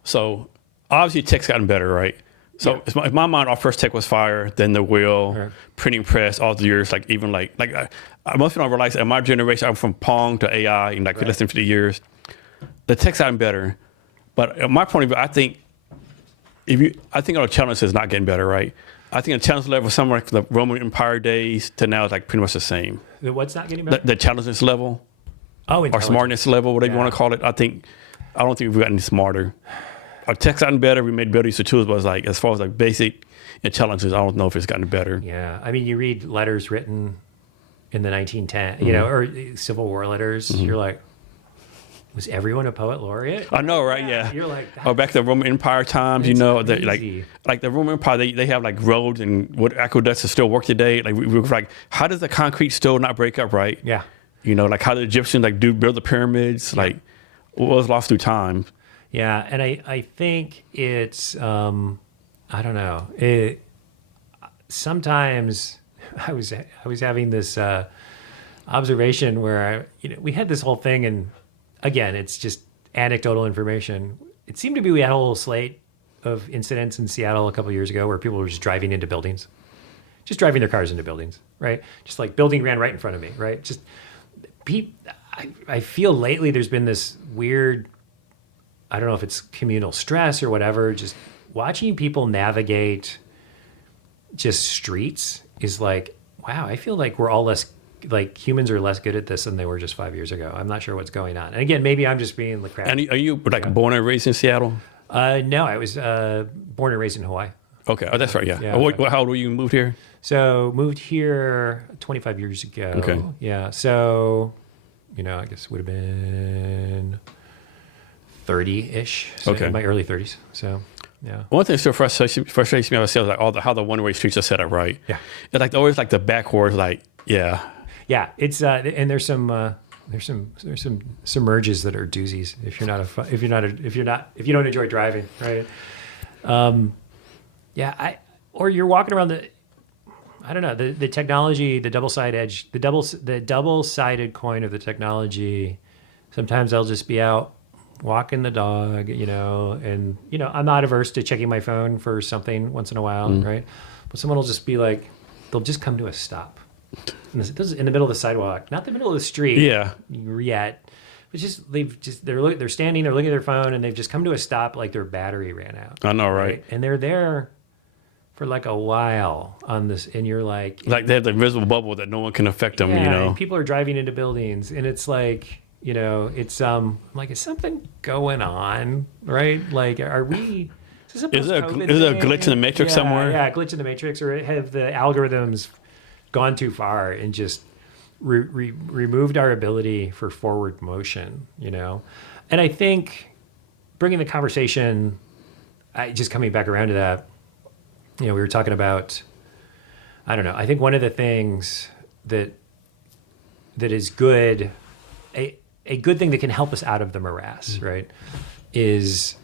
So obviously tech's gotten better, right? So in my mind, our first tech was fire, then the wheel, printing press, all the years, most people don't realize in my generation, I'm from Pong to AI in less than 50 years. The tech's gotten better. But at my point of view, I think our challenge is not getting better, right? I think the challenge level somewhere from the Roman Empire days to now is pretty much the same. What's not getting better? The challenges level, or smartness level, whatever you want to call it. I don't think we've gotten any smarter. Our tech's gotten better. We made better use of tools, but it's as far as basic and challenges, I don't know if it's gotten better. Yeah, I mean, you read letters written in the 1910s, or Civil War letters. You're like, was everyone a poet laureate? I know, right? Yeah. You're like, or back to the Roman Empire times, crazy. like the Roman Empire, they have roads and what aqueducts that still work today. We were how does the concrete still not break up, right? Yeah. How the Egyptians build the pyramids, what was lost through time. Yeah, and I think it's I don't know. Sometimes I was having this observation where we had this whole thing, and again, it's just anecdotal information. It seemed to be we had a whole slate of incidents in Seattle a couple of years ago where people were just driving into buildings, just driving their cars into buildings, right? Just building ran right in front of me, right? Just I feel lately there's been this weird, I don't know if it's communal stress or whatever, just watching people navigate just streets is wow, I feel like we're all less, humans are less good at this than they were just 5 years ago. I'm not sure what's going on. And again, maybe I'm just being the crap. And are you born and raised in Seattle? No, I was born and raised in Hawaii. Okay. Oh, that's right. Yeah. How old were you moved here? So moved here 25 years ago. Okay. Yeah. So, I guess it would have been 30-ish. So in my early 30s. So, yeah. One thing that still frustrates me about Seattle is how the one-way streets are set up, right? Yeah. It's always the backwards, yeah. Yeah. It's and there's some merges that are doozies if you don't enjoy driving, right? Or you're walking around I don't know, the technology, the double-sided coin of the technology. Sometimes I'll just be out walking the dog, and I'm not averse to checking my phone for something once in a while, right? But someone will just be they'll just come to a stop. And this is in the middle of the sidewalk, not the middle of the street. Yeah. Yet. It's they're standing, they're looking at their phone, and they've just come to a stop like their battery ran out. I know, right? And they're there for a while on this, and you're they have the invisible bubble that no one can affect them, and people are driving into buildings, and it's it's I'm is something going on, right? Are we? Is there a glitch in the matrix somewhere? Yeah, glitch in the matrix, or have the algorithms gone too far and just removed our ability for forward motion? And I think bringing the conversation, just coming back around to that. We were talking about, I don't know, I think one of the things that is good, a good thing that can help us out of the morass, right, is,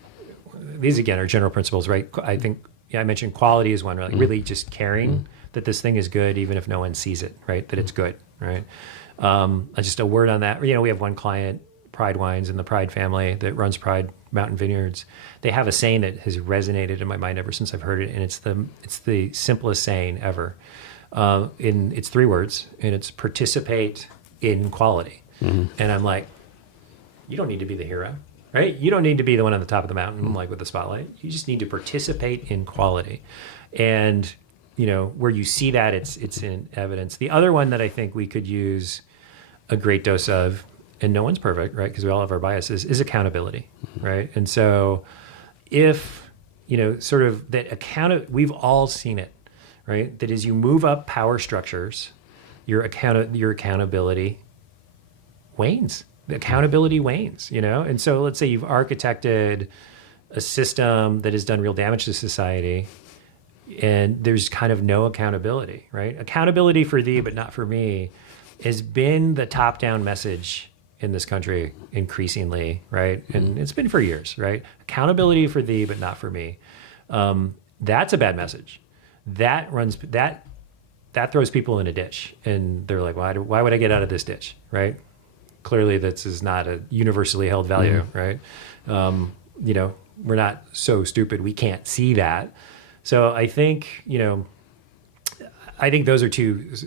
these again are general principles, right? I think, I mentioned quality is one, really just caring that this thing is good even if no one sees it, right, that it's good, right? Just a word on that. We have one client, Pride Wines, and the Pride family that runs Pride Mountain Vineyards. They have a saying that has resonated in my mind ever since I've heard it, and it's the simplest saying ever. It's 3 words, and it's participate in quality. And I'm like, you don't need to be the hero, right? You don't need to be the one on the top of the mountain, like with the spotlight. You just need to participate in quality. And where you see that, it's in evidence. The other one that I think we could use a great dose of, and no one's perfect, right? Because we all have our biases, is accountability, right? And so if, sort of that we've all seen it, right? That as you move up power structures, your accountability wanes. The accountability wanes, And so let's say you've architected a system that has done real damage to society, and there's kind of no accountability, right? Accountability for thee, but not for me, has been the top-down message in this country increasingly, right? And it's been for years, right? Accountability for thee, but not for me. That's a bad message. That throws people in a ditch, and they're like, why would I get out of this ditch, right? Clearly, this is not a universally held value, right? We're not so stupid we can't see that. So I think those are two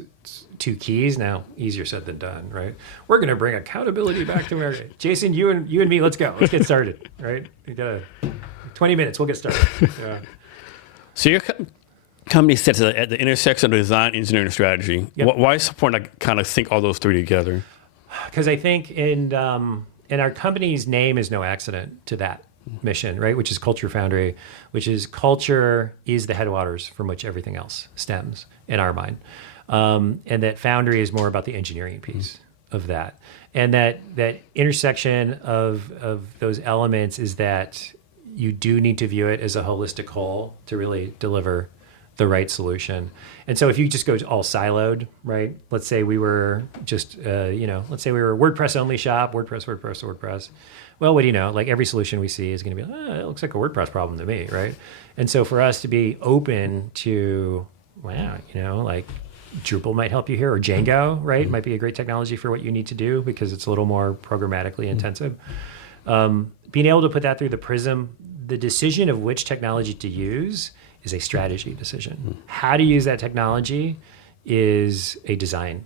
keys. Now, easier said than done, right? We're going to bring accountability back to America. Jason, you and me, let's go. Let's get started, right? We got 20 minutes. We'll get started. Yeah. So your company sits at the intersection of design, engineering, and strategy. Yep. Why is it important to kind of think all those 3 together? Because I think in our company's name is no accident to that mission, right? Which is Culture Foundry, which is culture is the headwaters from which everything else stems in our mind. And that Foundry is more about the engineering piece of that. And that intersection of those elements is that you do need to view it as a holistic whole to really deliver the right solution. And so if you just go all siloed, right? Let's say we were just, let's say we were a WordPress only shop, WordPress. Well, what do you know? Like every solution we see is going to be, it looks like a WordPress problem to me, right? And so for us to be open to, like Drupal might help you here, or Django, right? Might be a great technology for what you need to do because it's a little more programmatically intensive. Being able to put that through the prism, the decision of which technology to use is a strategy decision. How to use that technology is a design,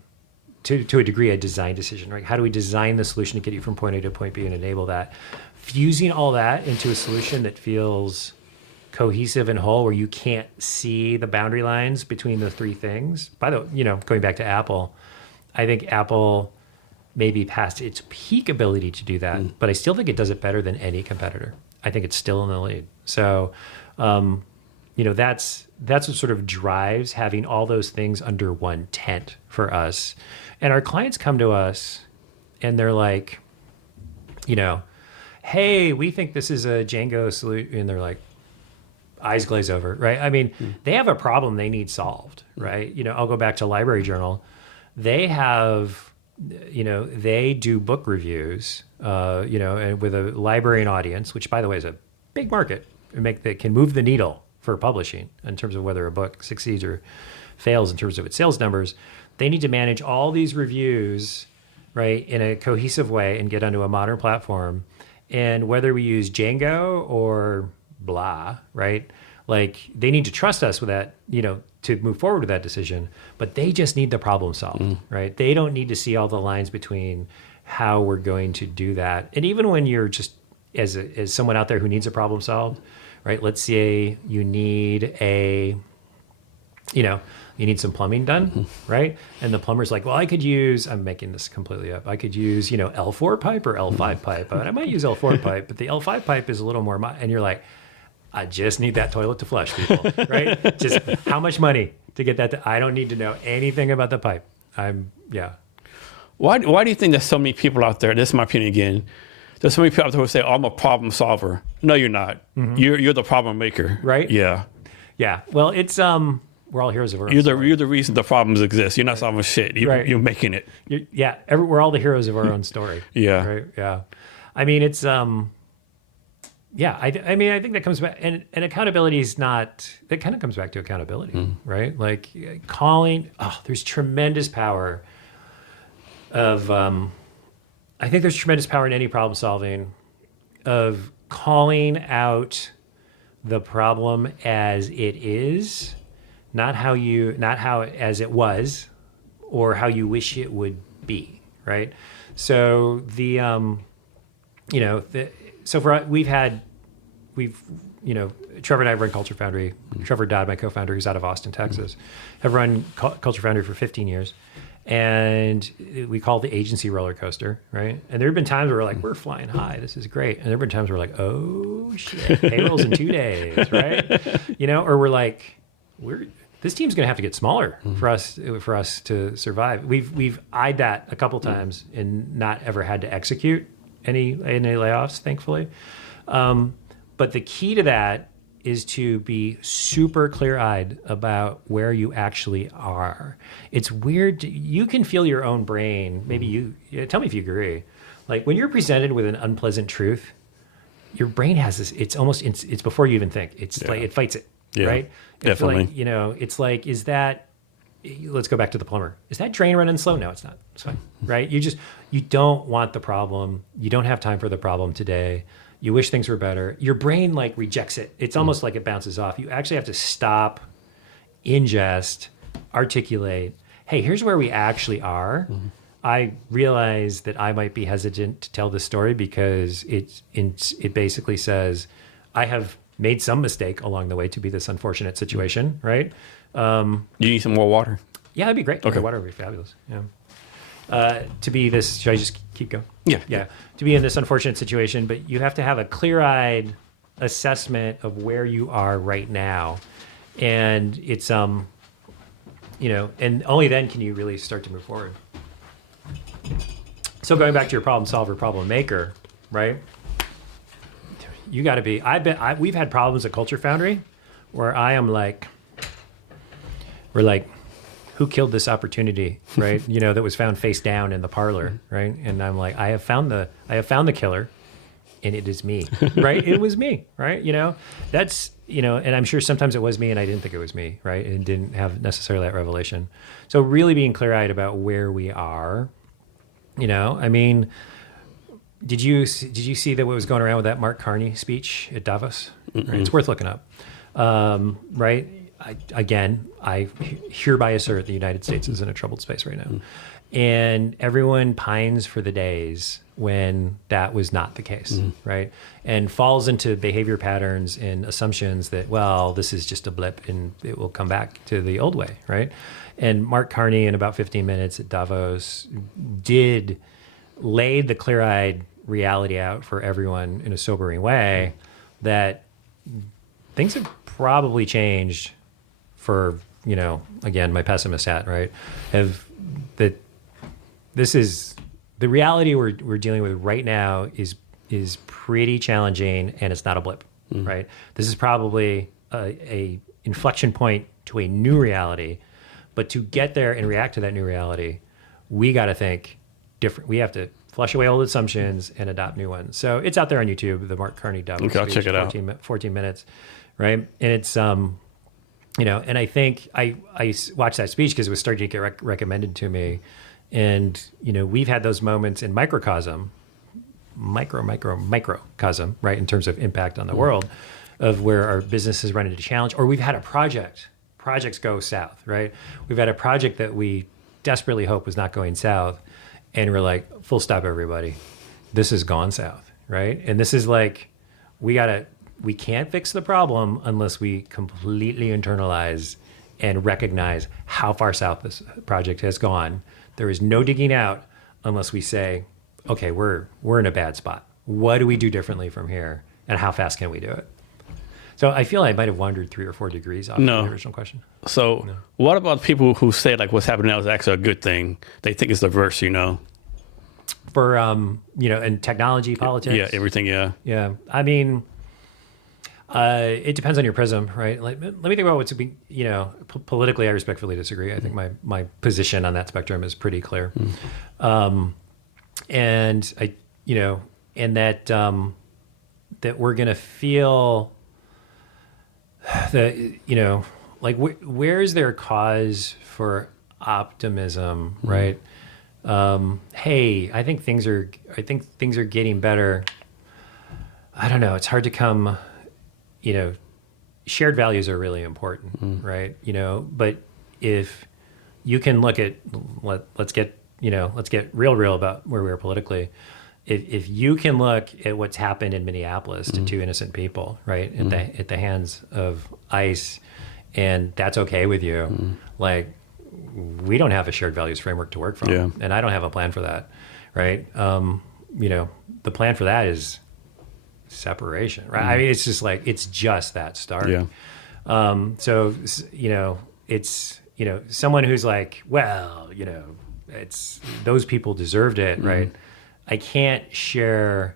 to a degree, a design decision, right? How do we design the solution to get you from point A to point B and enable that? Fusing all that into a solution that feels cohesive and whole, where you can't see the boundary lines between the 3 things. By the way, going back to Apple, I think Apple may be past its peak ability to do that, but I still think it does it better than any competitor. I think it's still in the lead. So, that's what sort of drives having all those things under one tent for us. And our clients come to us and they're like, hey, we think this is a Django solution. And they're like, eyes glaze over, right? I mean, they have a problem they need solved, right? I'll go back to Library Journal. They have, they do book reviews, and with a librarian audience, which by the way is a big market, that can move the needle for publishing in terms of whether a book succeeds or fails in terms of its sales numbers. They need to manage all these reviews, right, in a cohesive way and get onto a modern platform. And whether we use Django or blah, right, like they need to trust us with that, to move forward with that decision, but they just need the problem solved, right? They don't need to see all the lines between how we're going to do that. And even when you're just as someone out there who needs a problem solved, right? Let's say you need you need some plumbing done, right? And the plumber's like, well, I'm making this completely up. I could use, L4 pipe or L5 pipe, but I might use L4 pipe, but the L5 pipe is a little more, and you're like, I just need that toilet to flush, people, right? Just how much money to get that? I don't need to know anything about the pipe. Why do you think there's so many people out there, this is my opinion again, there's so many people out there who say, I'm a problem solver. No, you're not. You're the problem maker. Right? Yeah. Yeah. Well, it's, we're all heroes of our own story. You're the reason the problems exist. You're not solving shit. You're making it. We're all the heroes of our own story. Yeah. Right? Yeah. I mean, it's, I think that comes back, and accountability is not, that kind of comes back to accountability, right? Like there's tremendous power of I think there's tremendous power in any problem solving of calling out the problem as it is, not how as it was or how you wish it would be, right? So Trevor and I run Culture Foundry. Trevor Dodd, my co-founder, who's out of Austin, Texas, have run Culture Foundry for 15 years. And we call it the agency roller coaster, right? And there have been times where we're like, we're flying high, this is great. And there have been times where we're like, oh shit, payroll's in 2 days, right? Or we're like, this team's gonna have to get smaller for us to survive. We've eyed that a couple times and not ever had to execute any layoffs, thankfully. But the key to that is to be super clear-eyed about where you actually are. It's weird. You can feel your own brain. Maybe tell me if you agree. Like when you're presented with an unpleasant truth, your brain has this, it's before you even think. It's like, it fights it, right? Definitely. It's like, let's go back to the plumber. Is that drain running slow? No, it's not. It's fine, right? You don't want the problem. You don't have time for the problem today. You wish things were better. Your brain rejects it. It's almost like it bounces off. You actually have to stop, ingest, articulate. Hey, here's where we actually are. I realize that I might be hesitant to tell this story because it basically says I have made some mistake along the way to be this unfortunate situation, right? You need some more water? Yeah, that'd be great. Okay. Water would be fabulous. Yeah. To be this, should I just keep going? Yeah. To be in this unfortunate situation, but you have to have a clear-eyed assessment of where you are right now. And it's, and only then can you really start to move forward. So going back to your problem solver, problem maker, right? You got to be, we've had problems at Culture Foundry where I am like, we're like, who killed this opportunity, right? That was found face down in the parlor, right? And I'm like, I have found the killer, and it is me, right? It was me, right? That's, and I'm sure sometimes it was me, and I didn't think it was me, right? And didn't have necessarily that revelation. So really being clear-eyed about where we are, I mean, did you see that what was going around with that Mark Carney speech at Davos? Right? It's worth looking up, right? I hereby assert the United States is in a troubled space right now. And everyone pines for the days when that was not the case, right? And falls into behavior patterns and assumptions that, well, this is just a blip and it will come back to the old way, right? And Mark Carney, in about 15 minutes at Davos, did lay the clear-eyed reality out for everyone in a sobering way that things have probably changed for, again, my pessimist hat, right? This is the reality we're dealing with right now is pretty challenging, and it's not a blip, right? This is probably a inflection point to a new reality, but to get there and react to that new reality, we got to think different. We have to flush away old assumptions and adopt new ones. So it's out there on YouTube, the Mark Carney Davos Okay, I'll check it out. 14 minutes, right? And it's and I think I watched that speech because it was starting to get recommended to me. And, we've had those moments in microcosm, right, in terms of impact on the world, of where our business has run into challenge, or we've had a projects go south, right? We've had a project that we desperately hope was not going south, and we're like, full stop, everybody. This has gone south, right? And this is like, we can't fix the problem unless we completely internalize and recognize how far south this project has gone. There is no digging out unless we say, okay, we're in a bad spot. What do we do differently from here? And how fast can we do it? So I feel I might have wandered 3 or 4 degrees off the original question. So what about people who say what's happening now is actually a good thing? They think it's the reverse, For, in technology, politics. Yeah, everything, yeah. Yeah. I mean, it depends on your prism, right? Let me think about what's being, politically, I respectfully disagree. I think my position on that spectrum is pretty clear. And I, and that, that we're going to feel that, where is there cause for optimism, right? hey, I think things are getting better. I don't know. It's hard to come, shared values are really important, right? But if you can look at, let's get real about where we are politically. If you can look at what's happened in Minneapolis to two innocent people, right, at the hands of ICE, and that's okay with you, like, we don't have a shared values framework to work from, and I don't have a plan for that, right? The plan for that is separation, right? I mean, it's just like, it's just that stark. So, it's, someone who's like, well, it's, those people deserved it, right? I can't share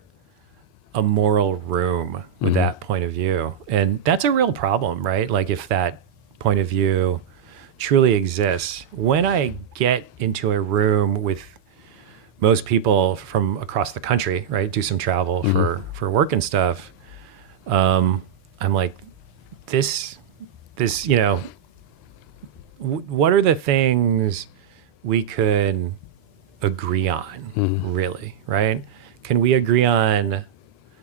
a moral room with that point of view. And that's a real problem, right? Like, if that point of view truly exists, when I get into a room with most people from across the country, right, do some travel for work and stuff, I'm like, what are the things we could agree on, really, right? Can we agree on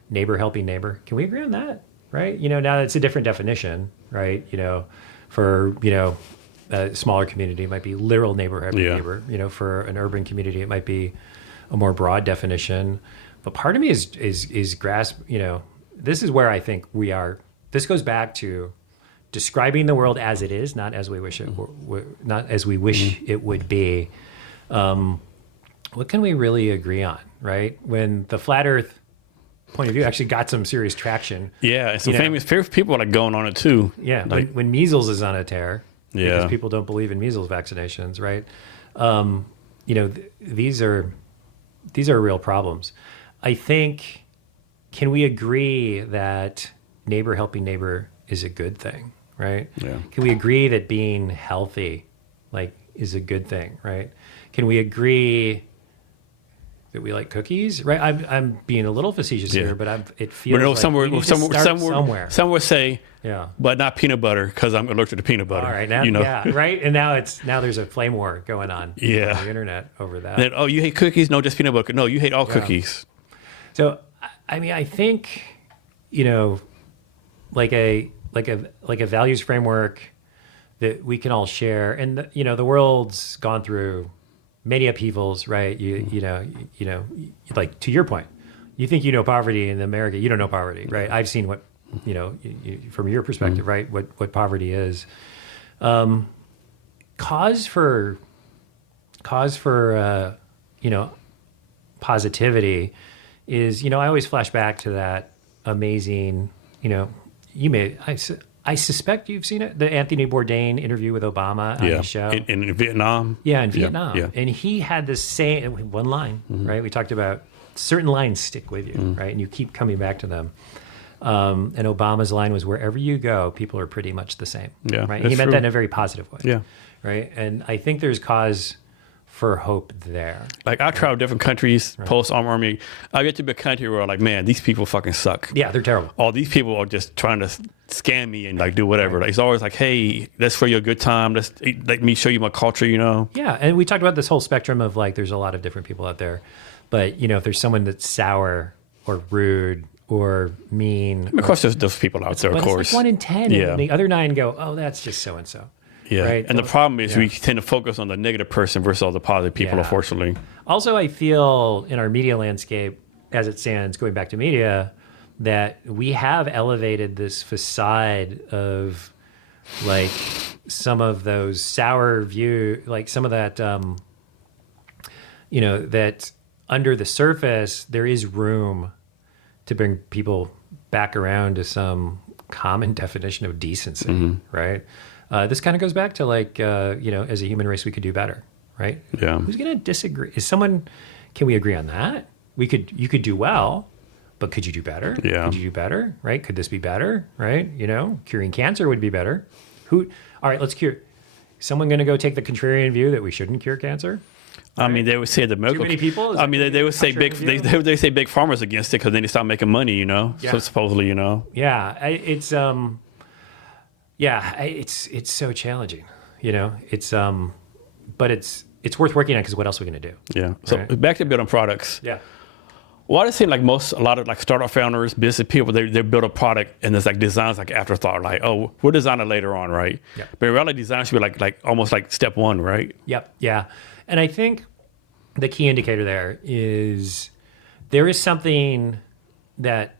neighbor helping neighbor? Can we agree on that, right? Now it's a different definition, right? For, a smaller community, it might be literal neighbor helping neighbor. For an urban community, it might be a more broad definition. But part of me is grasp, this is where I think we are. This goes back to describing the world as it is, not as we wish it not as we wish it would be. What can we really agree on, right? When the flat Earth point of view actually got some serious traction. Yeah, and some famous people are like going on it too. Yeah, like, when measles is on a tear, because people don't believe in measles vaccinations, right? These are real problems. I think, can we agree that neighbor helping neighbor is a good thing, right? Yeah. Can we agree that being healthy, like, is a good thing, right? Can we agree that we like cookies, right? I'm being a little facetious here, but it feels like somewhere would say, but not peanut butter because I'm allergic to peanut butter. All right, now, right? And now there's a flame war going on on the internet over that. Then, oh, you hate cookies? No, just peanut butter. No, you hate all cookies. So, I mean, I think, like a values framework that we can all share, and the world's gone through many upheavals, right? Like, to your point, you think poverty in America, you don't know poverty, right? I've seen what, from your perspective, right? What poverty is. Cause for positivity is, I always flash back to that amazing, I suspect you've seen it, the Anthony Bourdain interview with Obama on his show. In Vietnam. Yeah, in Vietnam. Yeah. And he had the same, one line, right? We talked about certain lines stick with you, right? And you keep coming back to them. And Obama's line was, wherever you go, people are pretty much the same. Yeah, right? And he meant that in a very positive way. Yeah. Right? And I think there's cause for hope there. Like, I travel different countries, post-army. I get to a country where I'm like, man, these people fucking suck. Yeah, they're terrible. All these people are just trying to scam me and like do whatever. Like, it's always like, hey, that's for your good time. Let me show you my culture, Yeah, and we talked about this whole spectrum of, like, there's a lot of different people out there. But, if there's someone that's sour or rude or mean. Of course, there's those people out there, of course. It's like 1 in 10. Yeah. And the other 9 go, oh, that's just so-and-so. Yeah, right? And the problem is we tend to focus on the negative person versus all the positive people, unfortunately. Also, I feel in our media landscape, as it stands, going back to media, that we have elevated this facade of, like, some of those sour like some of that, that under the surface, there is room to bring people back around to some common definition of decency, right? This kind of goes back to, like, as a human race, we could do better, right? Yeah. Who's going to disagree? Can we agree on that? You could do well, but could you do better? Yeah. Could you do better, right? Could this be better, right? Curing cancer would be better. All right, let's cure. Someone going to go take the contrarian view that we shouldn't cure cancer? I mean, they would say the medical. Too many people? I mean, they would say they say big pharma's against it because then they stop making money, So supposedly, Yeah, it's so challenging, but it's it's worth working on because what else are we going to do? Yeah. So Right. back to building products. Yeah. Well, I just seem like a lot of like startup founders, business people, they build a product and there's like designs like afterthought, like, oh, we'll design it later on, right? Yeah. But in reality, design should be like almost like step one, right? Yep. Yeah. And I think the key indicator there is something that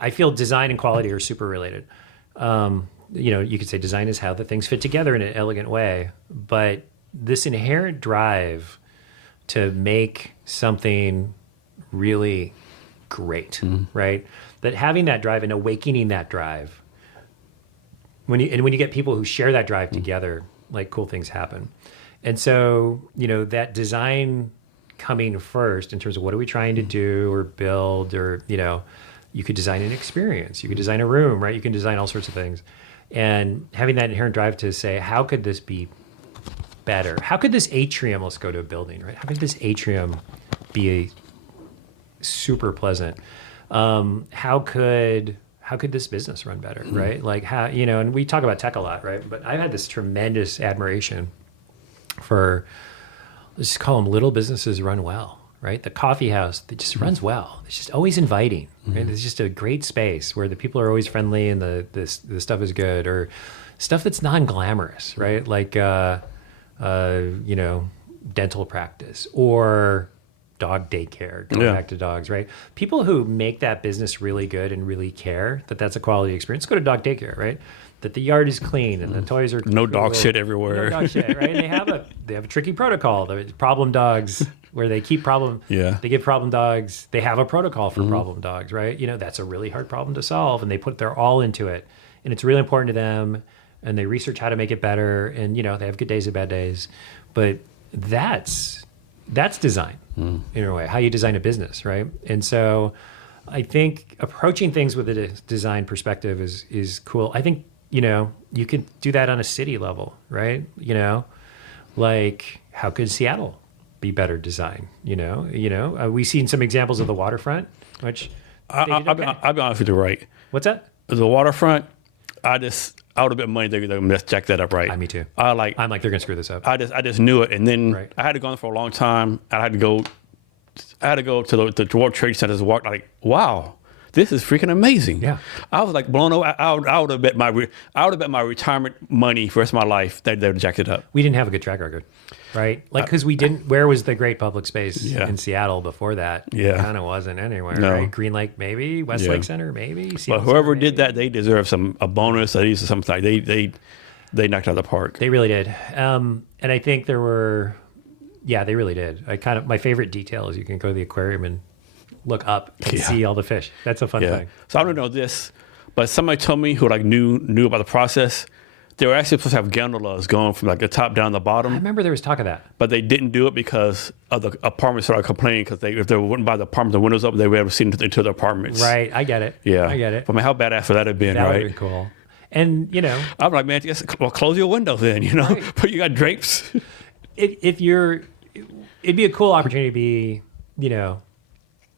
I feel design and quality are super related. You could say design is how the things fit together in an elegant way, but this inherent drive to make something really great, right? That having that drive and awakening that drive, when you get people who share that drive together, like cool things happen. And so, that design coming first in terms of what are we trying to do or build, or, you could design an experience, you could design a room, right? You can design all sorts of things. And having that inherent drive to say, how could this be better? How could this atrium, let's go to a building, right? How could this atrium be super pleasant? How could this business run better, right? Like how, and we talk about tech a lot, right? But I've had this tremendous admiration for, let's just call them little businesses run well, right? The coffee house that just runs well. It's just always inviting, right? It's just a great space where the people are always friendly and the stuff is good, or stuff that's non-glamorous, right? Like, dental practice or dog daycare, going back to dogs, right? People who make that business really good and really care that that's a quality experience, go to dog daycare, right? That the yard is clean and the toys are No cool. dog shit everywhere. No dog shit, right? And they have a tricky protocol. There's problem dogs where they keep they give problem dogs. They have a protocol for problem dogs, right? That's a really hard problem to solve, and they put their all into it, and it's really important to them. And they research how to make it better, and they have good days and bad days, but that's design in a way, how you design a business, right? And so I think approaching things with a design perspective is cool. I think you could do that on a city level, right? Like how could Seattle be better designed? We've seen some examples of the waterfront, which I'll be honest with you, right? What's that? The waterfront, I would have bet money they're gonna jack that up, right? Me too. I'm like they're gonna screw this up. I just knew it, and then Right. I had to go on for a long time. I had to go to the World Trade Center and walk like, wow, this is freaking amazing. Yeah. I was like blown away. I would have bet my retirement money for the rest of my life that they would jack it up. We didn't have a good track record, right? Like, because we didn't. Where was the great public space Yeah. in Seattle before that? Yeah. Kind of wasn't anywhere, No. right? Green Lake, maybe. Westlake Center, maybe. But Seattle whoever Center, did maybe. that, they deserve a bonus at least or something. Like they knocked it out of the park. They really did. And I think there were, they really did. My favorite detail is you can go to the aquarium and look up and see all the fish. That's a fun thing. So I don't know this, but somebody told me who like knew about the process. They were actually supposed to have gondolas going from like the top down to the I bottom, remember there was talk of that. but they didn't do it because of the apartments started complaining because if they wouldn't buy the apartment, the windows up, they would have seen into the apartments. Right. I get it. Yeah. I get it. I mean, how badass would that have been, That would right? have been cool. And, I'm like, man, close your windows then, Right. But you got drapes. it'd be a cool opportunity to be,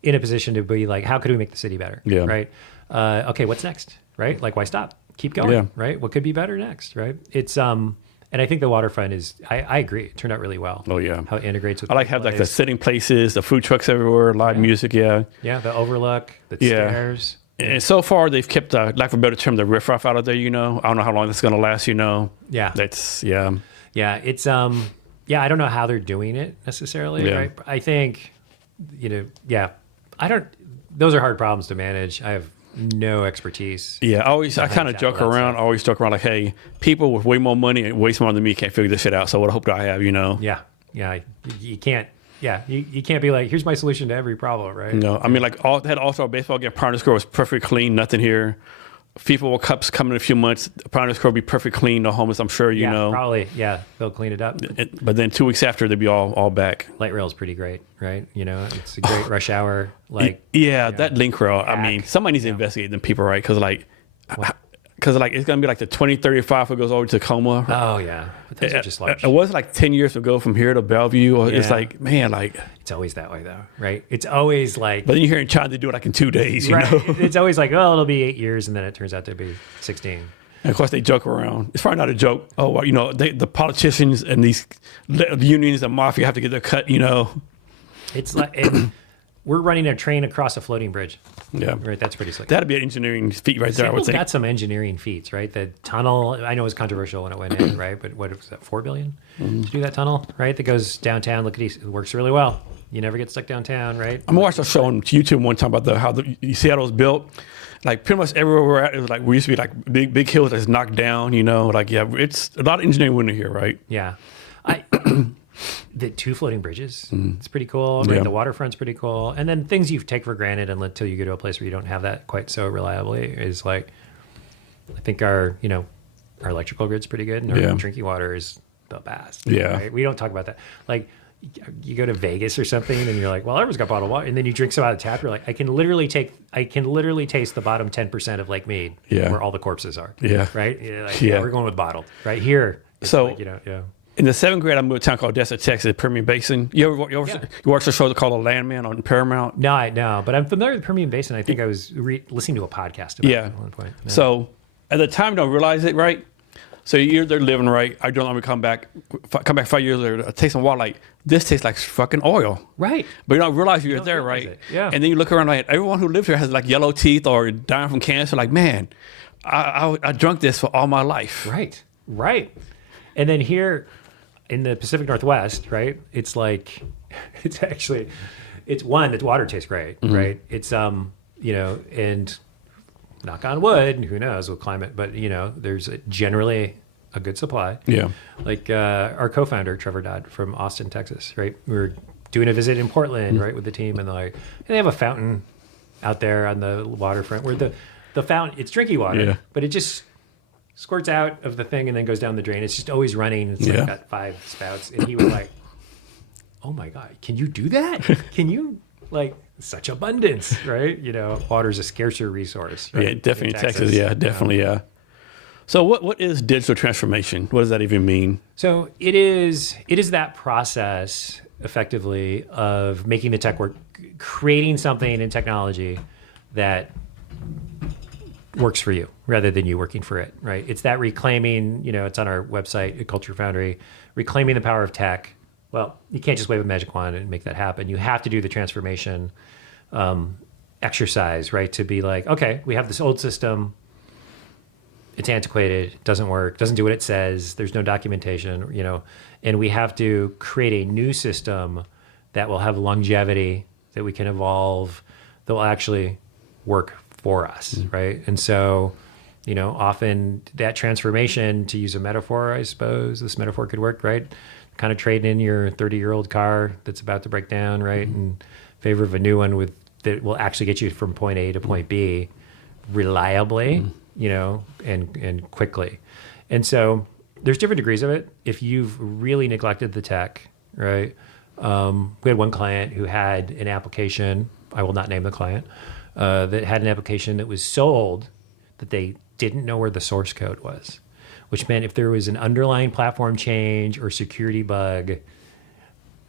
in a position to be like, how could we make the city better? Yeah. Right. Okay. What's next? Right. Like, why stop? Keep going. Yeah. Right. What could be better next? Right. It's, and I think the waterfront I agree. It turned out really well. Oh, yeah. How it integrates with I like the have like the place. sitting places, the food trucks everywhere, live music, Yeah. The overlook, the Yeah. stairs. And so far, they've kept, lack of a better term, the riffraff out of there. I don't know how long that's going to last. Yeah. That's Yeah. It's, I don't know how they're doing it necessarily. Yeah. Right. But I think, those are hard problems to manage. I have no expertise. Yeah, I kind of exactly joke that around. stuff. Always joke around like, hey, people with way more money and way smarter than me can't figure this shit out. So what hope do I have? Yeah. You can't. Yeah, you can't be like, here's my solution to every problem, right? No, I mean like had all-star baseball game. Primary score was perfectly clean. Nothing here. FIFA World Cup's coming in a few months. Primary score will be perfectly clean. No homeless. I'm sure you know. Probably. Yeah, they'll clean it up. But then 2 weeks after, they'll be all back. Light rail's pretty great, right? It's a great rush hour. That link rail. I mean, somebody needs to investigate them people, right? Because it's gonna be like the 2035 it goes over to Tacoma. Oh yeah, but those are just large. It was like 10 years ago from here to Bellevue. It's Yeah. like, man, like. It's always that way though, right? It's always like. But then you hear in China they do it like in 2 days, you right. know. It's always like, well, it'll be 8 years, and then it turns out to be 16. And of course, they joke around. It's probably not a joke. Oh, well, you know, the politicians and these the unions and mafia have to get their cut. You know, It's like and we're running a train across a floating bridge. yeah, Right, that's pretty slick. that'd be an engineering feat right there. I would Seattle's think. got some engineering feats, right? The tunnel, I know it was controversial when it went in, right? But what was that, $4 billion to do that tunnel, right? That goes downtown. Look at these, it works really well. You never get stuck downtown, right? I'm watching a show on YouTube one time about how Seattle's built. Like pretty much everywhere we're at, it was like we used to be like big hills that's knocked down. You know, like yeah, it's a lot of engineering went in here, right? Yeah. The 2 floating bridges, it's pretty cool. Right? Yeah. The waterfront's pretty cool. And then things you take for granted until you go to a place where you don't have that quite so reliably is like, I think our electrical grid's pretty good and our Yeah. drinking water is the best. Yeah. Right? We don't talk about that. Like you go to Vegas or something and you're like, well, everyone's got bottled water. And then you drink some out of the tap. You're like, I can literally taste the bottom 10% of Lake Mead Yeah. where all the corpses are. Yeah. Right. You're like, Yeah. we're going with bottled right here. It's So- like, yeah. In the 7th grade, I moved to a town called Odessa, Texas, Permian Basin. You watched a show called A Landman on Paramount? No, but I'm familiar with the Permian Basin. I think I was listening to a podcast about it at one point. Yeah. So at the time, you don't realize it, right? So you're there living right. I don't know. Come back 5 years later, taste some water. Like this tastes like fucking oil, right. but you don't realize you're don't there, realize right? it. Yeah. And then you look around, like everyone who lives here has like yellow teeth or dying from cancer. Like man, I drunk this for all my life. Right. And then here in the Pacific Northwest, right? It's like, it's the water tastes great, right? It's, and knock on wood, who knows with climate, but there's generally a good supply. Yeah. Like our co-founder, Trevor Dodd from Austin, Texas, right? We were doing a visit in Portland, right, with the team and they have a fountain out there on the waterfront where the fountain, it's drinking water, but it just squirts out of the thing and then goes down the drain. It's just always running. It's like got 5 spouts. And he was like, oh my God, can you do that? Can you such abundance, right? Water's a scarcer resource. Right? Yeah, definitely in Texas. Yeah, definitely. Yeah. So what is digital transformation? What does that even mean? So it is that process effectively of making the tech work, creating something in technology that works for you rather than you working for it, right? It's that reclaiming, it's on our website at Culture Foundry, reclaiming the power of tech. Well, you can't just wave a magic wand and make that happen. You have to do the transformation exercise, right? To be like, okay, we have this old system. It's antiquated, it doesn't work, doesn't do what it says. There's no documentation, and we have to create a new system that will have longevity, that we can evolve, that will actually work for us, right? And so, often that transformation, to use a metaphor, I suppose, this metaphor could work, right? Kind of trading in your 30-year-old car that's about to break down, right? In favor of a new one that will actually get you from point A to point B reliably, and quickly. And so there's different degrees of it. If you've really neglected the tech, right? We had one client who had an application, I will not name the client, that had an application that was sold that they didn't know where the source code was, which meant if there was an underlying platform change or security bug,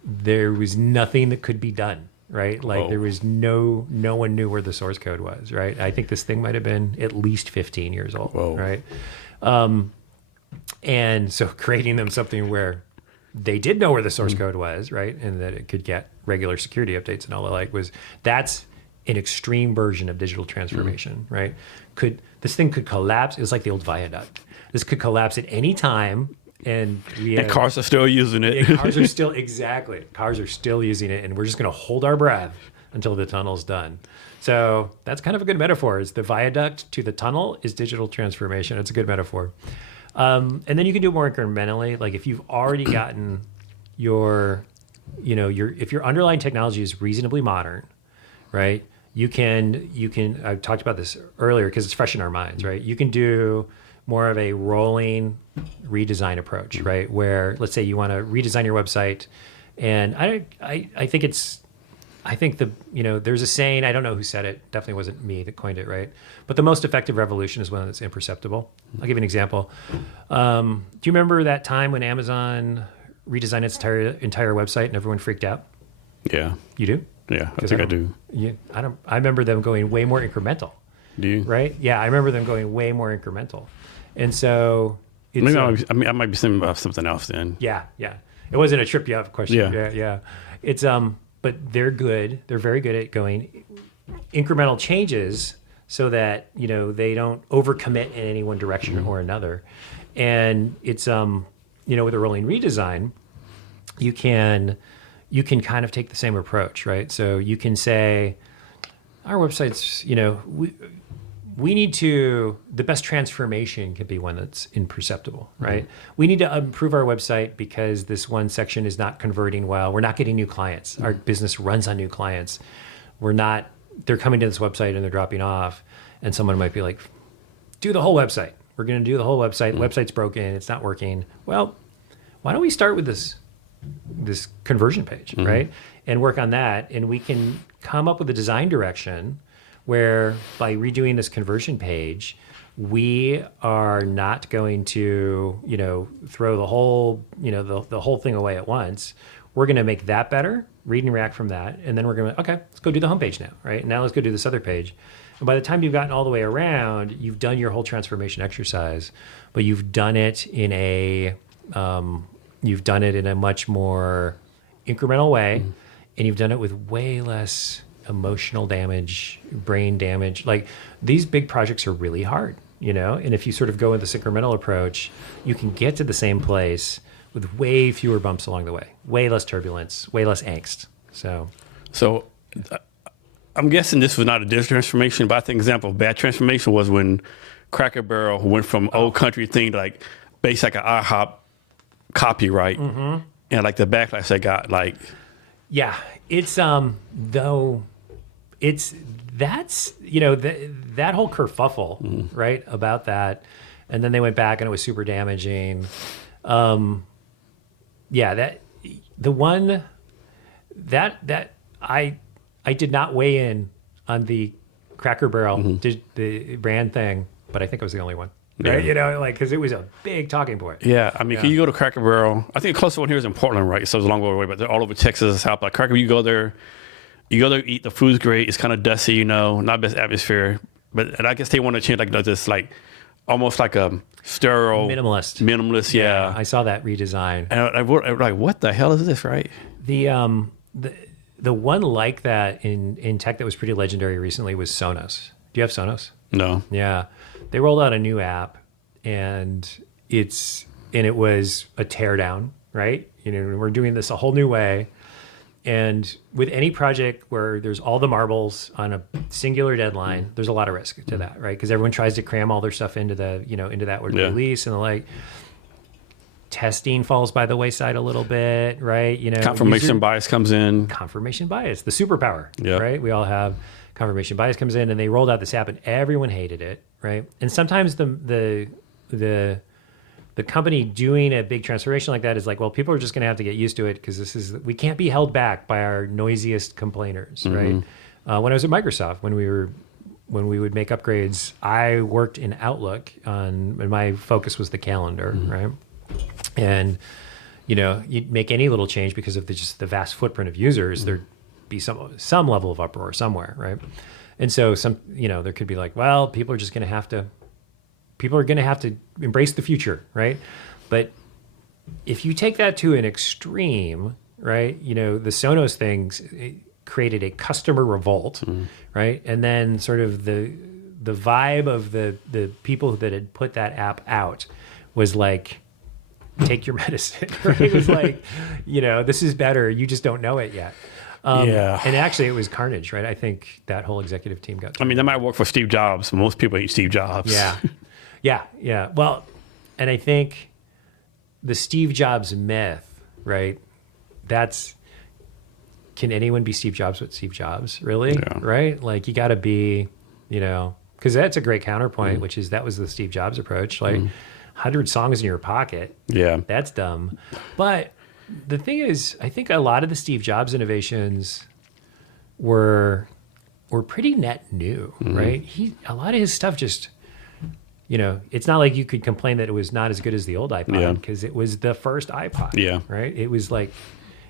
there was nothing that could be done, right? Like there was no one knew where the source code was, right? I think this thing might have been at least 15 years old, right? And so creating them something where they did know where the source code was, right? And that it could get regular security updates and all the like that's an extreme version of digital transformation, right? This thing could collapse. It was like the old viaduct. This could collapse at any time. And cars are still using it. Cars are still using it. And we're just going to hold our breath until the tunnel's done. So that's kind of a good metaphor. It's the viaduct to the tunnel is digital transformation. It's a good metaphor. And then you can do it more incrementally. Like if you've already gotten if your underlying technology is reasonably modern, right? You can, I talked about this earlier because it's fresh in our minds, right? You can do more of a rolling redesign approach, right? Where let's say you want to redesign your website. And I think there's a saying, I don't know who said it, definitely wasn't me that coined it, right? But the most effective revolution is one that's imperceptible. I'll give you an example. Do you remember that time when Amazon redesigned its entire website and everyone freaked out? Yeah. You do? Yeah, I think I do. Yeah, I remember them going way more incremental. Do you? Right? Yeah, I remember them going way more incremental. And so it's, Maybe I might be thinking about something else then. yeah. It wasn't a trip you up question. Yeah. Yeah. It's but they're good. They're very good at going incremental changes so that, they don't overcommit in any one direction or another. And it's with a rolling redesign, you can kind of take the same approach, right? So you can say, our websites, we need to, the best transformation could be one that's imperceptible, right? We need to improve our website because this one section is not converting well. We're not getting new clients. Our business runs on new clients. They're coming to this website and they're dropping off. And someone might be like, do the whole website. We're going to do the whole website. The website's broken. It's not working. Well, why don't we start with this conversion page, right? And work on that. And we can come up with a design direction where by redoing this conversion page, we are not going to, throw the whole, the whole thing away at once. We're going to make that better, read and react from that. And then we're going to, okay, let's go do the homepage now, right? Now let's go do this other page. And by the time you've gotten all the way around, you've done your whole transformation exercise, but you've done it in a much more incremental way, and you've done it with way less emotional damage, brain damage. Like, these big projects are really hard, and if you sort of go with this incremental approach, you can get to the same place with way fewer bumps along the way, way less turbulence, way less angst. So I'm guessing this was not a digital transformation, but I think example of bad transformation was when Cracker Barrel went from old country thing to like based like an IHOP copyright, and like the backlash they got, like. Yeah, it's though it's that's that whole kerfuffle, right, about that, and then they went back and it was super damaging. That the one that I did not weigh in on the Cracker Barrel the brand thing, but I think I was the only one. Right, because it was a big talking point. Yeah, I mean, can you go to Cracker Barrel? I think the closest one here is in Portland, right? So it's a long way away, but they're all over Texas, South. Like Cracker, you go there, eat. The food's great. It's kind of dusty, not best atmosphere. And I guess they want to change this, like almost like a sterile minimalist. Yeah, I saw that redesign. And I was like, what the hell is this, right? The one like that in tech that was pretty legendary recently was Sonos. Do you have Sonos? No. Yeah. They rolled out a new app, and it was a teardown, right? We're doing this a whole new way. And with any project where there's all the marbles on a singular deadline, there's a lot of risk to that, right? Because everyone tries to cram all their stuff into into that release, and like testing falls by the wayside a little bit, right? Confirmation bias comes in. Confirmation bias, the superpower, yeah. Right? We all have confirmation bias comes in, and they rolled out this app, and everyone hated it, right? And sometimes the company doing a big transformation like that is like, well, people are just going to have to get used to it because we can't be held back by our noisiest complainers, right? When I was at Microsoft, when we would make upgrades, I worked in Outlook and my focus was the calendar, right? And you'd make any little change because of just the vast footprint of users. There'd be some level of uproar somewhere, right? And so there could be like, well, people are going to have to embrace the future, right? But if you take that to an extreme, right? The Sonos things created a customer revolt, right? And then sort of the vibe of the people that had put that app out was like, take your medicine, right? It was like, this is better. You just don't know it yet. And actually it was carnage, right? I think that whole executive team got. I mean, that might work for Steve Jobs. Most people hate Steve Jobs. Yeah. Well, and I think the Steve Jobs myth, right? Can anyone be Steve Jobs with Steve Jobs, really? Yeah. Right? Like, you got to be, because that's a great counterpoint, which is that was the Steve Jobs approach. Like, 100 songs in your pocket. Yeah. That's dumb. But the thing is, I think a lot of the Steve Jobs innovations were pretty net new, right? A lot of his stuff just, it's not like you could complain that it was not as good as the old iPod because it was the first iPod. Yeah. Right? It was like,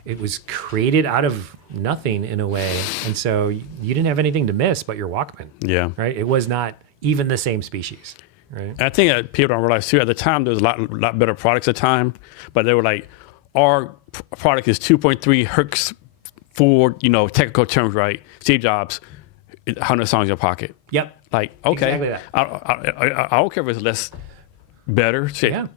it was created out of nothing in a way. And so you didn't have anything to miss but your Walkman. Yeah. Right? It was not even the same species. right? And I think that people don't realize too, at the time, there was a lot better products at the time, but they were like, our product is 2.3 hertz for, technical terms, right? Steve Jobs, 100 songs in your pocket. Yep. Like, okay. Exactly that. I don't care if it's less better. Shit. Yeah.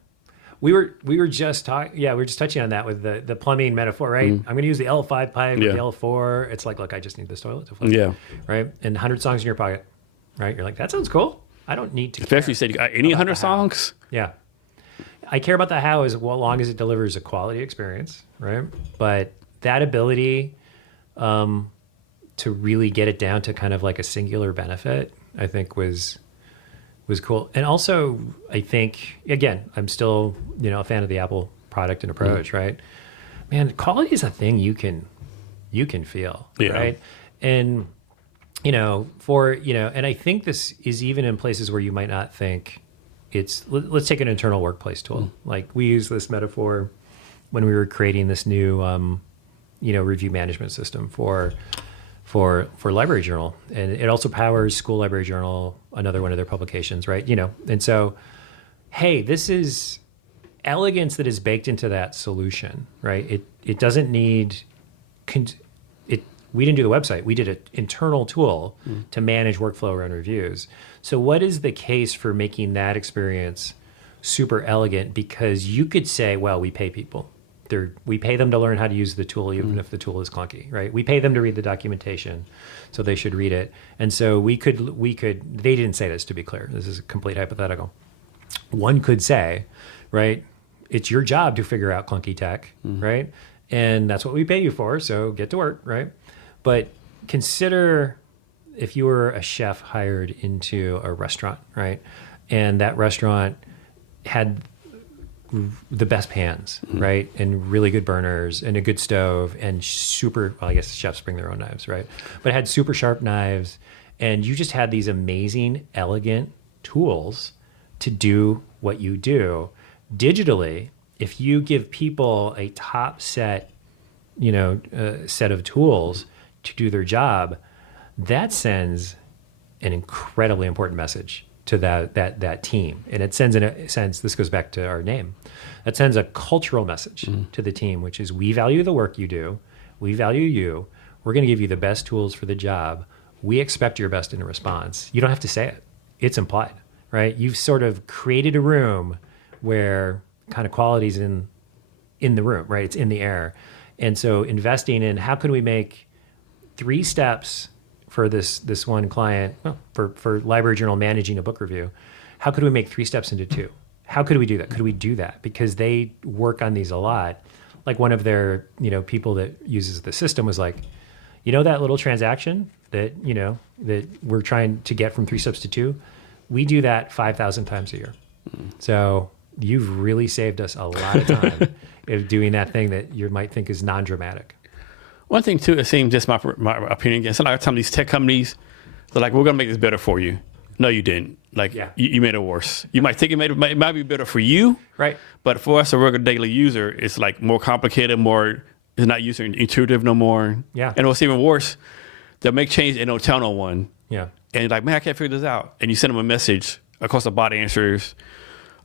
We were just talking. Yeah, we were just touching on that with the plumbing metaphor, right? I'm going to use the L5 pipe with the L4. It's like, look, I just need this toilet to flush. Yeah. Right. And 100 songs in your pocket, right? You're like, that sounds cool. I don't need to. Especially you said, you got any 100 songs? Yeah. I care about the how as long as it delivers a quality experience, right? But that ability to really get it down to kind of like a singular benefit, I think was cool. And also, I think, again, I'm still, a fan of the Apple product and approach, right? Man, quality is a thing you can feel, right? And, and I think this is even in places where you might not think let's take an internal workplace tool. Like we use this metaphor when we were creating this new, review management system for Library Journal, and it also powers School Library Journal, another one of their publications, right? And so, hey, this is elegance that is baked into that solution, right? It doesn't need we didn't do the website. We did an internal tool to manage workflow around reviews. So what is the case for making that experience super elegant? Because you could say, well, we pay people. We pay them to learn how to use the tool, even if the tool is clunky, right? We pay them to read the documentation, so they should read it. And so we could, they didn't say this, to be clear. This is a complete hypothetical. One could say, right, it's your job to figure out clunky tech, right? And that's what we pay you for, so get to work, right? But consider if you were a chef hired into a restaurant, right? And that restaurant had the best pans, right? And really good burners and a good stove and I guess chefs bring their own knives, right? But it had super sharp knives, and you just had these amazing, elegant tools to do what you do. Digitally, if you give people a top set, set of tools to do their job, that sends an incredibly important message to that team. And it sends, in a sense, this goes back to our name, it sends a cultural message to the team, which is, we value the work you do. We value you. We're going to give you the best tools for the job. We expect your best in a response. You don't have to say it. It's implied, right? You've sort of created a room where kind of quality's in the room, right? It's in the air. And so investing in how can we make 3 steps for this one client, for Library Journal managing a book review, how could we make 3 steps into 2? How could we do that? Could we do that? Because they work on these a lot. Like one of their, people that uses the system was like, that little transaction that, that we're trying to get from 3 steps to 2, we do that 5,000 times a year. So you've really saved us a lot of time of doing that thing that you might think is non-dramatic. One thing too, it seems, just my opinion again, so a lot of times these tech companies, they're like, we're going to make this better for you. No, you didn't. Like, you made it worse. You might think it might be better for you. Right. But for us, a regular daily user, it's like more complicated, it's not user intuitive no more. Yeah. And what's even worse, they'll make change and don't tell no one. Yeah. And you're like, man, I can't figure this out. And you send them a message, of course the bot answers,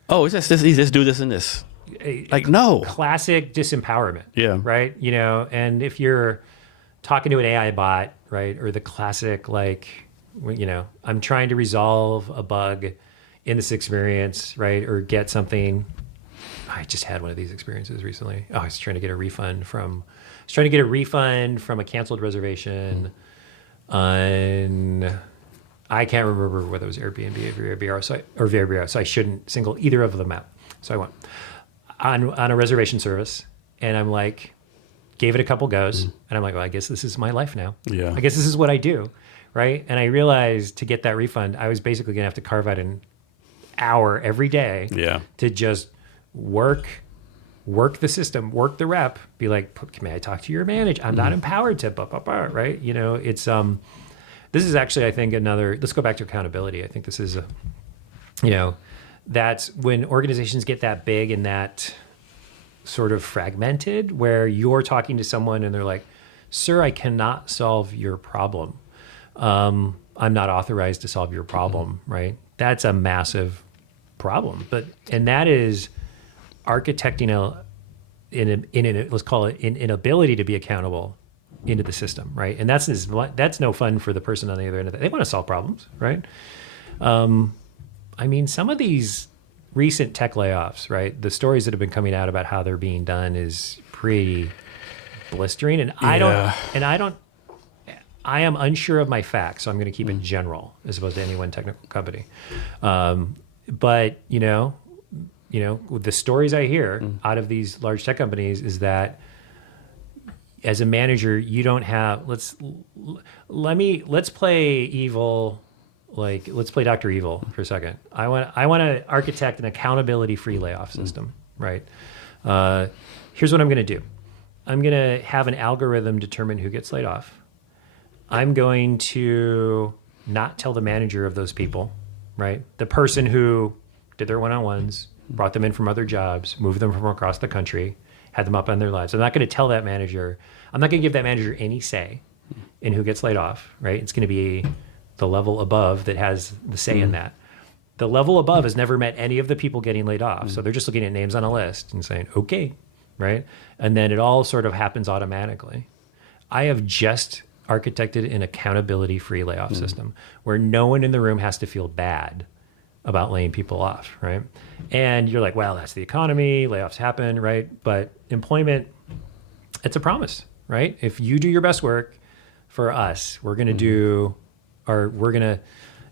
oh, it's just this easy, let's do this and this. Like, no. Classic disempowerment. Yeah. Right. And if you're talking to an AI bot, right, or the classic, like, I'm trying to resolve a bug in this experience, right, or get something. I just had one of these experiences recently. I was trying to get a refund from a canceled reservation on, I can't remember whether it was Airbnb or VRBO, so I shouldn't single either of them out. So I went on a reservation service, and I'm like, gave it a couple goes, and I'm like, well, I guess this is my life now. Yeah. I guess this is what I do, right? And I realized to get that refund, I was basically going to have to carve out an hour every day to just work the system, work the rep, be like, may I talk to your manager? I'm not empowered to, right? It's, this is actually, I think, let's go back to accountability. I think this is that's when organizations get that big and that sort of fragmented, where you're talking to someone and they're like, sir, I cannot solve your problem. I'm not authorized to solve your problem, right? That's a massive problem, and that is architecting let's call it an inability to be accountable into the system, right? And that's no fun for the person on the other end of it. They want to solve problems, right? I mean, some of these recent tech layoffs, right? The stories that have been coming out about how they're being done is pretty blistering, and I am unsure of my facts, so I'm going to keep it general as opposed to any one technical company. But the stories I hear out of these large tech companies is that as a manager, you don't have. Let's play evil. Like, let's play Dr. Evil for a second. I want to architect an accountability-free layoff system, right? Here's what I'm going to do. I'm going to have an algorithm determine who gets laid off. I'm going to not tell the manager of those people, right? The person who did their one-on-ones, brought them in from other jobs, moved them from across the country, had them up on their lives. I'm not going to tell that manager. I'm not going to give that manager any say in who gets laid off, right? It's going to be the level above that has the say in that. The level above has never met any of the people getting laid off. So they're just looking at names on a list and saying, okay, right? And then it all sort of happens automatically. I have just architected an accountability-free layoff system where no one in the room has to feel bad about laying people off, right? And you're like, well, that's the economy, layoffs happen, right? But employment, it's a promise, right? If you do your best work for us, we're going to do, or we're going to,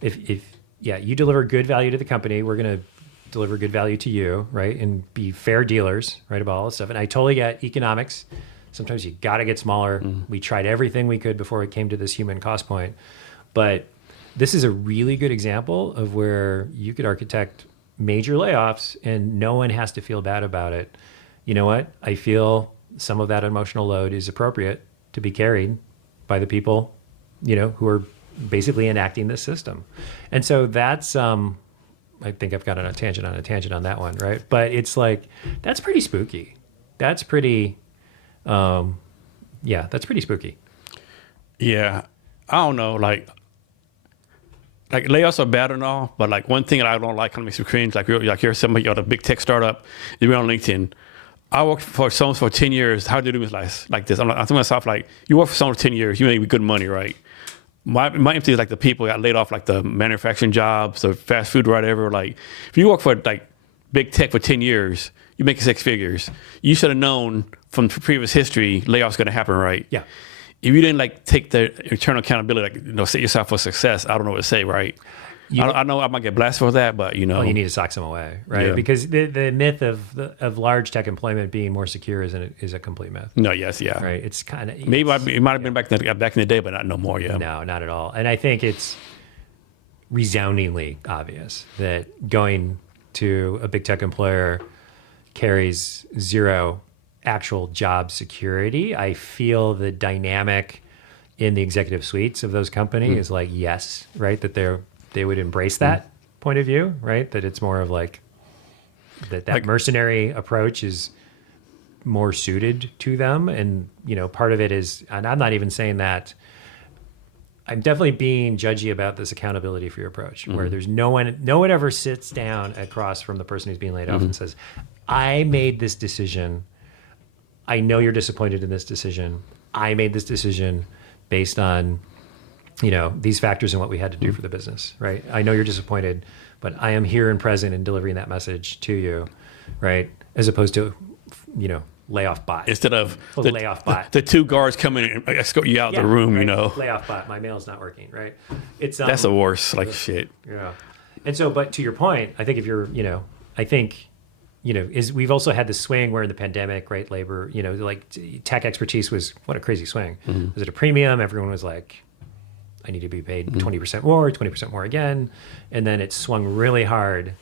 if you deliver good value to the company, we're going to deliver good value to you, right? And be fair dealers, right, about all this stuff. And I totally get economics. Sometimes you got to get smaller. We tried everything we could before it came to this human cost point. But this is a really good example of where you could architect major layoffs and no one has to feel bad about it. You know what? I feel some of that emotional load is appropriate to be carried by the people, who are basically enacting this system. And so that's, I think I've got on a tangent on that one, right? But it's like, that's pretty spooky. That's pretty, that's pretty spooky. Yeah. I don't know. Like layoffs are bad and all, but like one thing that I don't like kind of makes me cringe. Like you're somebody at a big tech startup, you're on LinkedIn. I worked for someone for 10 years. How do you do this like this? I'm thinking myself, like, you work for someone for 10 years, you make good money, right? My empathy is like the people got laid off, like the manufacturing jobs, the fast food, whatever. Like, if you work for like big tech for 10 years, you make 6 figures. You should have known from previous history, layoffs going to happen, right? Yeah. If you didn't like take the internal accountability, like, set yourself for success, I don't know what to say, right? I know I might get blasted for that, but you need to sock some away, right? Yeah. Because the myth of large tech employment being more secure is a complete myth. No, yes, yeah, right. It's kind of maybe it might have been back in the day, but not no more. Yeah, no, not at all. And I think it's resoundingly obvious that going to a big tech employer carries zero actual job security. I feel the dynamic in the executive suites of those companies is like, yes, right, that they would embrace that point of view, right? That it's more of like that mercenary approach is more suited to them. And, part of it is, and I'm not even saying that, I'm definitely being judgy about this accountability for your approach, where there's no one ever sits down across from the person who's being laid off and says, I made this decision. I know you're disappointed in this decision. I made this decision based on these factors and what we had to do for the business, right? I know you're disappointed, but I am here and present in delivering that message to you, right? As opposed to, layoff bot. Instead of the layoff bot. The 2 guards come in and escort you out of the room, right? Layoff bot, my mail's not working, right? It's that's the worst, shit. Yeah. And so, but to your point, I think if you're, we've also had this swing where in the pandemic, right, labor, tech expertise was, what a crazy swing. Was it a premium? Everyone was like, I need to be paid 20% more, 20% more again. And then it swung really hard.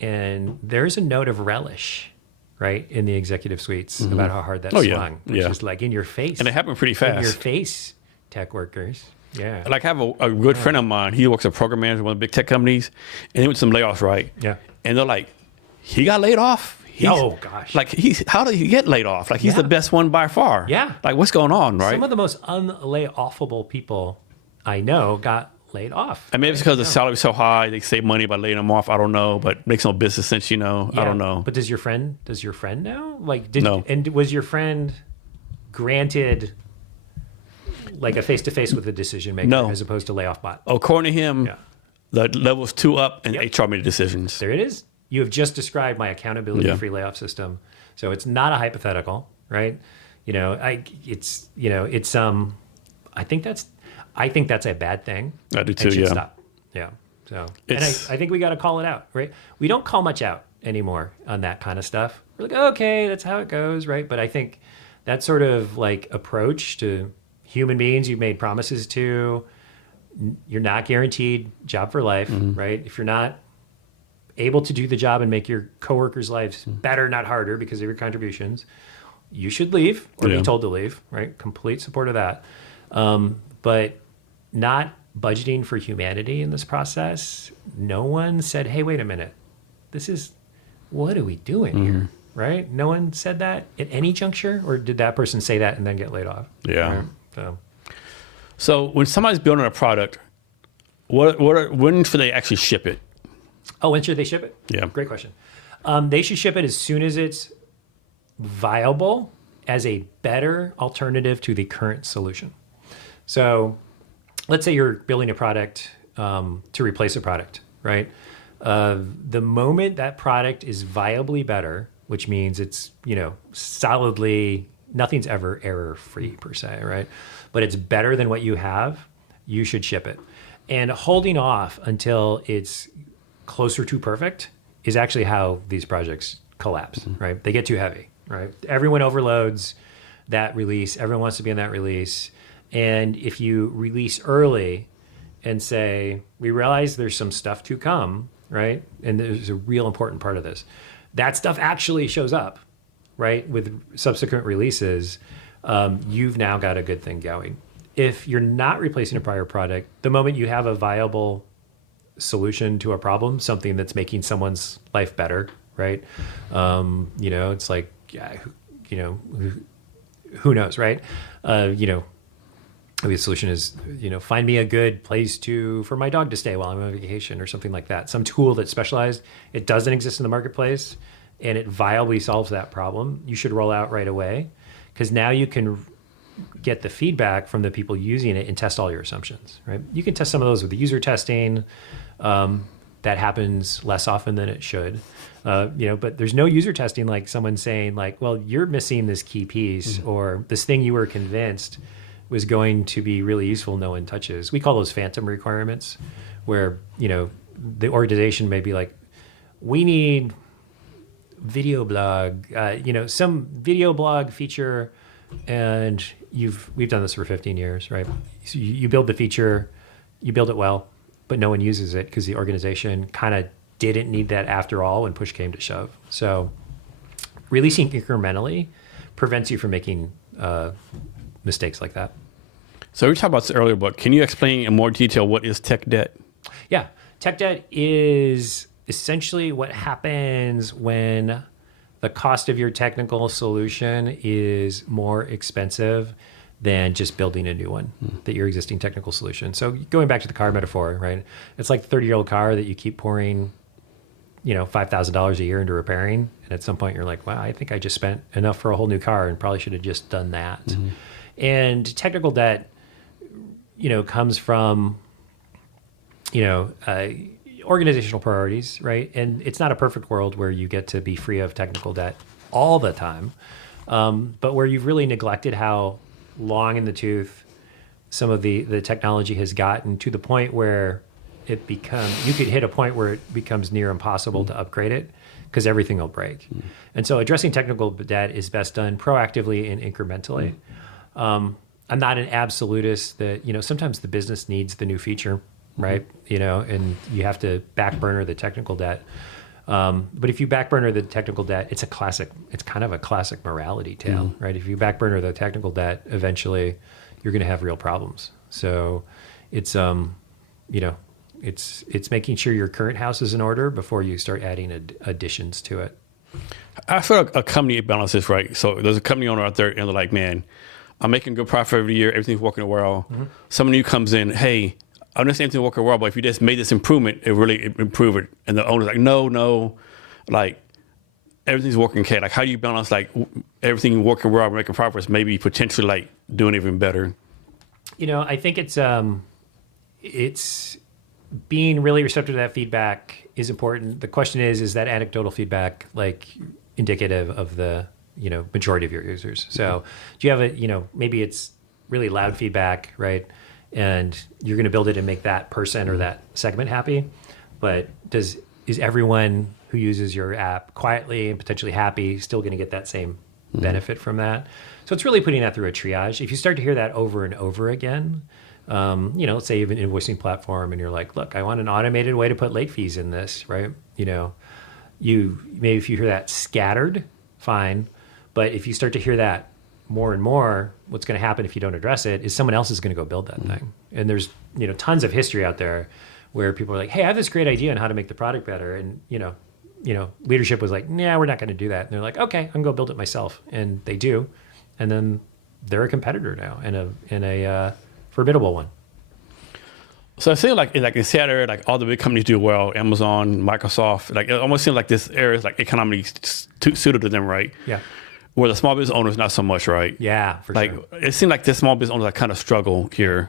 And there's a note of relish, right, in the executive suites about how hard that swung. Which is like in your face. And it happened pretty fast. In your face, tech workers. Yeah. Like I have a good friend of mine. He works as a program manager at one of the big tech companies. And he went to some layoffs, right? Yeah. And they're like, he got laid off? Oh, gosh. Like, how did he get laid off? Like, he's the best one by far. Yeah. Like, what's going on, right? Some of the most unlay-offable people I know got laid off. And maybe it's because the salary's so high, they save money by laying them off. I don't know, but makes no business sense, I don't know. But does your friend know? Like, No. And was your friend granted like a face-to-face with the decision maker No. as opposed to layoff bot? According to him, Yeah. the level's 2 up and HR made the decisions. There it is. You have just described my accountability-free layoff system. So it's not a hypothetical, right? I think that's a bad thing. I do It too, should yeah. stop. Yeah. So, and I think we got to call it out, right? We don't call much out anymore on that kind of stuff. We're like, okay, that's how it goes, right? But I think that sort of like approach to human beings you've made promises to, you're not guaranteed job for life, right? If you're not able to do the job and make your coworkers' lives better, not harder, because of your contributions, you should leave or be told to leave, right? Complete support of that. But not budgeting for humanity in this process. No one said, hey, wait a minute. What are we doing here? Right? No one said that at any juncture, or did that person say that and then get laid off? Yeah. Right? So when somebody's building a product, when should they actually ship it? Oh, when should they ship it? Yeah. Great question. They should ship it as soon as it's viable as a better alternative to the current solution. So let's say you're building a product to replace a product, right? The moment that product is viably better, which means it's, solidly, nothing's ever error-free per se, right? But it's better than what you have, you should ship it. And holding off until it's closer to perfect is actually how these projects collapse, right? They get too heavy, right? Everyone overloads that release. Everyone wants to be in that release. And if you release early and say, we realize there's some stuff to come, right? And there's a real important part of this. That stuff actually shows up, right? With subsequent releases, you've now got a good thing going. If you're not replacing a prior product, the moment you have a viable solution to a problem, something that's making someone's life better, right? It's like, who knows, right? Maybe the solution is, find me a good place for my dog to stay while I'm on vacation or something like that. Some tool that's specialized, it doesn't exist in the marketplace, and it viably solves that problem. You should roll out right away, because now you can get the feedback from the people using it and test all your assumptions, right? You can test some of those with the user testing. That happens less often than it should. But there's no user testing like someone saying like, well, you're missing this key piece, or this thing you were convinced was going to be really useful, no one touches. We call those phantom requirements, where, the organization may be like, we need video blog, some video blog feature, and we've done this for 15 years, right? So you build the feature, you build it well, but no one uses it because the organization kind of didn't need that after all when push came to shove. So releasing incrementally prevents you from making mistakes like that. So we talked about this earlier, but can you explain in more detail what is tech debt? Yeah. Tech debt is essentially what happens when the cost of your technical solution is more expensive than just building a new one, that your existing technical solution. So going back to the car metaphor, right? It's like the 30-year-old car that you keep pouring, $5,000 a year into repairing. And at some point you're like, wow, I think I just spent enough for a whole new car and probably should have just done that. And technical debt, comes from, organizational priorities, right? And it's not a perfect world where you get to be free of technical debt all the time, but where you've really neglected how long in the tooth some of the technology has gotten, to the point where you could hit a point where it becomes near impossible to upgrade it because everything will break. And so addressing technical debt is best done proactively and incrementally. I'm not an absolutist that, sometimes the business needs the new feature, right? And you have to back burner the technical debt. But if you back burner the technical debt, it's kind of a classic morality tale, right? If you back burner the technical debt, eventually you're going to have real problems. So it's, it's making sure your current house is in order before you start adding additions to it. I feel like a company balances, right? So there's a company owner out there and they're like, man, I'm making good profit every year. Everything's working well. Someone new comes in, hey, I understand things working well, but if you just made this improvement, it really improve it. And the owner's like, no, like everything's working okay. Like, how do you balance like everything working well, making progress, maybe potentially like doing even better? I think it's being really receptive to that feedback is important. The question is that anecdotal feedback like indicative of the, majority of your users? So do you have maybe it's really loud feedback, right? And you're going to build it and make that person or that segment happy. But is everyone who uses your app quietly and potentially happy still going to get that same benefit from that? So it's really putting that through a triage. If you start to hear that over and over again, let's say you have an invoicing platform and you're like, look, I want an automated way to put late fees in this, right? Maybe if you hear that scattered, fine. But if you start to hear that more and more, what's going to happen if you don't address it is someone else is going to go build that thing. And there's, tons of history out there where people are like, hey, I have this great idea on how to make the product better. And, leadership was like, nah, we're not going to do that. And they're like, okay, I can go build it myself. And they do. And then they're a competitor now and a formidable one. So I feel like in Seattle, like all the big companies do well, Amazon, Microsoft, like it almost seems like this area is like economically suited to them, right? Yeah. Where the small business owners not so much, right? Yeah, for like, sure. It seems like the small business owners like kind of struggle here.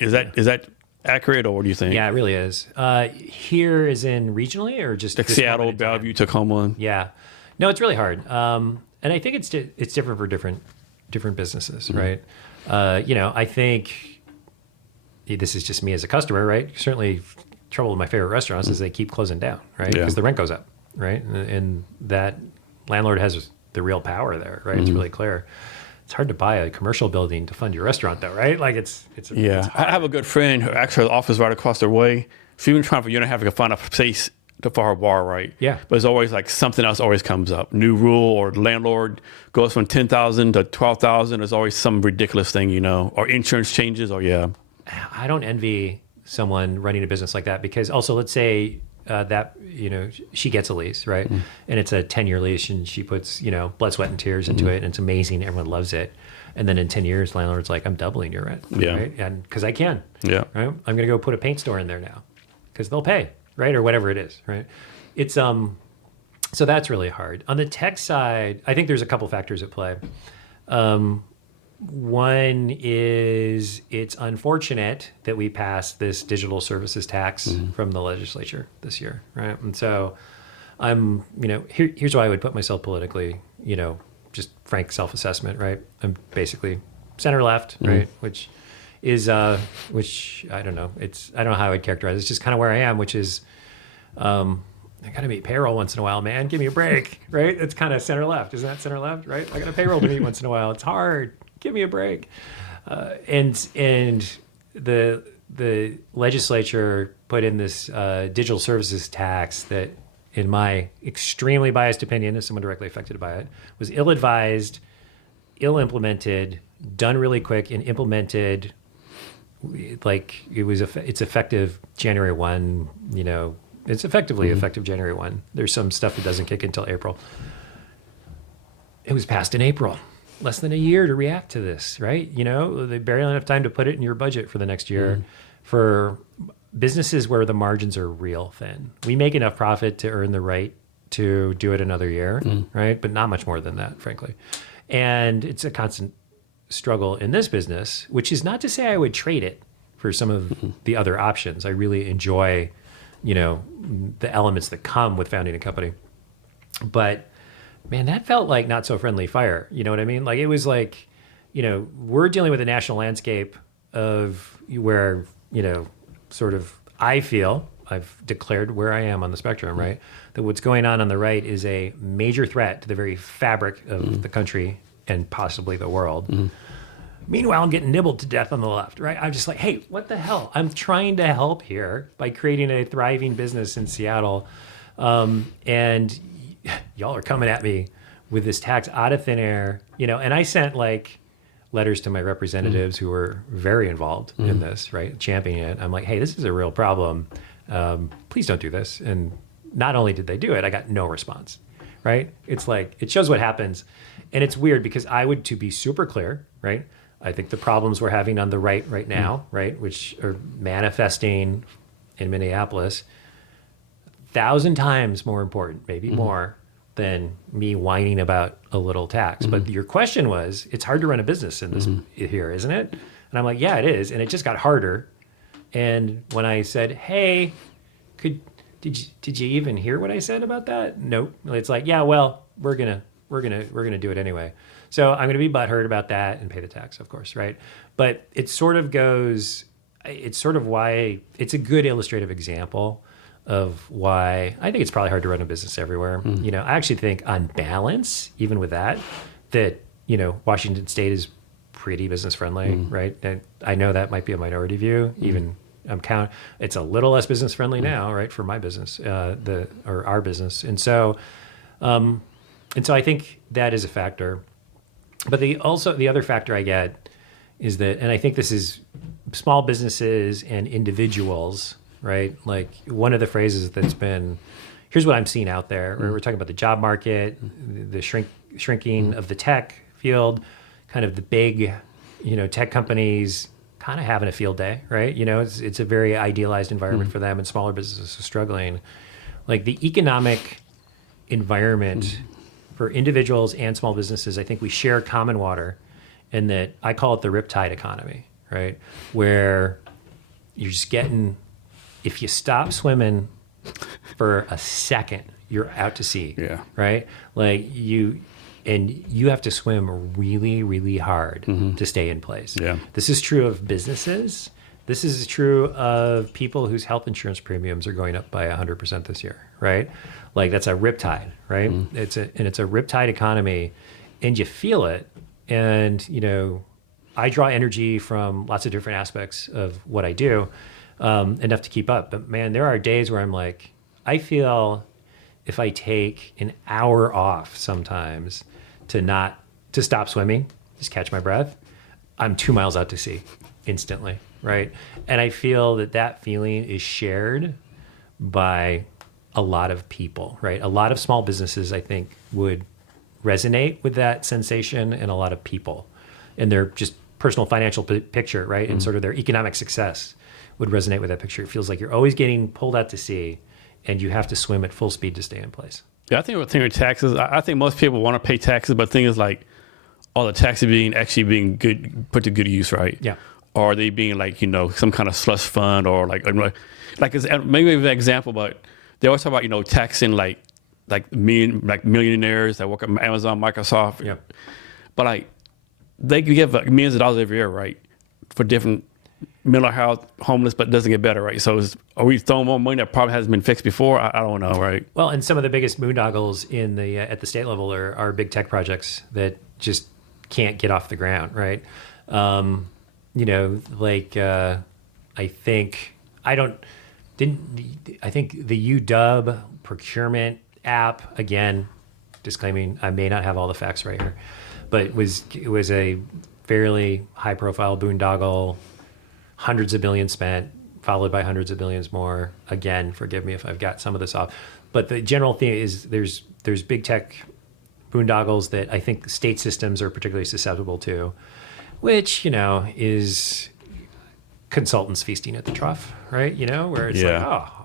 Is that accurate, or what do you think? Yeah, it really is. Here is in regionally or just like Seattle, Bellevue, Tacoma? Yeah. No, it's really hard. And I think it's different for different businesses, right? I think this is just me as a customer, right? Certainly trouble with my favorite restaurants is they keep closing down, right? Because the rent goes up, right? And that landlord has the real power there, right? It's really clear. It's hard to buy a commercial building to fund your restaurant though, right? Like it's I have a good friend who actually has an office right across the way. She's been trying for a year and a half to find a space for her bar, right? Yeah. But it's always like something else always comes up. New rule, or the landlord goes from 10,000 to 12,000. There's always some ridiculous thing, or insurance changes, or I don't envy someone running a business like that because also let's say that, she gets a lease, right? And it's a 10-year lease and she puts, blood, sweat, and tears into it and it's amazing. Everyone loves it. And then in 10 years, landlord's like, I'm doubling your rent, right? And because I can, right? I'm going to go put a paint store in there now because they'll pay, right? Or whatever it is, right? It's, so that's really hard. On the tech side, I think there's a couple factors at play. One is it's unfortunate that we passed this digital services tax from the legislature this year, right? And so I'm, here's why I would put myself politically, just frank self-assessment, right? I'm basically center left, right? Which is, which I don't know. I don't know how I'd characterize it. It's just kind of where I am, which is, I got to meet payroll once in a while, man. Give me a break, right? It's kind of center left. Isn't that center left, right? I got a payroll to meet once in a while. It's hard. Give me a break. And the legislature put in this digital services tax that, in my extremely biased opinion, as someone directly affected by it, was ill-advised, ill-implemented, done really quick, and implemented like it's effective January 1. It's effectively effective January 1. There's some stuff that doesn't kick in until April. It was passed in April. Less than a year to react to this, right? They barely enough time to put it in your budget for the next year. For businesses where the margins are real thin, we make enough profit to earn the right to do it another year, right? But not much more than that, frankly. And it's a constant struggle in this business, which is not to say I would trade it for some of the other options. I really enjoy, the elements that come with founding a company. But man, that felt like not so friendly fire. You know what I mean? Like it was like, we're dealing with a national landscape of where, sort of I feel I've declared where I am on the spectrum, right? That what's going on the right is a major threat to the very fabric of the country and possibly the world. Meanwhile, I'm getting nibbled to death on the left, right? I'm just like, hey, what the hell? I'm trying to help here by creating a thriving business in Seattle. And y'all are coming at me with this tax out of thin air, and I sent like letters to my representatives who were very involved in this, right? Championing it. I'm like, hey, this is a real problem. Please don't do this. And not only did they do it, I got no response, right? It's like, it shows what happens. And it's weird because to be super clear, right? I think the problems we're having on the right now, right, which are manifesting in Minneapolis, 1,000 times more important, maybe more, than me whining about a little tax. But your question was, it's hard to run a business in this here, isn't it? And I'm like, yeah, it is. And it just got harder. And when I said, hey, did you even hear what I said about that? Nope. It's like, yeah, well, we're gonna do it anyway. So I'm gonna be butthurt about that and pay the tax, of course, right? But it sort of goes. It's sort of why it's a good illustrative example of why I think it's probably hard to run a business everywhere. You know, I actually think on balance, even with that, Washington State is pretty business friendly, right? And I know that might be a minority view. Even it's a little less business friendly now, right, for my business, or our business, and so I think that is a factor. But the other factor I get is that, and I think this is small businesses and individuals, right? Like one of the phrases that's been, here's what I'm seeing out there. We're talking about the job market, the shrinking of the tech field, kind of the big, tech companies kind of having a field day, right? It's a very idealized environment for them, and smaller businesses are struggling. Like the economic environment for individuals and small businesses, I think we share common water, and that I call it the riptide economy, right? Where you're just getting, if you stop swimming for a second, you're out to sea, right? Like you have to swim really, really hard to stay in place. Yeah. This is true of businesses. This is true of people whose health insurance premiums are going up by 100% this year, right? Like that's a riptide, right? It's a riptide economy, and you feel it. And I draw energy from lots of different aspects of what I do, enough to keep up. But man, there are days where I'm like, I feel if I take an hour off sometimes to stop swimming, just catch my breath, I'm 2 miles out to sea instantly, right? And I feel that feeling is shared by a lot of people, right? A lot of small businesses, I think, would resonate with that sensation, and a lot of people in their just personal financial picture, right? And sort of their economic success would resonate with that picture. It feels like you're always getting pulled out to sea, and you have to swim at full speed to stay in place. Yeah, I think with taxes, I think most people want to pay taxes, but the thing is like, all the taxes being put to good use, right? Yeah. Or are they being like, some kind of slush fund, or like maybe an example, but they always talk about, taxing like millionaires that work at Amazon, Microsoft. Yeah. But like, they could give millions of dollars every year, right? For different mental health, homeless, but it doesn't get better, right? So are we throwing more money that probably hasn't been fixed before? I don't know, right? Well, and some of the biggest boondoggles at the state level are big tech projects that just can't get off the ground, right? I think the UW procurement app, again, disclaiming I may not have all the facts right here, but it was a fairly high profile boondoggle, hundreds of billions spent, followed by hundreds of billions more. Again, forgive me if I've got some of this off, but the general thing is there's big tech boondoggles that I think state systems are particularly susceptible to, which is consultants feasting at the trough, right? Where it's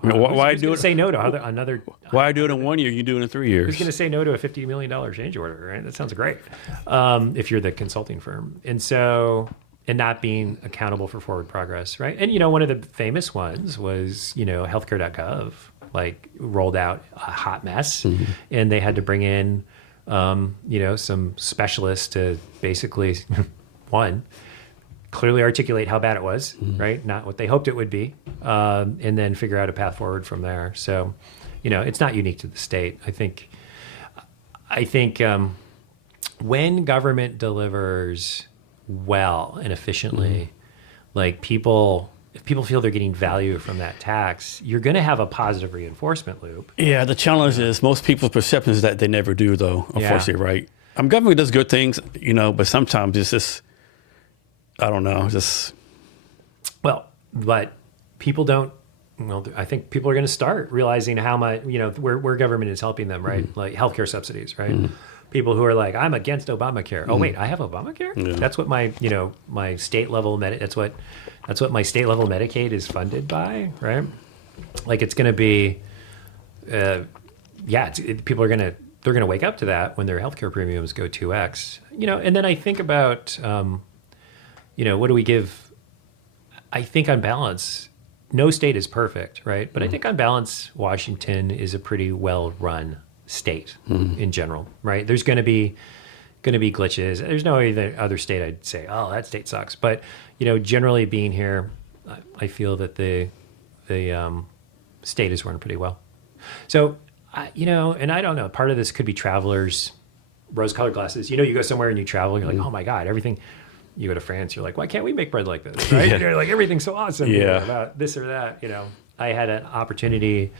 why do it? Say no to another. Why do it in 1 year? You do it in 3 years. Who's going to say no to a $50 million change order? Right? That sounds great. If you're the consulting firm, and not being accountable for forward progress, right? And one of the famous ones was healthcare.gov, like rolled out a hot mess, and they had to bring in some specialists to basically clearly articulate how bad it was, right? Not what they hoped it would be, and then figure out a path forward from there. So, it's not unique to the state. I think when government delivers well and efficiently, like if people feel they're getting value from that tax, you're going to have a positive reinforcement loop. Yeah, the challenge is most people's perception is that they never do, though, unfortunately, right? Government does good things, but sometimes it's just, I don't know, Well, but people don't, I think people are going to start realizing how much, where government is helping them, right? Like healthcare subsidies, right? people who are like, I'm against Obamacare. Oh wait, I have Obamacare. Yeah. That's what my state level that's what my state level Medicaid is funded by, right? Like it's going to be, people are going to they're going to wake up to that when their healthcare premiums go 2x. And then I think about, what do we give? I think on balance, no state is perfect, right? But I think on balance, Washington is a pretty well-run state in general, right? There's going to be glitches. There's no other state I'd say, oh, that state sucks. But generally being here, I feel that the state is run pretty well. So, and I don't know. Part of this could be travelers, rose-colored glasses. You go somewhere and you travel, and you're like, oh my God, everything. You go to France, you're like, why can't we make bread like this? Right? Yeah. You're like, everything's so awesome. Yeah. About this or that. I had an opportunity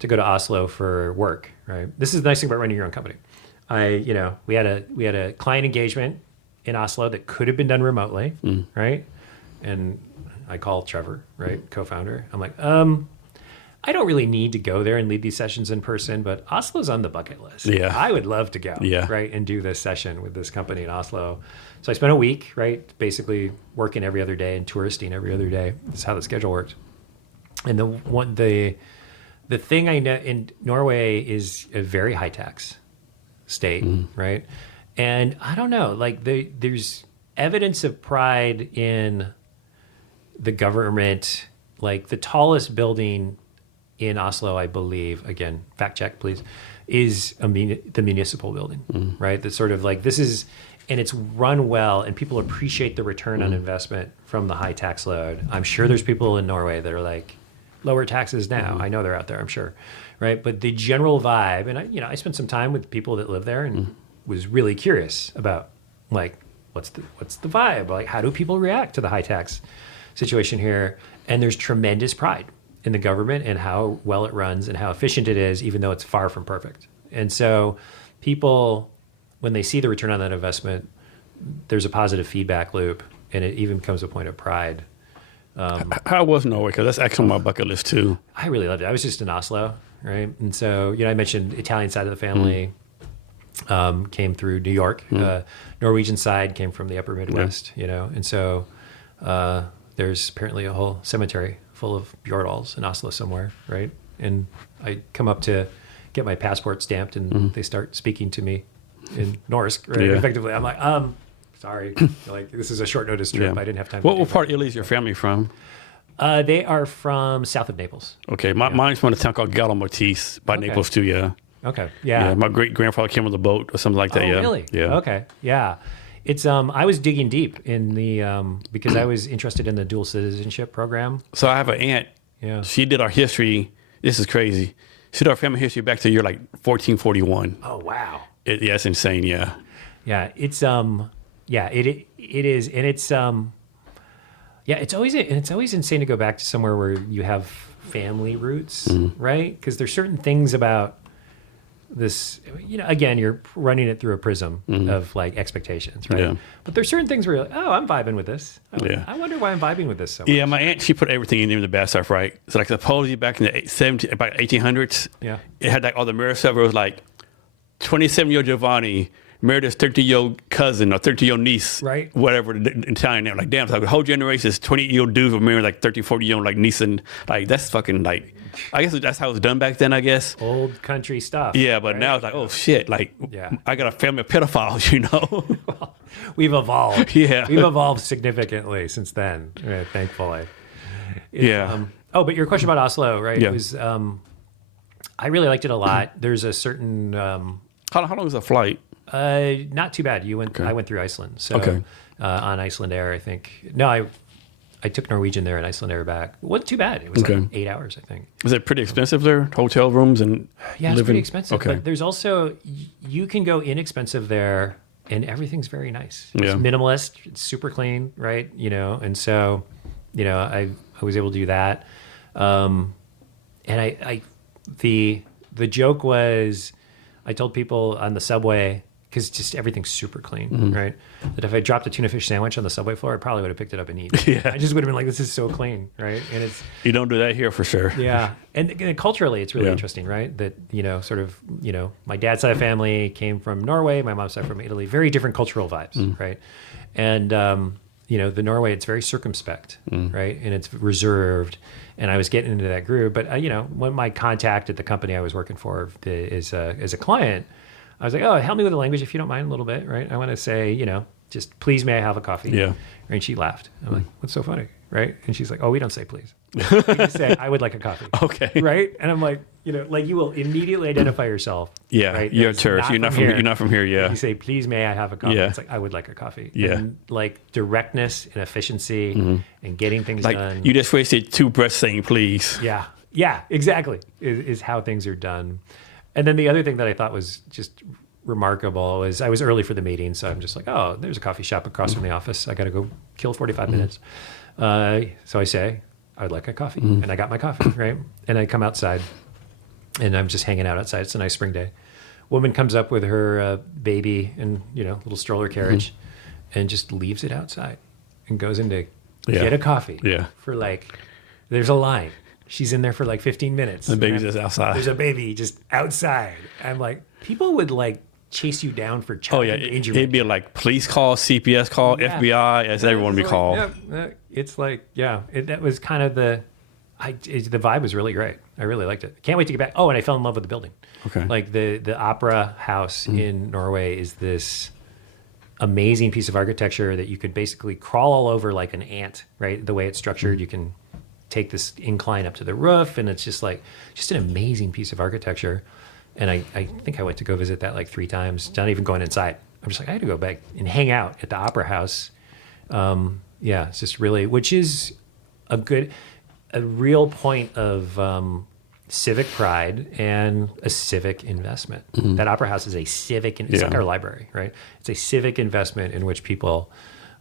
to go to Oslo for work. Right. This is the nice thing about running your own company. We had a client engagement in Oslo that could have been done remotely. Right. And I called Trevor, right, co-founder. I'm like, I don't really need to go there and lead these sessions in person, but Oslo's on the bucket list. Yeah. I would love to go, right, and do this session with this company in Oslo. So I spent a week, right, basically working every other day and touristing every other day. That's how the schedule worked. And the thing I know in Norway is a very high tax state, right? And I don't know, like there's evidence of pride in the government, like the tallest building in Oslo, I believe, again, fact check, please, is the municipal building, right? That's sort of like, and it's run well, and people appreciate the return on investment from the high tax load. I'm sure there's people in Norway that are like, lower taxes now. I know they're out there, I'm sure, right? But the general vibe, and I spent some time with people that live there and was really curious about, like, what's the vibe? Like, how do people react to the high tax situation here? And there's tremendous pride in the government and how well it runs and how efficient it is, even though it's far from perfect. And so people, when they see the return on that investment, there's a positive feedback loop, and it even becomes a point of pride. How was Norway? Because that's actually on my bucket list too. I really loved it. I was just in Oslo, right? And so, I mentioned Italian side of the family came through New York. Norwegian side came from the upper Midwest, And so there's apparently a whole cemetery full of Bjordahls in Oslo somewhere, right? And I come up to get my passport stamped, and they start speaking to me in Norsk, right? Yeah. Effectively, I'm like, sorry, like this is a short notice trip. I didn't have time. What part of Italy is your family from? They are from south of Naples. Okay, mine's from a town called Gallo Maltese by Naples too. Yeah. Okay. Yeah. My great grandfather came on the boat or something like that. Oh, yeah. really? Yeah. Okay. Yeah. It's I was digging deep in the because I was interested in the dual citizenship program. So I have an aunt. Yeah. She did our history. This is crazy. She did our family history back to the year like 1441. Oh wow. Yeah, it's insane. Yeah. Yeah. It's it is, and it's it's always insane to go back to somewhere where you have family roots, right? Because there's certain things about this, again, you're running it through a prism of like expectations, right? Yeah. But there's certain things where you're like, oh, I'm vibing with this. I wonder why I'm vibing with this so much. Yeah, my aunt, she put everything in there, the bad stuff, right? So like supposedly back in the about 1800s, it had like all the marriage stuff where it was like 27-year-old Giovanni married his 13-year-old cousin or 13-year-old niece, right? Whatever, the Italian name. Like, damn, it's like the whole generation is 20-year-old dudes were married like 30, 40-year-old like niece, and like that's fucking like, I guess that's how it was done back then, I guess. Old country stuff. Yeah, but now it's like, oh shit, like I got a family of pedophiles, Well, we've evolved. Yeah. We've evolved significantly since then, thankfully. But your question about Oslo, right? Yeah. It was, I really liked it a lot. There's a certain... how long is a flight? Not too bad. I went through Iceland. So on Iceland Air, I think. No, I took Norwegian there and Iceland Air back. It wasn't too bad. It was like 8 hours, I think. Is it pretty expensive there? Hotel rooms and yeah, it's pretty expensive. Okay. But there's also, you can go inexpensive there and everything's very nice. It's Yeah. minimalist. It's super clean, right? And so, I was able to do that. And the joke was, I told people on the subway, because just everything's super clean, right? That if I dropped a tuna fish sandwich on the subway floor, I probably would have picked it up and eaten. Yeah. I just would have been like, this is so clean, right? And it's You don't do that here for sure. yeah, and culturally, it's really Yeah. interesting, right? That sort of my dad's side of family came from Norway, my mom's side from Italy, very different cultural vibes, right? And the Norway, it's very circumspect, right? And it's reserved. And I was getting into that groove, but when my contact at the company I was working for is as a client, I was like, oh, help me with the language if you don't mind a little bit, right? I want to say, just please, may I have a coffee? Yeah. And she laughed. I'm like, what's so funny, right? And she's like, oh, we don't say please. We just say, I would like a coffee. Okay. Right? And I'm like, you will immediately identify yourself. Yeah. Right? You're a It's tourist. You're not from here. Yeah. You say, please, may I have a coffee? Yeah. It's like, I would like a coffee. Yeah. And like directness and efficiency and getting things Like done. you just wasted 2 breaths saying please. Yeah. Yeah, exactly. Is how things are done. And then the other thing that I thought was just remarkable is I was early for the meeting. So I'm just like, oh, there's a coffee shop across from the office. I got to go kill 45 minutes. So I say, I would like a coffee. And I got my coffee, right? And I come outside and I'm just hanging out outside. It's a nice spring day. Woman comes up with her baby and, little stroller carriage and just leaves it outside and goes in to get a coffee for there's a line. She's in there for 15 minutes. The baby's just outside. There's a baby just outside. I'm like, people would chase you down for child endangerment. It'd be like police call, CPS call, FBI, as everyone would be called. It's that was kind of the vibe was really great. I really liked it. Can't wait to get back. Oh, and I fell in love with the building. Okay. Like the opera house in Norway is this amazing piece of architecture that you could basically crawl all over like an ant, right? The way it's structured, you can take this incline up to the roof, and it's just an amazing piece of architecture. And I think I went to go visit that 3 times, not even going inside. I'm just like, I had to go back and hang out at the opera house. It's just really, which is a real point of civic pride and a civic investment. That opera house is a civic, it's like our library, right? It's a civic investment in which people,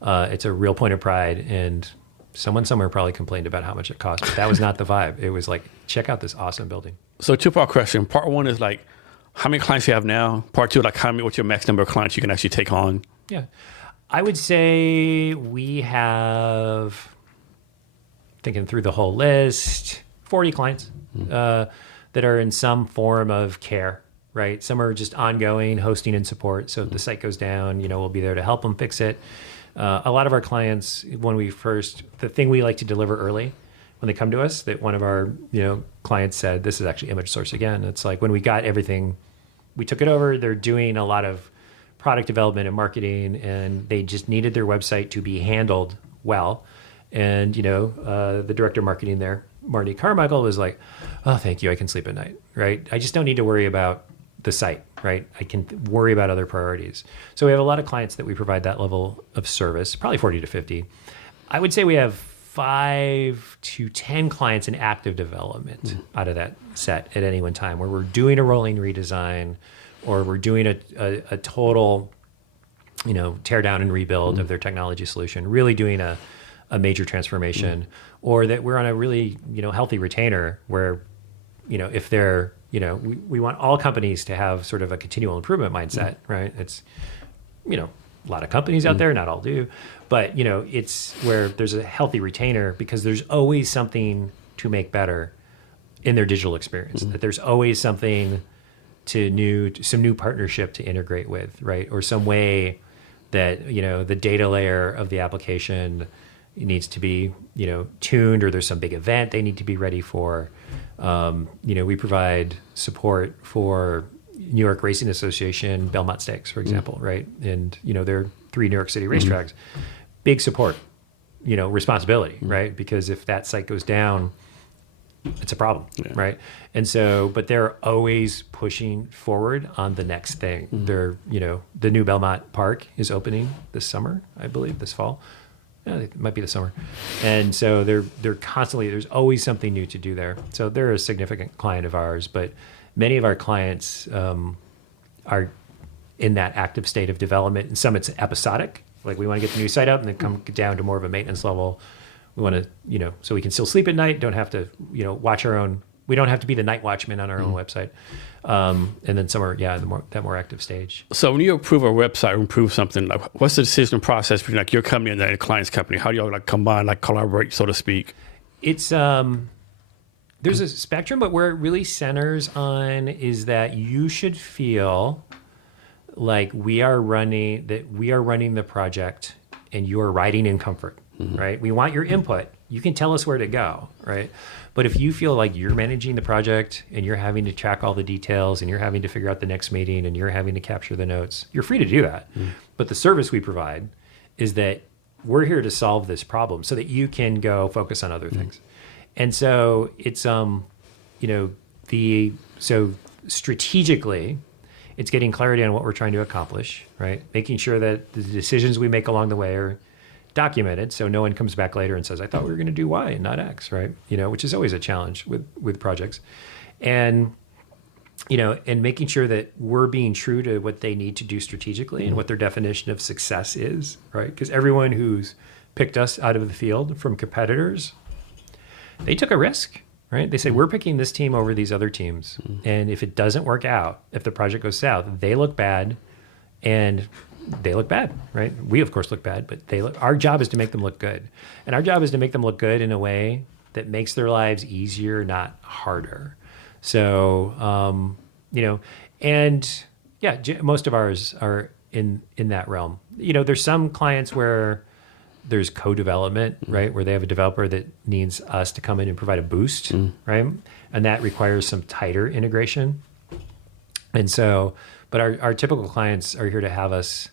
it's a real point of pride. And someone somewhere probably complained about how much it cost, but that was not the vibe. It was like, check out this awesome building. So 2-part question. Part 1 is how many clients you have now? Part 2, what's your max number of clients you can actually take on? Yeah. I would say we have, thinking through the whole list, 40 clients that are in some form of care, right? Some are just ongoing hosting and support. So if the site goes down, we'll be there to help them fix it. A lot of our clients, the thing we like to deliver early when they come to us, that one of our clients said, this is actually Image Source again. It's like when we got everything, we took it over. They're doing a lot of product development and marketing, and they just needed their website to be handled well. And the director of marketing there, Marty Carmichael, was like, oh, thank you, I can sleep at night, right? I just don't need to worry about the site, right? I can worry about other priorities. So we have a lot of clients that we provide that level of service, probably 40 to 50. I would say we have 5 to 10 clients in active development out of that set at any one time, where we're doing a rolling redesign, or we're doing a total, tear down and rebuild of their technology solution, really doing a major transformation, or that we're on a really, healthy retainer where, if they're, we want all companies to have sort of a continual improvement mindset, right? It's, a lot of companies out there, not all do, but, it's where there's a healthy retainer because there's always something to make better in their digital experience, that there's always something some new partnership to integrate with, right? Or some way that, the data layer of the application needs to be, tuned, or there's some big event they need to be ready for. We provide support for New York Racing Association, Belmont Stakes, for example, right? And, there are 3 New York City racetracks. Big support, responsibility, right? Because if that site goes down, it's a problem, right? And so, but they're always pushing forward on the next thing. They're, the new Belmont Park is opening this summer, I believe, this fall. It might be the summer. And so they're constantly, there's always something new to do there. So they're a significant client of ours, but many of our clients are in that active state of development. And some it's episodic, like we want to get the new site up and then come down to more of a maintenance level. We want to, so we can still sleep at night, don't have to, watch our own We don't have to be the night watchman on our own website. And then some are, that more active stage. So when you approve a website or improve something, like what's the decision process between like your company and the client's company? How do y'all like combine, like collaborate, so to speak? It's there's a spectrum, but where it really centers on is that you should feel like we are running the project and you're riding in comfort, right? We want your input. You can tell us where to go, right? But if you feel like you're managing the project and you're having to track all the details and you're having to figure out the next meeting and you're having to capture the notes, you're free to do that. But the service we provide is that we're here to solve this problem so that you can go focus on other things. And so it's, so strategically, it's getting clarity on what we're trying to accomplish, right? Making sure that the decisions we make along the way are documented, so no one comes back later and says, I thought we were going to do Y and not X, right? Which is always a challenge with projects. And, and making sure that we're being true to what they need to do strategically and what their definition of success is, right? Because everyone who's picked us out of the field from competitors, they took a risk, right? They say, we're picking this team over these other teams. And if it doesn't work out, if the project goes south, they look bad and they look bad, right? We, of course, look bad, but our job is to make them look good. And our job is to make them look good in a way that makes their lives easier, not harder. So, most of ours are in that realm. There's some clients where there's co-development, right? Where they have a developer that needs us to come in and provide a boost, right? And that requires some tighter integration. And so, but our typical clients are here to have us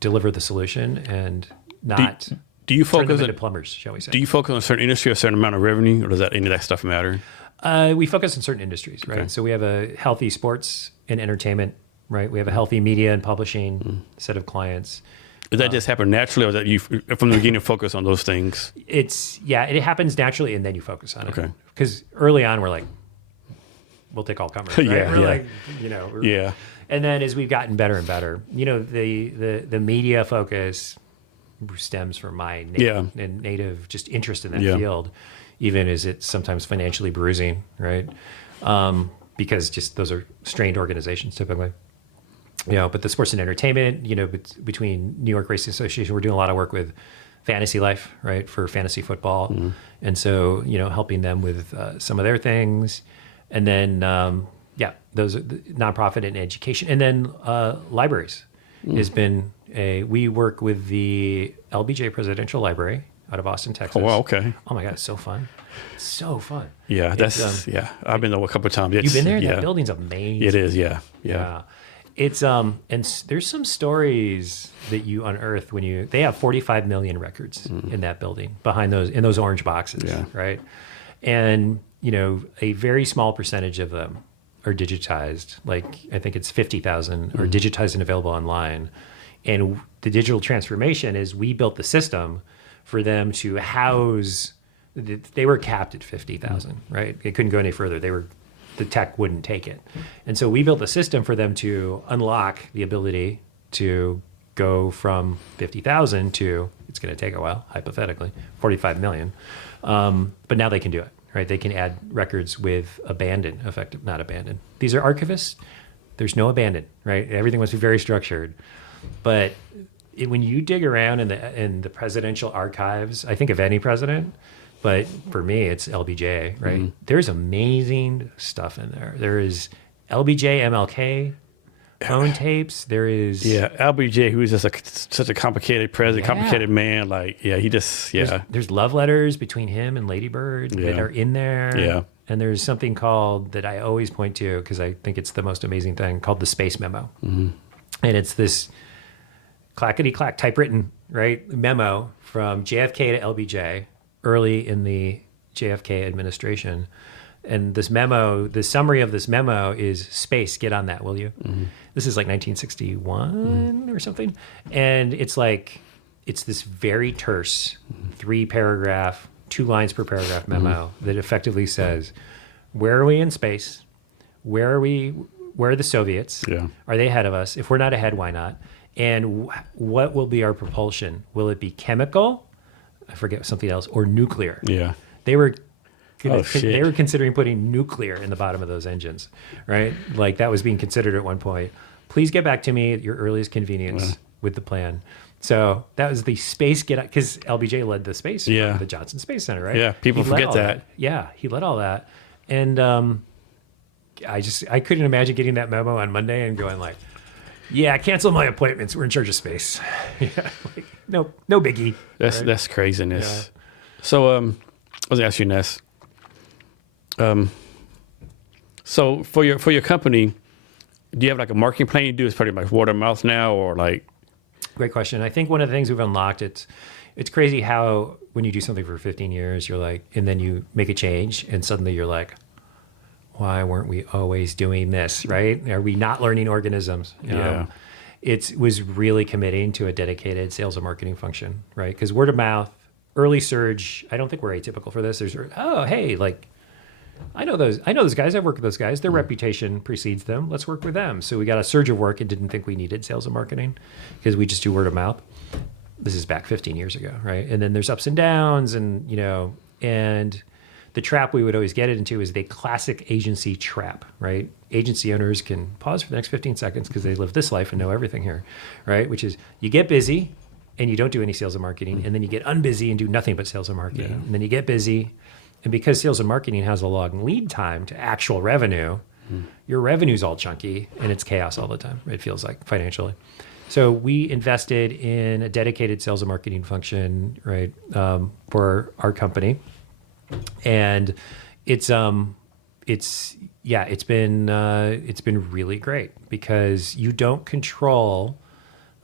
deliver the solution and not do you turn focus them on into plumbers, shall we say. Do you focus on a certain industry, a certain amount of revenue, or does any of that stuff matter? We focus on certain industries, right? Okay. So we have a healthy sports and entertainment, right? We have a healthy media and publishing set of clients. Does that just happen naturally, or that you from the beginning focus on those things? It happens naturally, and then you focus on it. Okay. Because early on, we're like, we'll take all comers, right? Yeah, we're yeah. like, Yeah. And then as we've gotten better and better, the media focus stems from my native just interest in that field, even as it's sometimes financially bruising, right? Because just those are strained organizations typically. But the sports and entertainment, between New York Racing Association, we're doing a lot of work with Fantasy Life, right, for fantasy football. And so, helping them with some of their things. And then, those are the nonprofit and education. And then libraries has been we work with the LBJ Presidential Library out of Austin, Texas. Oh, wow, okay. Oh my God, it's so fun. It's so fun. Yeah, I've been there a couple of times. You've been there? Yeah. That building's amazing. It is, yeah. It's and there's some stories that you unearth they have 45 million records in that building in those orange boxes, right? And a very small percentage of them are digitized. Like I think it's 50,000 are digitized and available online. And the digital transformation is we built the system for them to house. They were capped at 50,000, right? They couldn't go any further. The tech wouldn't take it. And so we built a system for them to unlock the ability to go from 50,000 to, it's going to take a while, hypothetically, 45 million. But now they can do it, right? They can add records with not abandoned. These are archivists. There's no abandoned, right? Everything must be very structured. But when you dig around in the presidential archives, I think of any president, but for me, it's LBJ, right? There's amazing stuff in there. There is LBJ, MLK, phone tapes. There is... Yeah, LBJ, who is just such a complicated president, complicated man. There's love letters between him and Lady Bird that are in there. Yeah. And there's something called, that I always point to, because I think it's the most amazing thing, called the Space Memo. And it's this clackety-clack typewritten, right, memo from JFK to LBJ, early in the JFK administration. And this memo, the summary of this memo is, space, get on that, will you? This is like 1961 or something. And it's this very terse 3-paragraph, 2 lines per paragraph memo that effectively says, where are we in space? Where are the Soviets? Yeah. Are they ahead of us? If we're not ahead, why not? And what will be our propulsion? Will it be chemical? I forget something else, or nuclear. Yeah. They were Oh, shit. They were considering putting nuclear in the bottom of those engines, right? Like that was being considered at one point. Please get back to me at your earliest convenience with the plan. So that was the space because LBJ led the space from the Johnson Space Center, right? Yeah, people He led forget all that. Yeah, he led all that. And I couldn't imagine getting that memo on Monday and going like, yeah, cancel my appointments. We're in charge of space. Yeah, like, no biggie. That's craziness. Yeah. So I was gonna ask you, Ness. So for your company, do you have like a marketing plan you do? It's pretty much word of mouth now, or like? Great question. I think one of the things we've unlocked, it's crazy how when you do something for 15 years, you're like, and then you make a change and suddenly you're like, why weren't we always doing this, right? Are we not learning organisms? It was really committing to a dedicated sales and marketing function, right? Because word of mouth, early surge, I don't think we're atypical for this. There's, oh, hey, like, I know those guys. I've worked with those guys. Their reputation precedes them. Let's work with them. So we got a surge of work and didn't think we needed sales and marketing because we just do word of mouth. This is back 15 years ago, right? And then there's ups and downs, and and the trap we would always get into is the classic agency trap, right? Agency owners can pause for the next 15 seconds because they live this life and know everything here, right? Which is you get busy and you don't do any sales and marketing, and then you get unbusy and do nothing but sales and marketing, and then you get busy. And because sales and marketing has a long lead time to actual revenue, your revenue's all chunky and it's chaos all the time, it feels like, financially. So we invested in a dedicated sales and marketing function, right, for our company. And it's been really great because you don't control,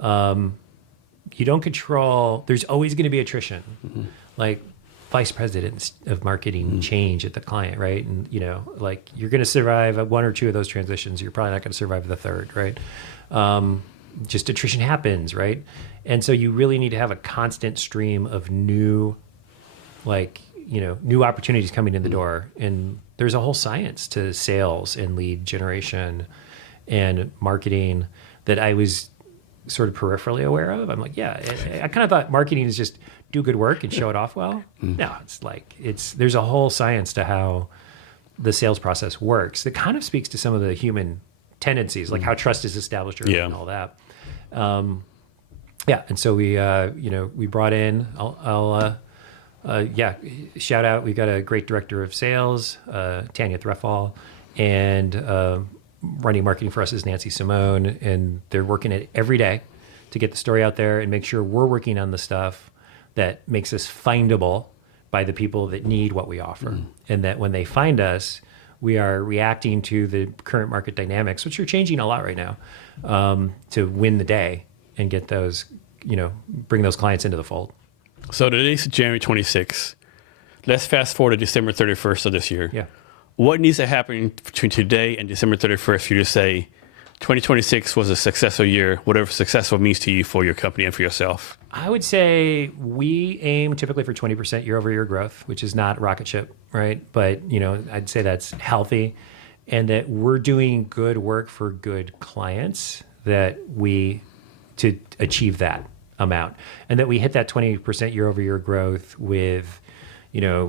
there's always going to be attrition. Like, vice president of marketing change at the client, right? And, like you're going to survive one or two of those transitions. You're probably not going to survive the third, right? Just attrition happens, right? And so you really need to have a constant stream of new opportunities coming in the door. And there's a whole science to sales and lead generation and marketing that I was sort of peripherally aware of. I'm like, I kind of thought marketing is just do good work and show it off well. No, it's like, there's a whole science to how the sales process works that kind of speaks to some of the human tendencies, like how trust is established early and all that. And so we brought in, shout out, we got a great director of sales, Tanya Threfall, and running marketing for us is Nancy Simone, and they're working it every day to get the story out there and make sure we're working on the stuff that makes us findable by the people that need what we offer. And that when they find us, we are reacting to the current market dynamics, which are changing a lot right now, to win the day and get those, bring those clients into the fold. So today's January 26th. Let's fast forward to December 31st of this year. Yeah. What needs to happen between today and December 31st for you to say 2026 was a successful year, whatever successful means to you for your company and for yourself? I would say we aim typically for 20% year over year growth, which is not rocket ship, right? But, I'd say that's healthy, and that we're doing good work for good clients to achieve that amount, and that we hit that 20% year over year growth with,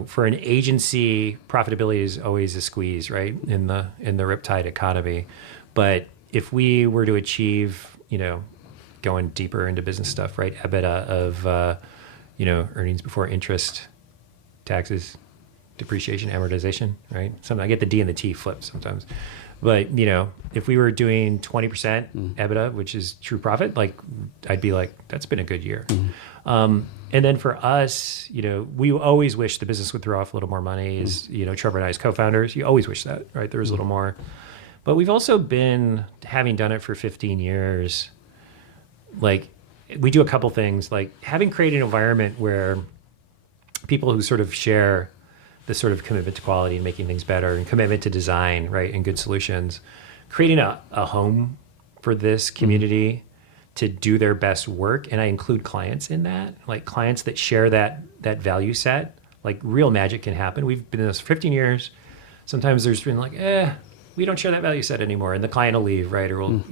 for an agency, profitability is always a squeeze, right? In the riptide economy. But if we were to achieve, going deeper into business stuff, right? EBITDA of, earnings before interest, taxes, depreciation, amortization, right? Sometimes I get the D and the T flipped sometimes. But, if we were doing 20% EBITDA, which is true profit, like I'd be like, that's been a good year. And then for us, we always wish the business would throw off a little more money. As Trevor and I as co-founders, you always wish that, right? There was a little more. But we've also been, having done it for 15 years, like we do a couple things, like having created an environment where people who sort of share this sort of commitment to quality and making things better and commitment to design, right, and good solutions, creating a home for this community to do their best work. And I include clients in that, like clients that share that value set, like real magic can happen. We've been in this for 15 years. Sometimes there's been like, we don't share that value set anymore. And the client will leave, right? Or we'll,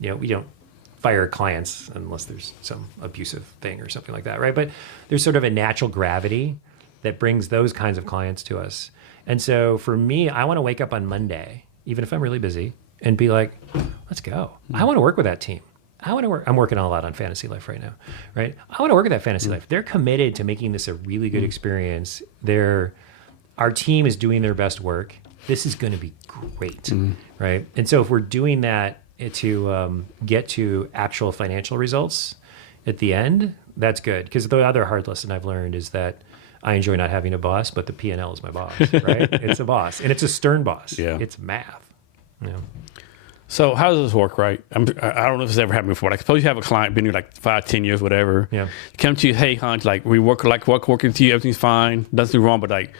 we don't fire clients unless there's some abusive thing or something like that, right? But there's sort of a natural gravity that brings those kinds of clients to us. And so for me, I want to wake up on Monday, even if I'm really busy, and be like, let's go. I want to work with that team. I want to work. I'm working a lot on Fantasy Life right now, right? I want to work with that Fantasy Life. They're committed to making this a really good experience. Our team is doing their best work. This is going to be great, right? And so if we're doing that to get to actual financial results at the end, that's good. Because the other hard lesson I've learned is that I enjoy not having a boss, but the P&L is my boss, right? It's a boss, and it's a stern boss. Yeah. It's math. Yeah. So how does this work, right? I don't know if this ever happened before. Like, suppose you have a client been here like 5, 10 years, whatever. Yeah. Come to you, hey, Hans, like we working with you, everything's fine, nothing wrong, but like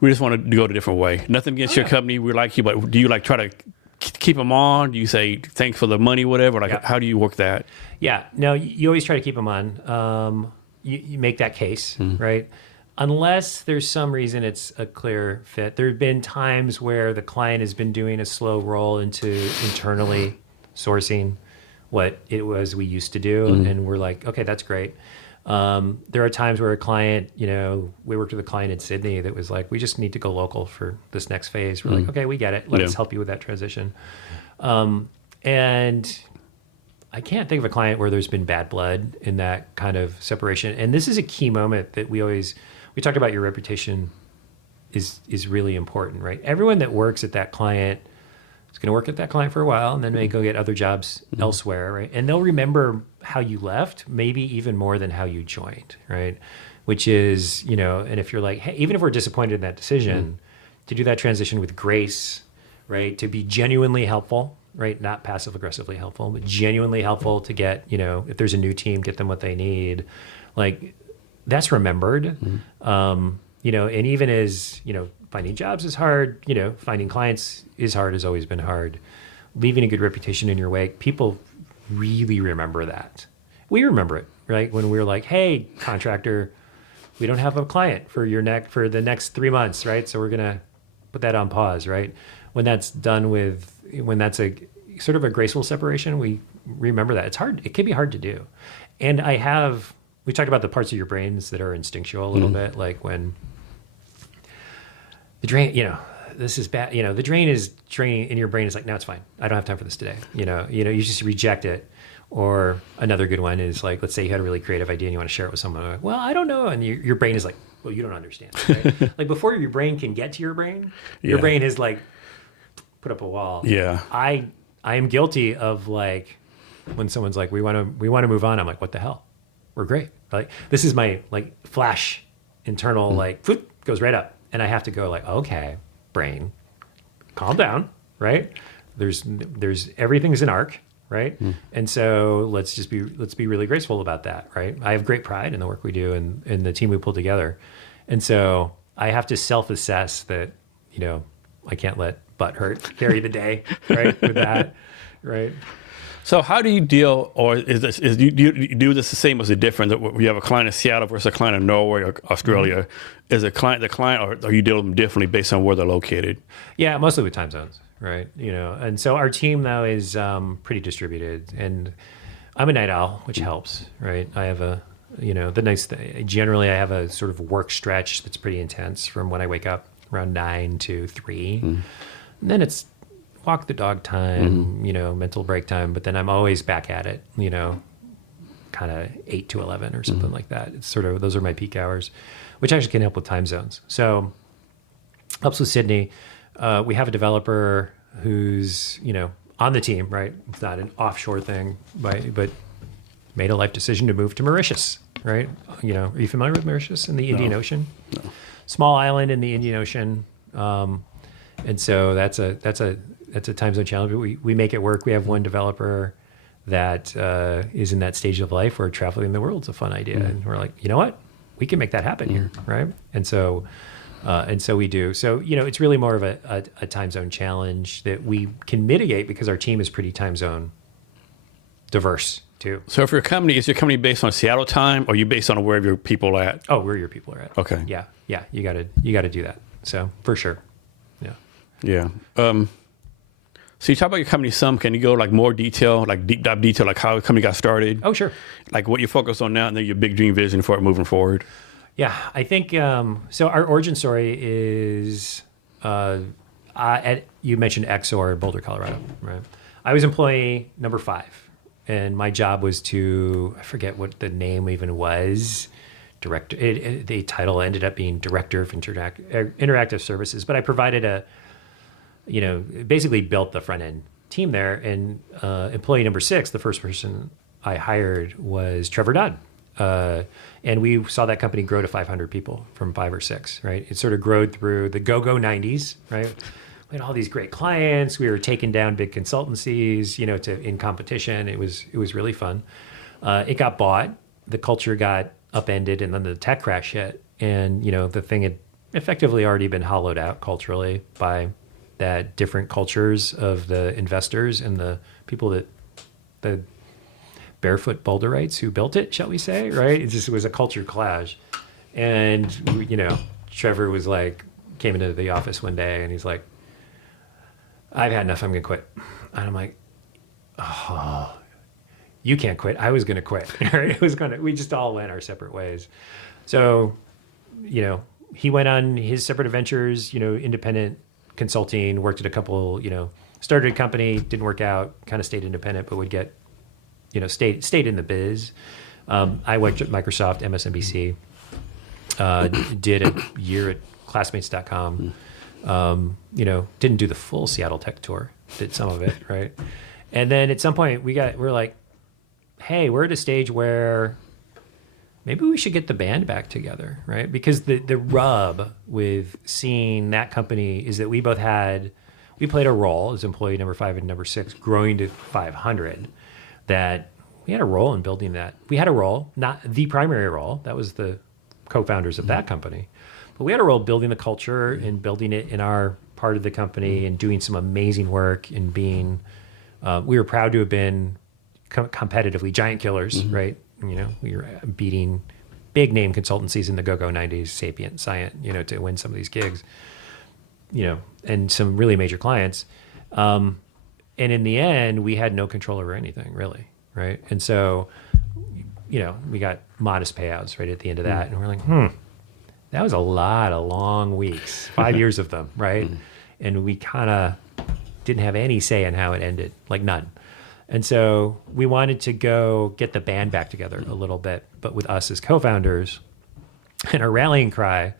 we just want to go a different way. Nothing against your company, we like you, but do you like try to keep them on? Do you say thanks for the money, whatever? Like, how do you work that? Yeah. No, you always try to keep them on. You make that case, right? Unless there's some reason it's a clear fit. There have been times where the client has been doing a slow roll into internally sourcing what it was we used to do. And we're like, okay, that's great. There are times where a client, we worked with a client in Sydney that was like, we just need to go local for this next phase. We're like, okay, we get it. Let's help you with that transition. And I can't think of a client where there's been bad blood in that kind of separation. And this is a key moment that we talked about. Your reputation is really important, right? Everyone that works at that client is going to work at that client for a while, and then may go get other jobs elsewhere, right? And they'll remember how you left, maybe even more than how you joined, right? Which is, and if you're like, hey, even if we're disappointed in that decision, to do that transition with grace, right? To be genuinely helpful, right? Not passive aggressively helpful, but genuinely helpful to get, if there's a new team, get them what they need. Like, that's remembered. And even as, finding jobs is hard, finding clients is hard, has always been hard. Leaving a good reputation in your wake, people really remember that. We remember it, right? When we're like, hey, contractor, we don't have a client for for the next 3 months, right? So we're going to put that on pause, right? When that's a sort of a graceful separation, we remember that. It's hard. It can be hard to do. And we talked about the parts of your brains that are instinctual a little bit, like when the drain, this is bad, the drain is draining in your brain is like, no, it's fine. I don't have time for this today. You just reject it. Or another good one is like, let's say you had a really creative idea and you want to share it with someone. Like, well, I don't know. And your brain is like, well, you don't understand. Right? Like before your brain can get to your brain, your brain is like, put up a wall. Yeah. I am guilty of like, when someone's like, we want to move on. I'm like, what the hell? We're great. Like, this is my like flash internal, like whoop, goes right up. And I have to go like, okay, brain, calm down, right? There's everything's an arc, right? And so let's be really graceful about that, right? I have great pride in the work we do and the team we pull together. And so I have to self-assess that, I can't let butt hurt carry the day, right? With that, right? So how do you deal, or do you do this the same, or is it different? That you have a client in Seattle versus a client in Norway or Australia. Is the client, or are you dealing with them differently based on where they're located? Yeah, mostly with time zones, right? And so our team though is pretty distributed, and I'm a night owl, which helps, right? I have the nice thing, generally I have a sort of work stretch that's pretty intense from when I wake up around 9 to 3. And then it's walk the dog time, mental break time, but then I'm always back at it, kind of 8 to 11 or something like that. It's sort of, those are my peak hours, which actually can help with time zones. So helps with Sydney. We have a developer who's, on the team, right? It's not an offshore thing, but made a life decision to move to Mauritius, right? Are you familiar with Mauritius in the Indian Ocean? No. Small island in the Indian Ocean. And so that's a time zone challenge. We make it work. We have one developer that is in that stage of life where traveling the world's a fun idea. And we're like, you know what? We can make that happen here, right? And so we do. So, it's really more of a time zone challenge that we can mitigate because our team is pretty time zone diverse too. So if your company, is your company based on Seattle time, or are you based on wherever your people are at? Oh, where your people are at. Okay. Yeah. You gotta do that. So for sure. Yeah. So you talk about your company some. Can you go like more detail, like deep dive detail, like how the company got started? Oh, sure. Like what you focus on now, and then your big dream vision for it moving forward. Yeah, I think so. Our origin story is you mentioned Exor, Boulder, Colorado, right? I was employee number 5, and my job was to, I forget what the name even was, director. The title ended up being Director of Interactive Services, but I provided basically built the front end team there. And employee number 6, the first person I hired was Trevor Dodd. And we saw that company grow to 500 people from 5 or 6, right? It sort of growed through the go-go 90s, right? We had all these great clients. We were taking down big consultancies, in competition. It was really fun. It got bought. The culture got upended, and then the tech crash hit. And, the thing had effectively already been hollowed out culturally by that different cultures of the investors and the people the barefoot Boulderites who built it, shall we say, right? It was a culture clash. And, Trevor was like, came into the office one day and he's like, I've had enough, I'm going to quit. And I'm like, oh, you can't quit. I was going to quit. Right? We just all went our separate ways. So, he went on his separate adventures, independent consulting, worked at a couple, started a company, didn't work out, kind of stayed independent, but would get, stayed in the biz. I worked at Microsoft, MSNBC, did a year at classmates.com, didn't do the full Seattle tech tour, did some of it, right? And then at some point we're like, hey, we're at a stage where maybe we should get the band back together, right? Because the rub with seeing that company is that we played a role as employee number 5 and number 6, growing to 500, that we had a role in building that. We had a role, not the primary role. That was the co-founders of that company. But we had a role building the culture and building it in our part of the company and doing some amazing work and being, we were proud to have been competitively giant killers, right? We were beating big name consultancies in the go-go 90s, Sapient, Scient, to win some of these gigs, and some really major clients. And in the end, we had no control over anything, really, right? And so, we got modest payouts right at the end of that. And we're like, that was a lot of long weeks, 5 years of them, right? And we kind of didn't have any say in how it ended, like none. And so we wanted to go get the band back together a little bit, but with us as co-founders. And our rallying cry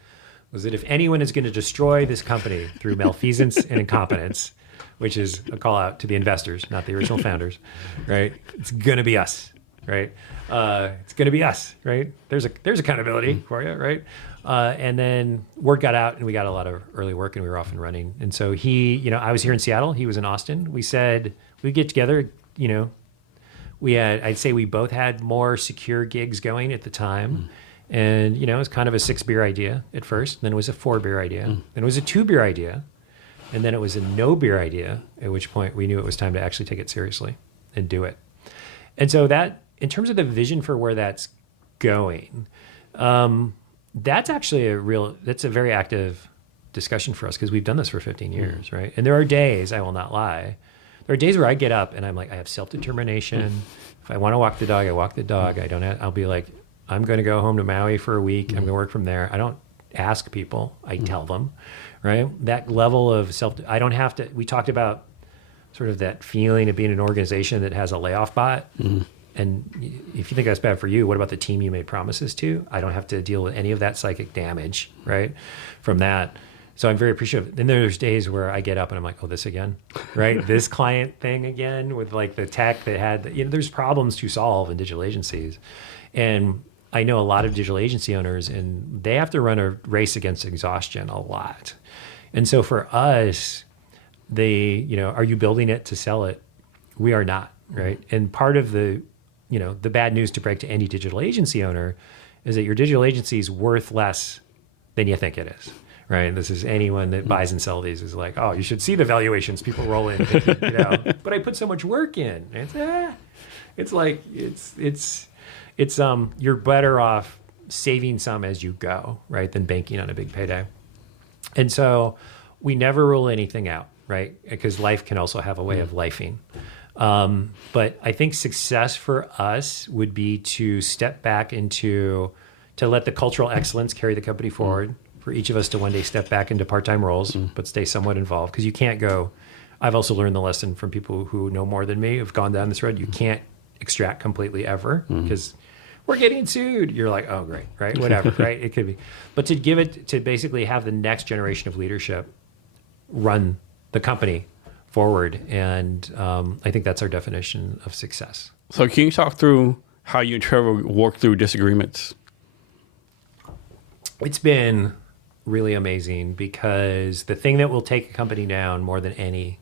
was that if anyone is going to destroy this company through malfeasance and incompetence, which is a call out to the investors, not the original founders, right? It's going to be us, right? It's going to be us, right? There's accountability for you, right? And then word got out and we got a lot of early work and we were off and running. And so I was here in Seattle, he was in Austin. We said we'd get together, I'd say we both had more secure gigs going at the time. And, it was kind of a 6-beer idea at first. Then it was a 4-beer idea. Then it was a 2-beer idea. And then it was a no beer idea, at which point we knew it was time to actually take it seriously and do it. And so that, in terms of the vision for where that's going, that's actually that's a very active discussion for us because we've done this for 15 years, right? And there are days, I will not lie, there are days where I get up and I'm like, I have self-determination. If I want to walk the dog, I walk the dog. I'll be like, I'm going to go home to Maui for a week. I'm going to work from there. I don't ask people. I tell them, right? That level of I don't have to, we talked about sort of that feeling of being an organization that has a layoff bot. And if you think that's bad for you, what about the team you made promises to? I don't have to deal with any of that psychic damage, right? From that. So I'm very appreciative. Then there's days where I get up and I'm like, oh, this again, right? This client thing again with like the tech that had, there's problems to solve in digital agencies. And I know a lot of digital agency owners and they have to run a race against exhaustion a lot. And so for us, are you building it to sell it? We are not, right? And part of the bad news to break to any digital agency owner is that your digital agency is worth less than you think it is, right? And this is anyone that buys and sells these is like, oh, you should see the valuations people roll in, but I put so much work in. It's you're better off saving some as you go, right, than banking on a big payday. And so we never rule anything out, right? Because life can also have a way of lifing. But I think success for us would be to step back into, to let the cultural excellence carry the company forward, for each of us to one day step back into part-time roles, but stay somewhat involved. Because you can't go, I've also learned the lesson from people who know more than me, who've gone down this road. You can't extract completely ever, because we're getting sued. You're like, oh, great, right? Whatever, right? It could be. But to give it, to basically have the next generation of leadership run the company forward. And I think that's our definition of success. So can you talk through how you and Trevor work through disagreements? It's been really amazing, because the thing that will take a company down more than any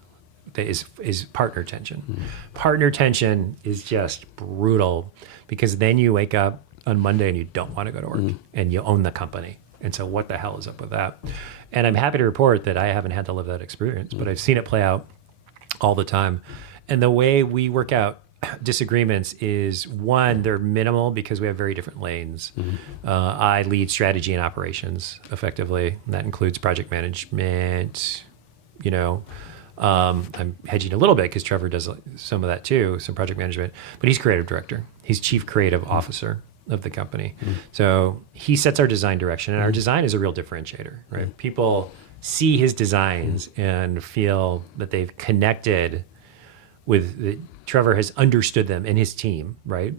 is partner tension. Partner tension is just brutal, because then you wake up on Monday and you don't want to go to work, and you own the company. And so what the hell is up with that? And I'm happy to report that I haven't had to live that experience, but I've seen it play out all the time. And the way we work out disagreements is, one, they're minimal because we have very different lanes. I lead strategy and operations effectively, and that includes project management. I'm hedging a little bit because Trevor does some of that too, some project management, but he's creative director. He's chief creative officer of the company. So he sets our design direction, and our design is a real differentiator, right? People see his designs and feel that they've connected with Trevor has understood them, and his team, right?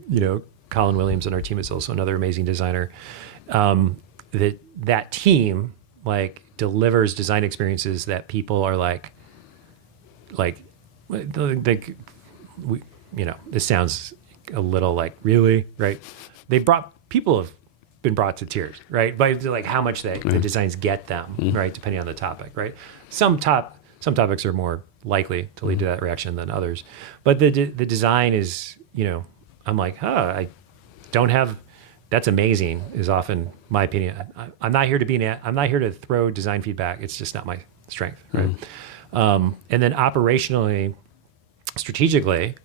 Colin Williams on our team is also another amazing designer. That team delivers design experiences that people are this sounds a little like, really, right? People have been brought to tears, right? By how much the designs get them, right? Depending on the topic, right? Some topics are more likely to lead to that reaction than others, but the design is, I'm like, I don't have. That's amazing. Is often my opinion. I'm not here to throw design feedback. It's just not my strength, right? And then operationally, strategically,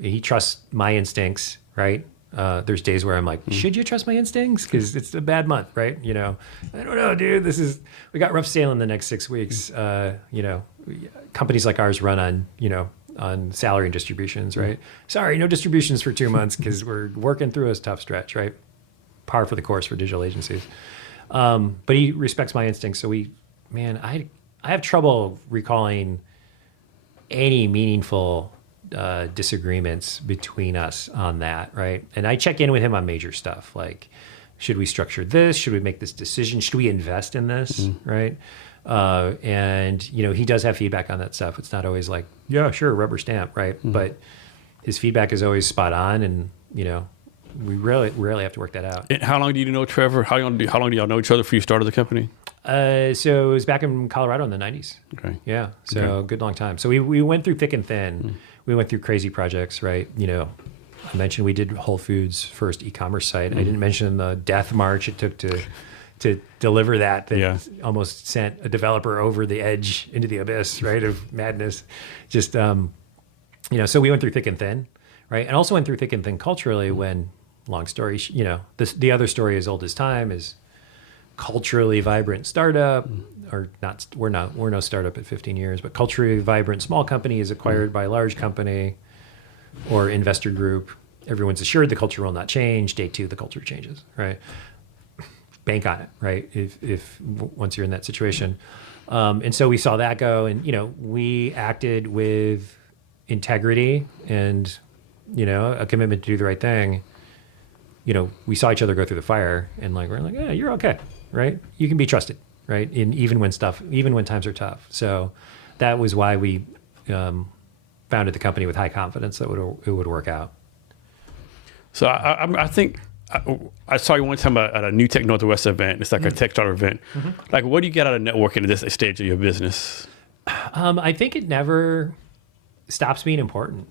he trusts my instincts, right? There's days where I'm like, should you trust my instincts? Because it's a bad month, right? I don't know, dude. We got rough sailing the next 6 weeks. Companies like ours run on salary and distributions, right? Sorry, no distributions for 2 months because we're working through a tough stretch, right? Par for the course for digital agencies. But he respects my instincts. So I have trouble recalling any meaningful disagreements between us on that, right? And I check in with him on major stuff, like, should we structure this? Should we make this decision? Should we invest in this, right? And he does have feedback on that stuff. It's not always like, yeah, sure, rubber stamp, right? But his feedback is always spot on, and we rarely have to work that out. And how long do you know Trevor? How long do y'all know each other before you started the company? So it was back in Colorado in the 90s. Okay. Yeah. So good long time. So we went through thick and thin. We went through crazy projects, right? I mentioned we did Whole Foods' first e-commerce site. I didn't mention the death march it took to deliver that almost sent a developer over the edge into the abyss, right, of madness. Just, so we went through thick and thin, right? And also went through thick and thin culturally when, long story, the other story as old as time is culturally vibrant startup, or not, we're no startup at 15 years, but culturally vibrant small company is acquired by a large company or investor group. Everyone's assured the culture will not change. Day 2, the culture changes, right? Bank on it, right? If once you're in that situation. And so we saw that go, and, we acted with integrity and, a commitment to do the right thing. We saw each other go through the fire, and we're like, yeah, you're okay, right? You can be trusted, right? And even when times are tough. So that was why we founded the company with high confidence that it would work out. So I think I saw you one time at a New Tech Northwest event. It's like a tech startup event. What do you get out of networking at this stage of your business? I think it never stops being important.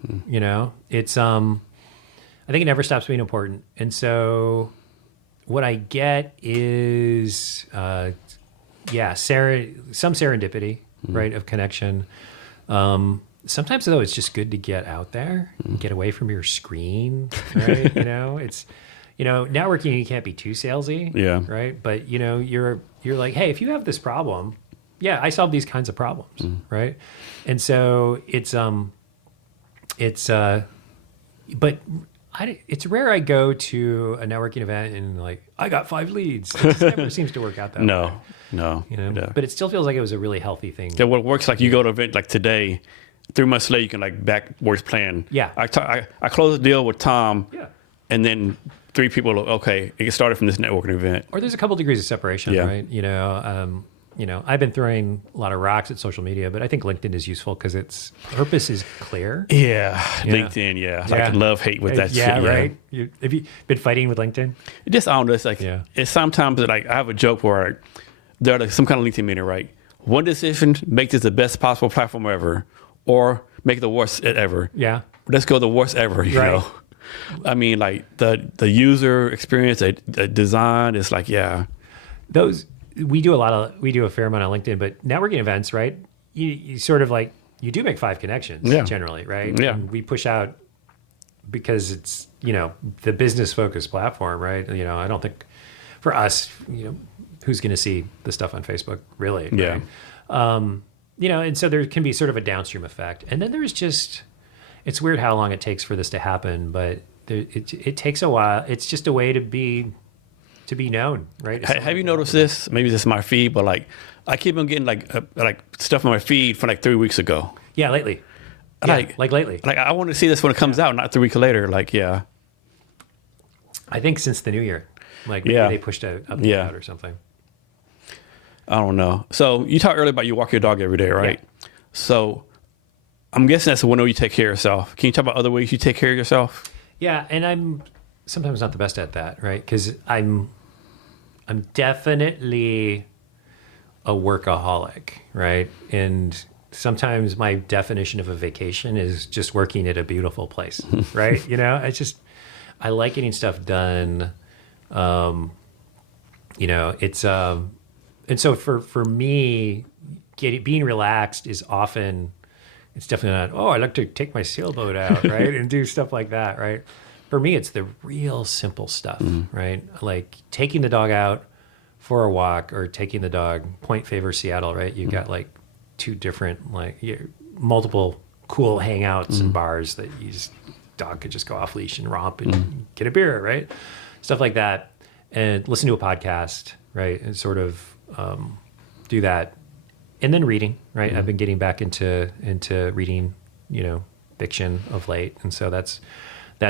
It's I think it never stops being important. And so what I get is, some serendipity, right, of connection. Sometimes, though, it's just good to get out there and get away from your screen, right? It's, networking, you can't be too salesy, right? But, you're like, hey, if you have this problem, I solve these kinds of problems, right? And so but It's rare I go to a networking event and like, I got 5 leads. It just never seems to work out that way. No. You know? No. But it still feels like it was a really healthy thing. Yeah, what works like you go to an event like today, 3 months later you can like backwards plan. Yeah. I closed a deal with Tom. Yeah. And then 3 people, okay, it started from this networking event. Or there's a couple degrees of separation, Yeah. right? I've been throwing a lot of rocks at social media, but I think LinkedIn is useful because its purpose is clear. Yeah, LinkedIn, yeah. Like love-hate with that yeah, shit. Right? Have you been fighting with LinkedIn? Just, I don't know, it's like, it's sometimes like, I have a joke where they're like some kind of LinkedIn meeting, right? One decision, make this the best possible platform ever, or make it the worst ever. Yeah. Let's go the worst ever, you know? I mean, like the user experience, the design is like, We do a fair amount on LinkedIn, but networking events, right? You sort of like, you do make 5 connections generally, right? Yeah. And we push out because it's, the business focused platform, right? I don't think for us, who's going to see the stuff on Facebook really? Yeah. Right? And so there can be sort of a downstream effect. And then there's just, it's weird how long it takes for this to happen, but it takes a while. It's just a way to be known, right? Have you noticed this? Maybe this is my feed, but like I keep on getting like stuff on my feed from like 3 weeks ago. Yeah, lately. Like lately. Like I want to see this when it comes out, not 3 weeks later. Like, yeah. I think since the new year, like maybe they pushed a update out or something. I don't know. So you talked earlier about you walk your dog every day, right? Yeah. So I'm guessing that's one way you take care of yourself. Can you talk about other ways you take care of yourself? Yeah, and I'm sometimes not the best at that, right? Because I'm definitely a workaholic, right? And sometimes my definition of a vacation is just working at a beautiful place, right? I like getting stuff done. It's and so for me, being relaxed is often, it's definitely not, I like to take my sailboat out, right? And do stuff like that, right? For me, it's the real simple stuff, right? Like taking the dog out for a walk or taking the dog, Point Favor, Seattle, right? You've got like 2 different, multiple cool hangouts and bars that dog could just go off leash and romp and get a beer, right? Stuff like that. And listen to a podcast, right? And sort of do that. And then reading, right? I've been getting back into reading, fiction of late. And so that's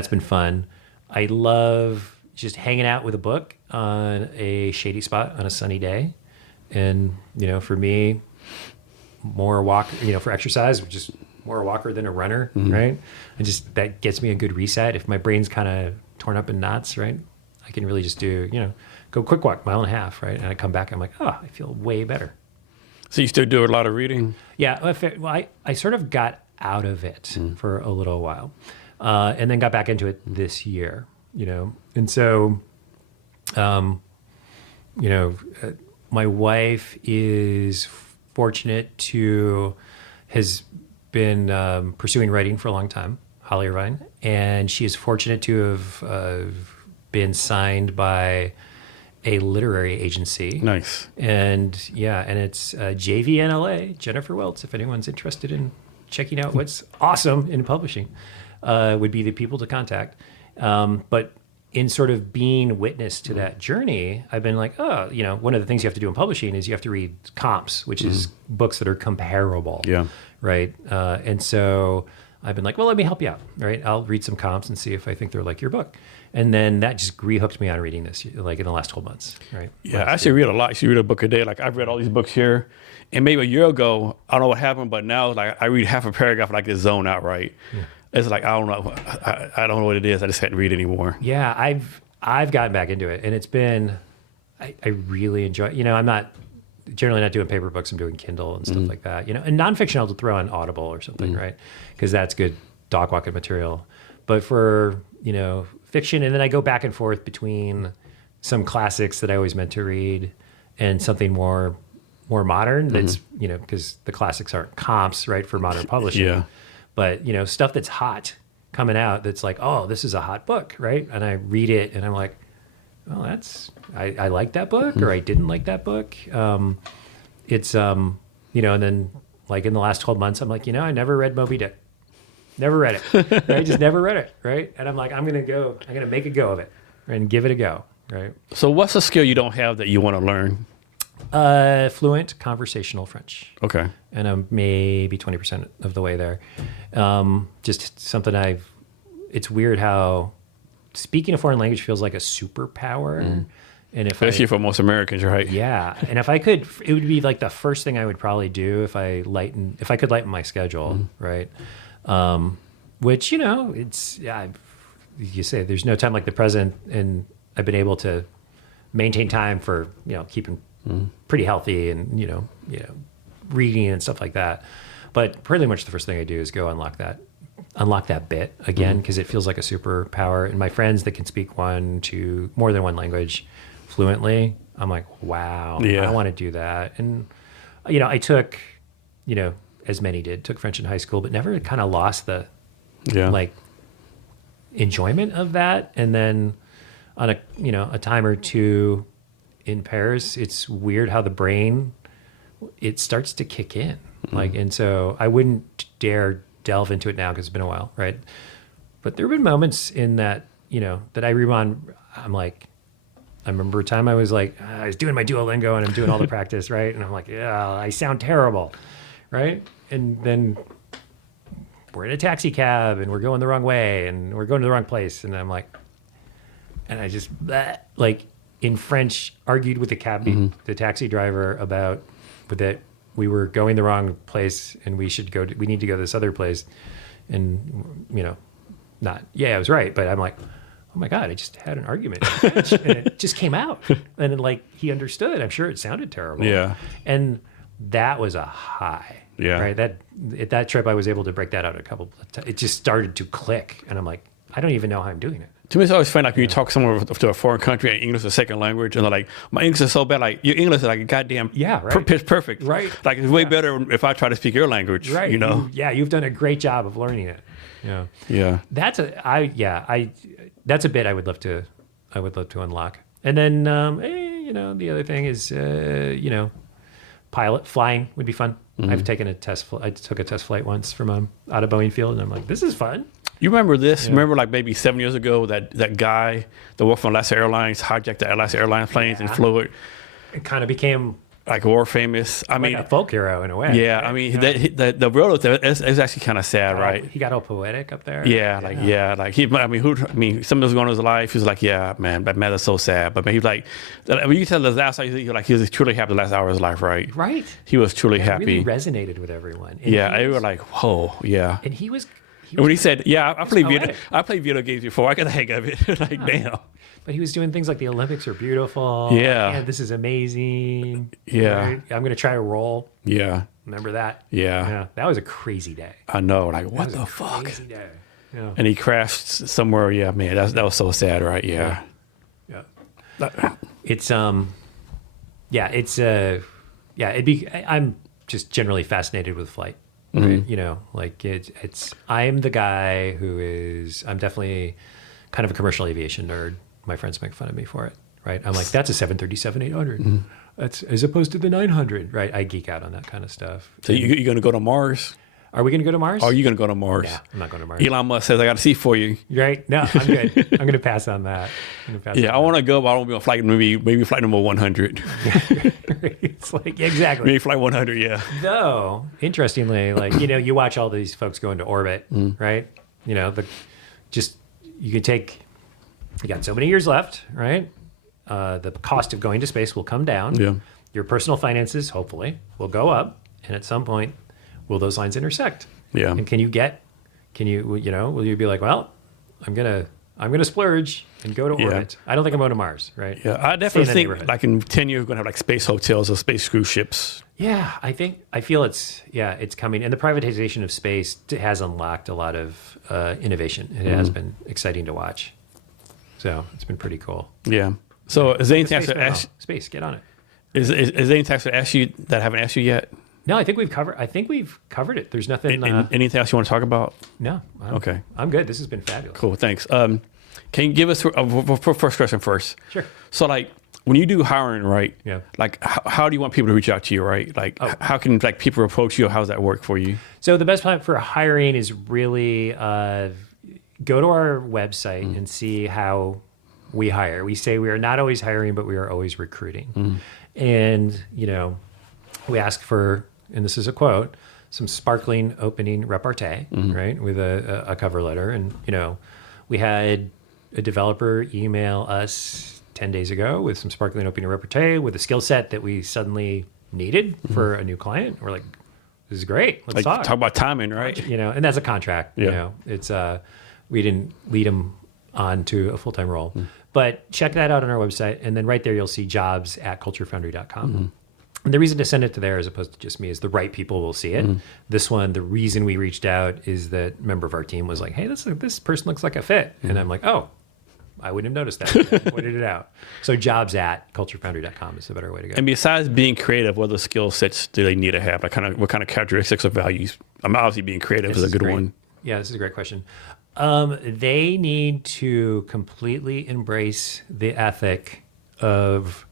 been fun. I love just hanging out with a book on a shady spot on a sunny day. And, for me, more walk, for exercise, just more a walker than a runner, right? And just, that gets me a good reset. If my brain's kind of torn up in knots, right? I can really just do, go quick walk, 1.5 miles, right? And I come back, I'm like, I feel way better. So you still do a lot of reading? Yeah. Well, I sort of got out of it for a little while. And then got back into it this year, and so, my wife is fortunate has been pursuing writing for a long time, Holly Irvine, and she is fortunate to have been signed by a literary agency. Nice. And it's JVNLA, Jennifer Welts, if anyone's interested in checking out what's awesome in publishing. Would be the people to contact. But in sort of being witness to that journey, I've been like, one of the things you have to do in publishing is you have to read comps, which is books that are comparable. Yeah. Right. And so I've been like, well, let me help you out. Right. I'll read some comps and see if I think they're like your book. And then that just re-hooked me on reading this, like in the last 12 months. Right. Yeah. I should read a lot. I should read a book a day. Like I've read all these books here. And maybe a year ago, I don't know what happened, but now like I read half a paragraph and I get zone out, right? Yeah. It's like, I don't know. I don't know what it is. I just can't read anymore. Yeah, I've gotten back into it, and it's been, I really enjoy, I'm generally not doing paper books. I'm doing Kindle and stuff like that, and nonfiction I'll throw on Audible or something, right? Because that's good dog walking material. But for, fiction, and then I go back and forth between some classics that I always meant to read and something more modern that's, because the classics aren't comps, right, for modern publishing. Yeah. But, stuff that's hot coming out that's like, oh, this is a hot book, right? And I read it and I'm like, oh, I like that book or I didn't like that book. It's, and then like in the last 12 months, I'm like, I never read Moby Dick. Never read it. Right? Just never read it. Right? And I'm like, I'm gonna make a go of it and give it a go. Right? So what's a skill you don't have that you want to learn? Fluent conversational French. Okay. And I'm maybe 20% of the way there. Just something it's weird how speaking a foreign language feels like a superpower. And if Especially for most Americans, right? yeah. And if I could, it would be like the first thing I would probably do if I could lighten my schedule, right? Which, it's, you say there's no time like the present, and I've been able to maintain time for, keeping pretty healthy and, reading and stuff like that. But pretty much the first thing I do is go unlock that bit again, because it feels like a superpower. And my friends that can speak more than one language fluently, I'm like, wow, Yeah. I want to do that. And, I took, as many did, took French in high school, but never kind of lost the like enjoyment of that. And then on a time or two in Paris, it's weird how the brain, it starts to kick in. Like, and so I wouldn't dare delve into it now because it's been a while, right? But there have been moments in that, that I rewind. I'm like, I remember a time I was like, I was doing my Duolingo and I'm doing all the practice, right? And I'm like, yeah, I sound terrible, right? And then we're in a taxi cab and we're going the wrong way and we're going to the wrong place. And I'm like, and I just, like in French, argued with the taxi driver about that we were going the wrong place and we need to go to this other place. And, I was right. But I'm like, oh my God, I just had an argument in French, and it just came out. And then, like, he understood. I'm sure it sounded terrible. Yeah. And that was a high. Yeah. Right. At that trip, I was able to break that out a couple of times. It just started to click. And I'm like, I don't even know how I'm doing it. To me, it's always funny, like when you talk somewhere to a foreign country and English is a second language, and they're like, my English is so bad. Like, your English is like a goddamn pitch perfect. Right. Like, it's way better if I try to speak your language. Right. You've done a great job of learning it. Yeah. Yeah. That's a bit I would love to unlock. And then, the other thing is, flying would be fun. I've taken I took a test flight once from out of Boeing Field, and I'm like, this is fun. You remember this? Yeah. Remember, like maybe 7 years ago, that guy that worked for Alaska Airlines hijacked the Alaska Airlines planes and flew it. It kind of became like world famous. I mean, a folk hero in a way. Yeah, right? I mean, the world is actually kind of sad, right? He got all poetic up there. Yeah, some of those going on in his life, he was like, yeah, man, that's so sad. But man, he was like, when you tell the last hour, he was truly happy the last hour of his life, right? Right. He was truly happy. It really resonated with everyone. And they were like, whoa, yeah. And he was. And when he said, "Yeah, I played video games before. I got the hang of it." Like, damn. But he was doing things like the Olympics are beautiful. Yeah. And this is amazing. Yeah. Right? I'm going to try a roll. Yeah. Remember that? Yeah. That was a crazy day. I know. Like, what the fuck? Crazy day. Yeah. And he crashed somewhere. Yeah, man. That was so sad, right? Yeah. It's I'm just generally fascinated with flight. Right? Like I'm the guy I'm definitely kind of a commercial aviation nerd. My friends make fun of me for it, right? I'm like, that's a 737-800. That's as opposed to the 900, right? I geek out on that kind of stuff. So you're going to go to Mars? Are we going to go to Mars? Are you going to go to Mars? Yeah, I'm not going to Mars. Elon Musk says, I got a seat for you. Right? No, I'm good. I'm going to pass on that. I want to go, but I want to be on flight maybe flight number 100. It's like, exactly. Maybe flight 100, yeah. Though, interestingly, like, you watch all these folks go into orbit, right? You got so many years left, right? The cost of going to space will come down. Yeah. Your personal finances, hopefully, will go up. And at some point, will those lines intersect? Yeah. And will you be like, well, I'm gonna splurge and go to orbit. I don't think I'm going to Mars, right? Yeah, I definitely think like in 10 years we're gonna have like space hotels or space cruise ships. Yeah, I feel it's coming, and the privatization of space has unlocked a lot of innovation. It has been exciting to watch. So it's been pretty cool. Yeah. So is there anything space? Get on it. Is there anything else to ask you that I haven't asked you yet? No, I think we've covered it. There's nothing. Anything else you want to talk about? No. Okay. I'm good. This has been fabulous. Cool. Thanks. Can you give us first question first? Sure. So like, when you do hiring, right? Yeah. Like, how do you want people to reach out to you, right? Like, how can like people approach you? How does that work for you? So the best plan for hiring is really go to our website and see how we hire. We say we are not always hiring, but we are always recruiting. And, we ask for, and this is a quote, some sparkling opening repartee, right, with a cover letter. And, we had a developer email us 10 days ago with some sparkling opening repartee with a skill set that we suddenly needed for a new client. We're like, this is great. Let's Like, talk about timing, right? And that's a contract. It's we didn't lead them on to a full-time role. But check that out on our website, and then right there you'll see jobs at culturefoundry.com. And the reason to send it to there as opposed to just me is the right people will see it. This one, the reason we reached out is that a member of our team was like, hey, this person looks like a fit. And I'm like, oh, I wouldn't have noticed that. I pointed it out. So jobs at culturefoundry.com is the better way to go. And besides being creative, what other skill sets do they need to have? Like, what kind of characteristics or values? I'm obviously being creative is a good one. Yeah, this is a great question. They need to completely embrace the ethic of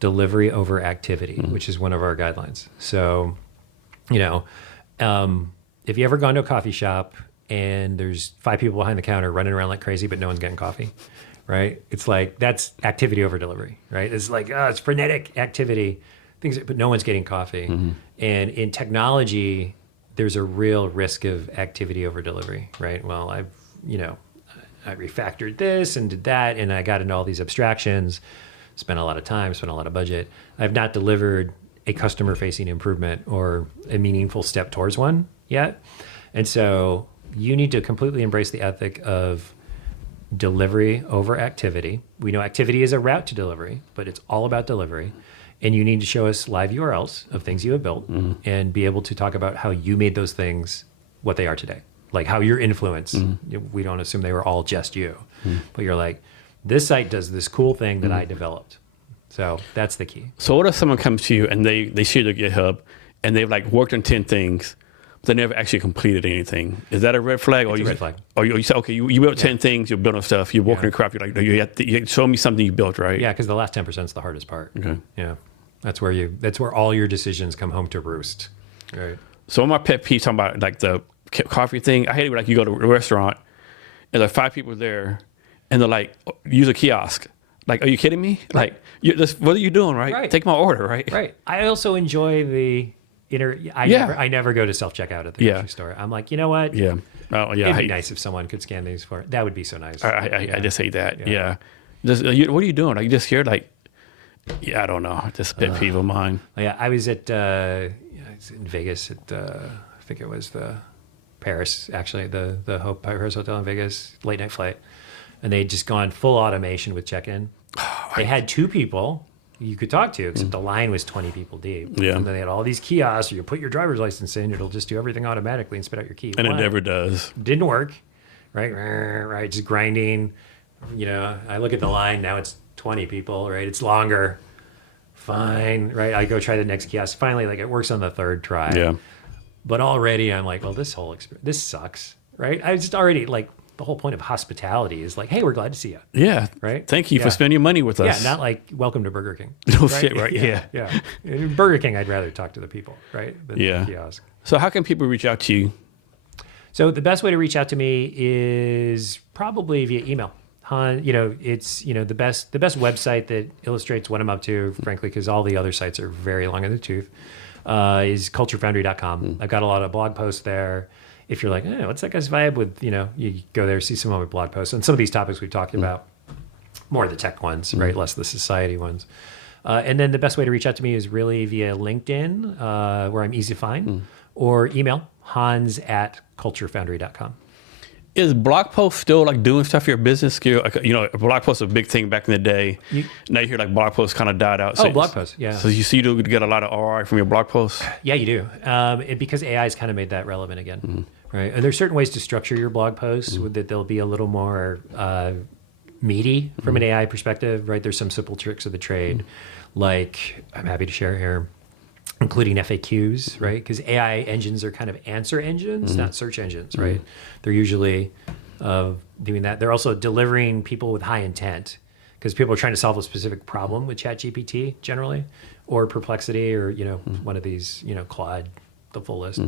delivery over activity, which is one of our guidelines. So, if you ever gone to a coffee shop and there's 5 people behind the counter running around like crazy, but no one's getting coffee, right? It's like, that's activity over delivery, right? It's like, it's frenetic activity, but no one's getting coffee. And in technology, there's a real risk of activity over delivery, right? Well, I refactored this and did that, and I got into all these abstractions, spent a lot of time, spent a lot of budget. I've not delivered a customer-facing improvement or a meaningful step towards one yet. And so you need to completely embrace the ethic of delivery over activity. We know activity is a route to delivery, but it's all about delivery. And you need to show us live URLs of things you have built and be able to talk about how you made those things what they are today. Like how your influence, we don't assume they were all just you, but you're like, this site does this cool thing that I developed. So that's the key. So what if someone comes to you and they share their GitHub and they've like worked on 10 things, but they never actually completed anything? Is that a red flag? It's a red flag. Or you say, okay, you built 10 things, you're building stuff, you're working on crap, you're like, you have to show me something you built, right? Yeah, because the last 10% is the hardest part. Okay. Yeah. That's where all your decisions come home to roost. Right. So one of my pet peeves talking about like the coffee thing, I hate it when like you go to a restaurant and there are 5 people there and they're like, use a kiosk. Like, are you kidding me? Right. Like, what are you doing, right? Right. Take my order, right? Right. I also enjoy the I never go to self-checkout at the grocery store. I'm like, you know what? Yeah. Oh, yeah. It'd be nice if someone could scan these for it. That would be so nice. I just hate that. Yeah. Just, what are you doing? Are you just here? Like, I don't know. Just a pet peeve of mine. Yeah. I was at it's in Vegas at I think it was the Paris, actually, the Hope Paris Hotel in Vegas, late night flight. And they'd just gone full automation with check-in. They had 2 people you could talk to, except the line was 20 people deep. Yeah. And then they had all these kiosks. You put your driver's license in, it'll just do everything automatically and spit out your key. And it never does. Didn't work, right? Right, just grinding. I look at the line, now it's 20 people, right? It's longer. Fine, right? I go try the next kiosk. Finally, like it works on the 3rd try. Yeah. But already I'm like, well, this whole experience, this sucks, right? I just already like, the whole point of hospitality is like, hey, we're glad to see you. Yeah. Right. Thank you for spending your money with us. Yeah. Not like, welcome to Burger King. No right? shit, right? Yeah. Yeah. In Burger King, I'd rather talk to the people, right? Than the kiosk. So how can people reach out to you? So the best way to reach out to me is probably via email. It's the best website that illustrates what I'm up to, frankly, because all the other sites are very long in the tooth, is culturefoundry.com. I've got a lot of blog posts there. If you're like, what's that guy's vibe with, you go there, see some of my blog posts. And some of these topics we've talked about, more of the tech ones, right? Less the society ones. And then the best way to reach out to me is really via LinkedIn, where I'm easy to find, or email, hans@culturefoundry.com. Is blog post still like doing stuff for your business? A blog post was a big thing back in the day. Now you hear like blog posts kind of died out. So, blog posts, yeah. So you see you get a lot of ROI from your blog posts? Yeah, you do. Because AI has kind of made that relevant again, right? And there's certain ways to structure your blog posts that they'll be a little more meaty from an AI perspective, right? There's some simple tricks of the trade, like I'm happy to share here, including FAQs, right? Because AI engines are kind of answer engines, not search engines, right? They're usually doing that. They're also delivering people with high intent, because people are trying to solve a specific problem with ChatGPT generally, or Perplexity, or one of these, Claude, the full list.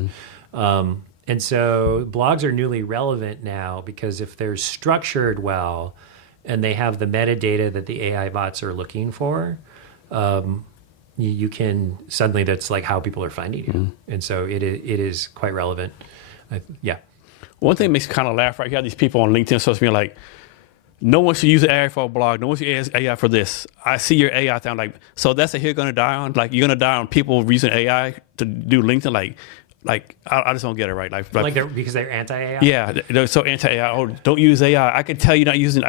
And so blogs are newly relevant now because if they're structured well and they have the metadata that the AI bots are looking for, you can suddenly, that's like how people are finding you. And so it is quite relevant. Yeah. One thing that makes me kind of laugh, right? You have these people on LinkedIn, social media, like, no one should use AI for a blog. No one should use AI for this. I see your AI thing. I'm like, so that's a hill going to die on? Like, you're going to die on people using AI to do LinkedIn? Like I just don't get it, right? Because they're anti-AI? Yeah, they're so anti-AI. Oh, don't use AI. I can tell you using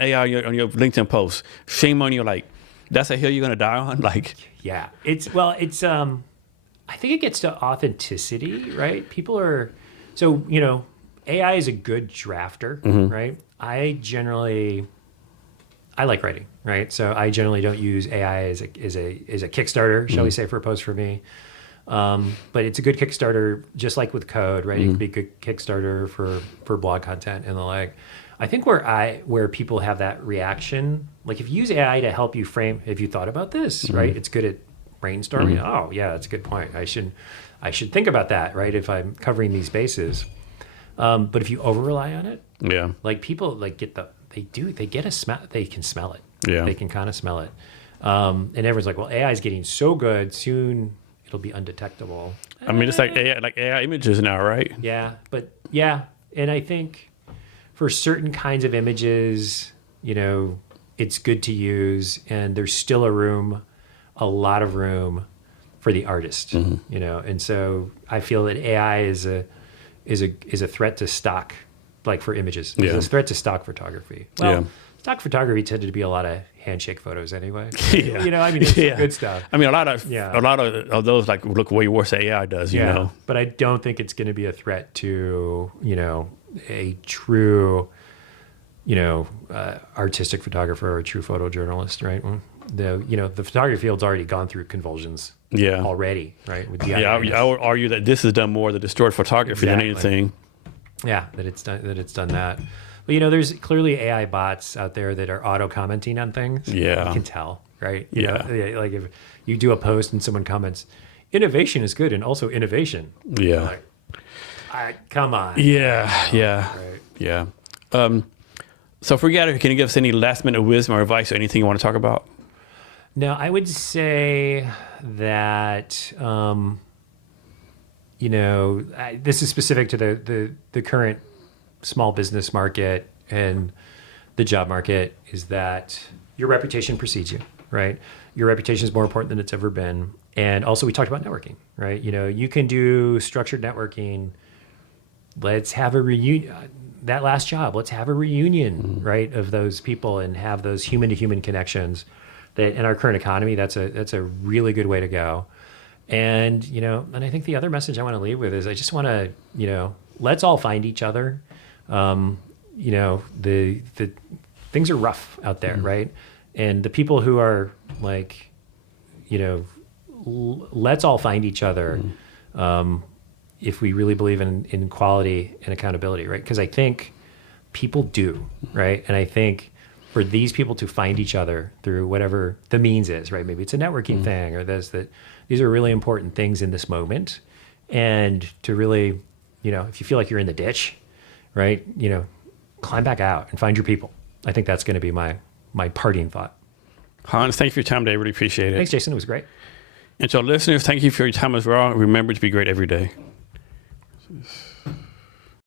AI on your LinkedIn post. Shame on you. Like, that's a hill you're going to die on? Like, yeah. I think it gets to authenticity, right? People are, so, AI is a good drafter, right? I like writing, right? So I generally don't use AI as a Kickstarter, shall we say, for a post for me. But it's a good Kickstarter, just like with code, right? It can be a good Kickstarter for blog content and the like. I think where people have that reaction, like if you use AI to help you frame, if you thought about this, right? It's good at brainstorming. Oh yeah, that's a good point. I should think about that, right? If I'm covering these bases. But if you over rely on it, yeah, like people like they get a smell, they can smell it. Yeah. They can kind of smell it. And everyone's like, well, AI is getting so good, soon it'll be undetectable. I mean, it's like AI images now, right? Yeah, and I think for certain kinds of images, it's good to use, and there's still a lot of room for the artist, and so I feel that AI is a threat to stock, like for images. Yeah. It's a threat to stock photography. Well, stock photography tended to be a lot of handshake photos anyway. Yeah. It's good stuff. I mean, a lot of those like look way worse than AI does, you know. But I don't think it's going to be a threat to, a true, artistic photographer or a true photojournalist, right? The photography field's already gone through convulsions. Yeah. Already, right? With I would argue that this has done more to distort photography than anything. Yeah, that it's done that. But there's clearly AI bots out there that are auto commenting on things. Yeah, you can tell, right? Yeah. Like if you do a post and someone comments, "Innovation is good," and also innovation. Yeah. Come on. Yeah. Right. Yeah. So if we got it, can you give us any last minute wisdom or advice or anything you want to talk about? No, I would say that this is specific to the current small business market and the job market, is that your reputation precedes you, right? Your reputation is more important than it's ever been. And also we talked about networking, right? You can do structured networking. Let's have a reunion. That last job, let's have a reunion, right, of those people and have those human to human connections. That in our current economy, that's a really good way to go. And, and I think the other message I want to leave with is I just want to, let's all find each other. The things are rough out there, right? And the people who are like, let's all find each other. If we really believe in quality and accountability, right? Because I think people do, right? And I think for these people to find each other through whatever the means is, right? Maybe it's a networking thing or these are really important things in this moment. And to really, if you feel like you're in the ditch, right? Climb back out and find your people. I think that's going to be my parting thought. Hans, thank you for your time today. I really appreciate it. Thanks, Jason. It was great. And to our listeners, thank you for your time as well. Remember to be great every day.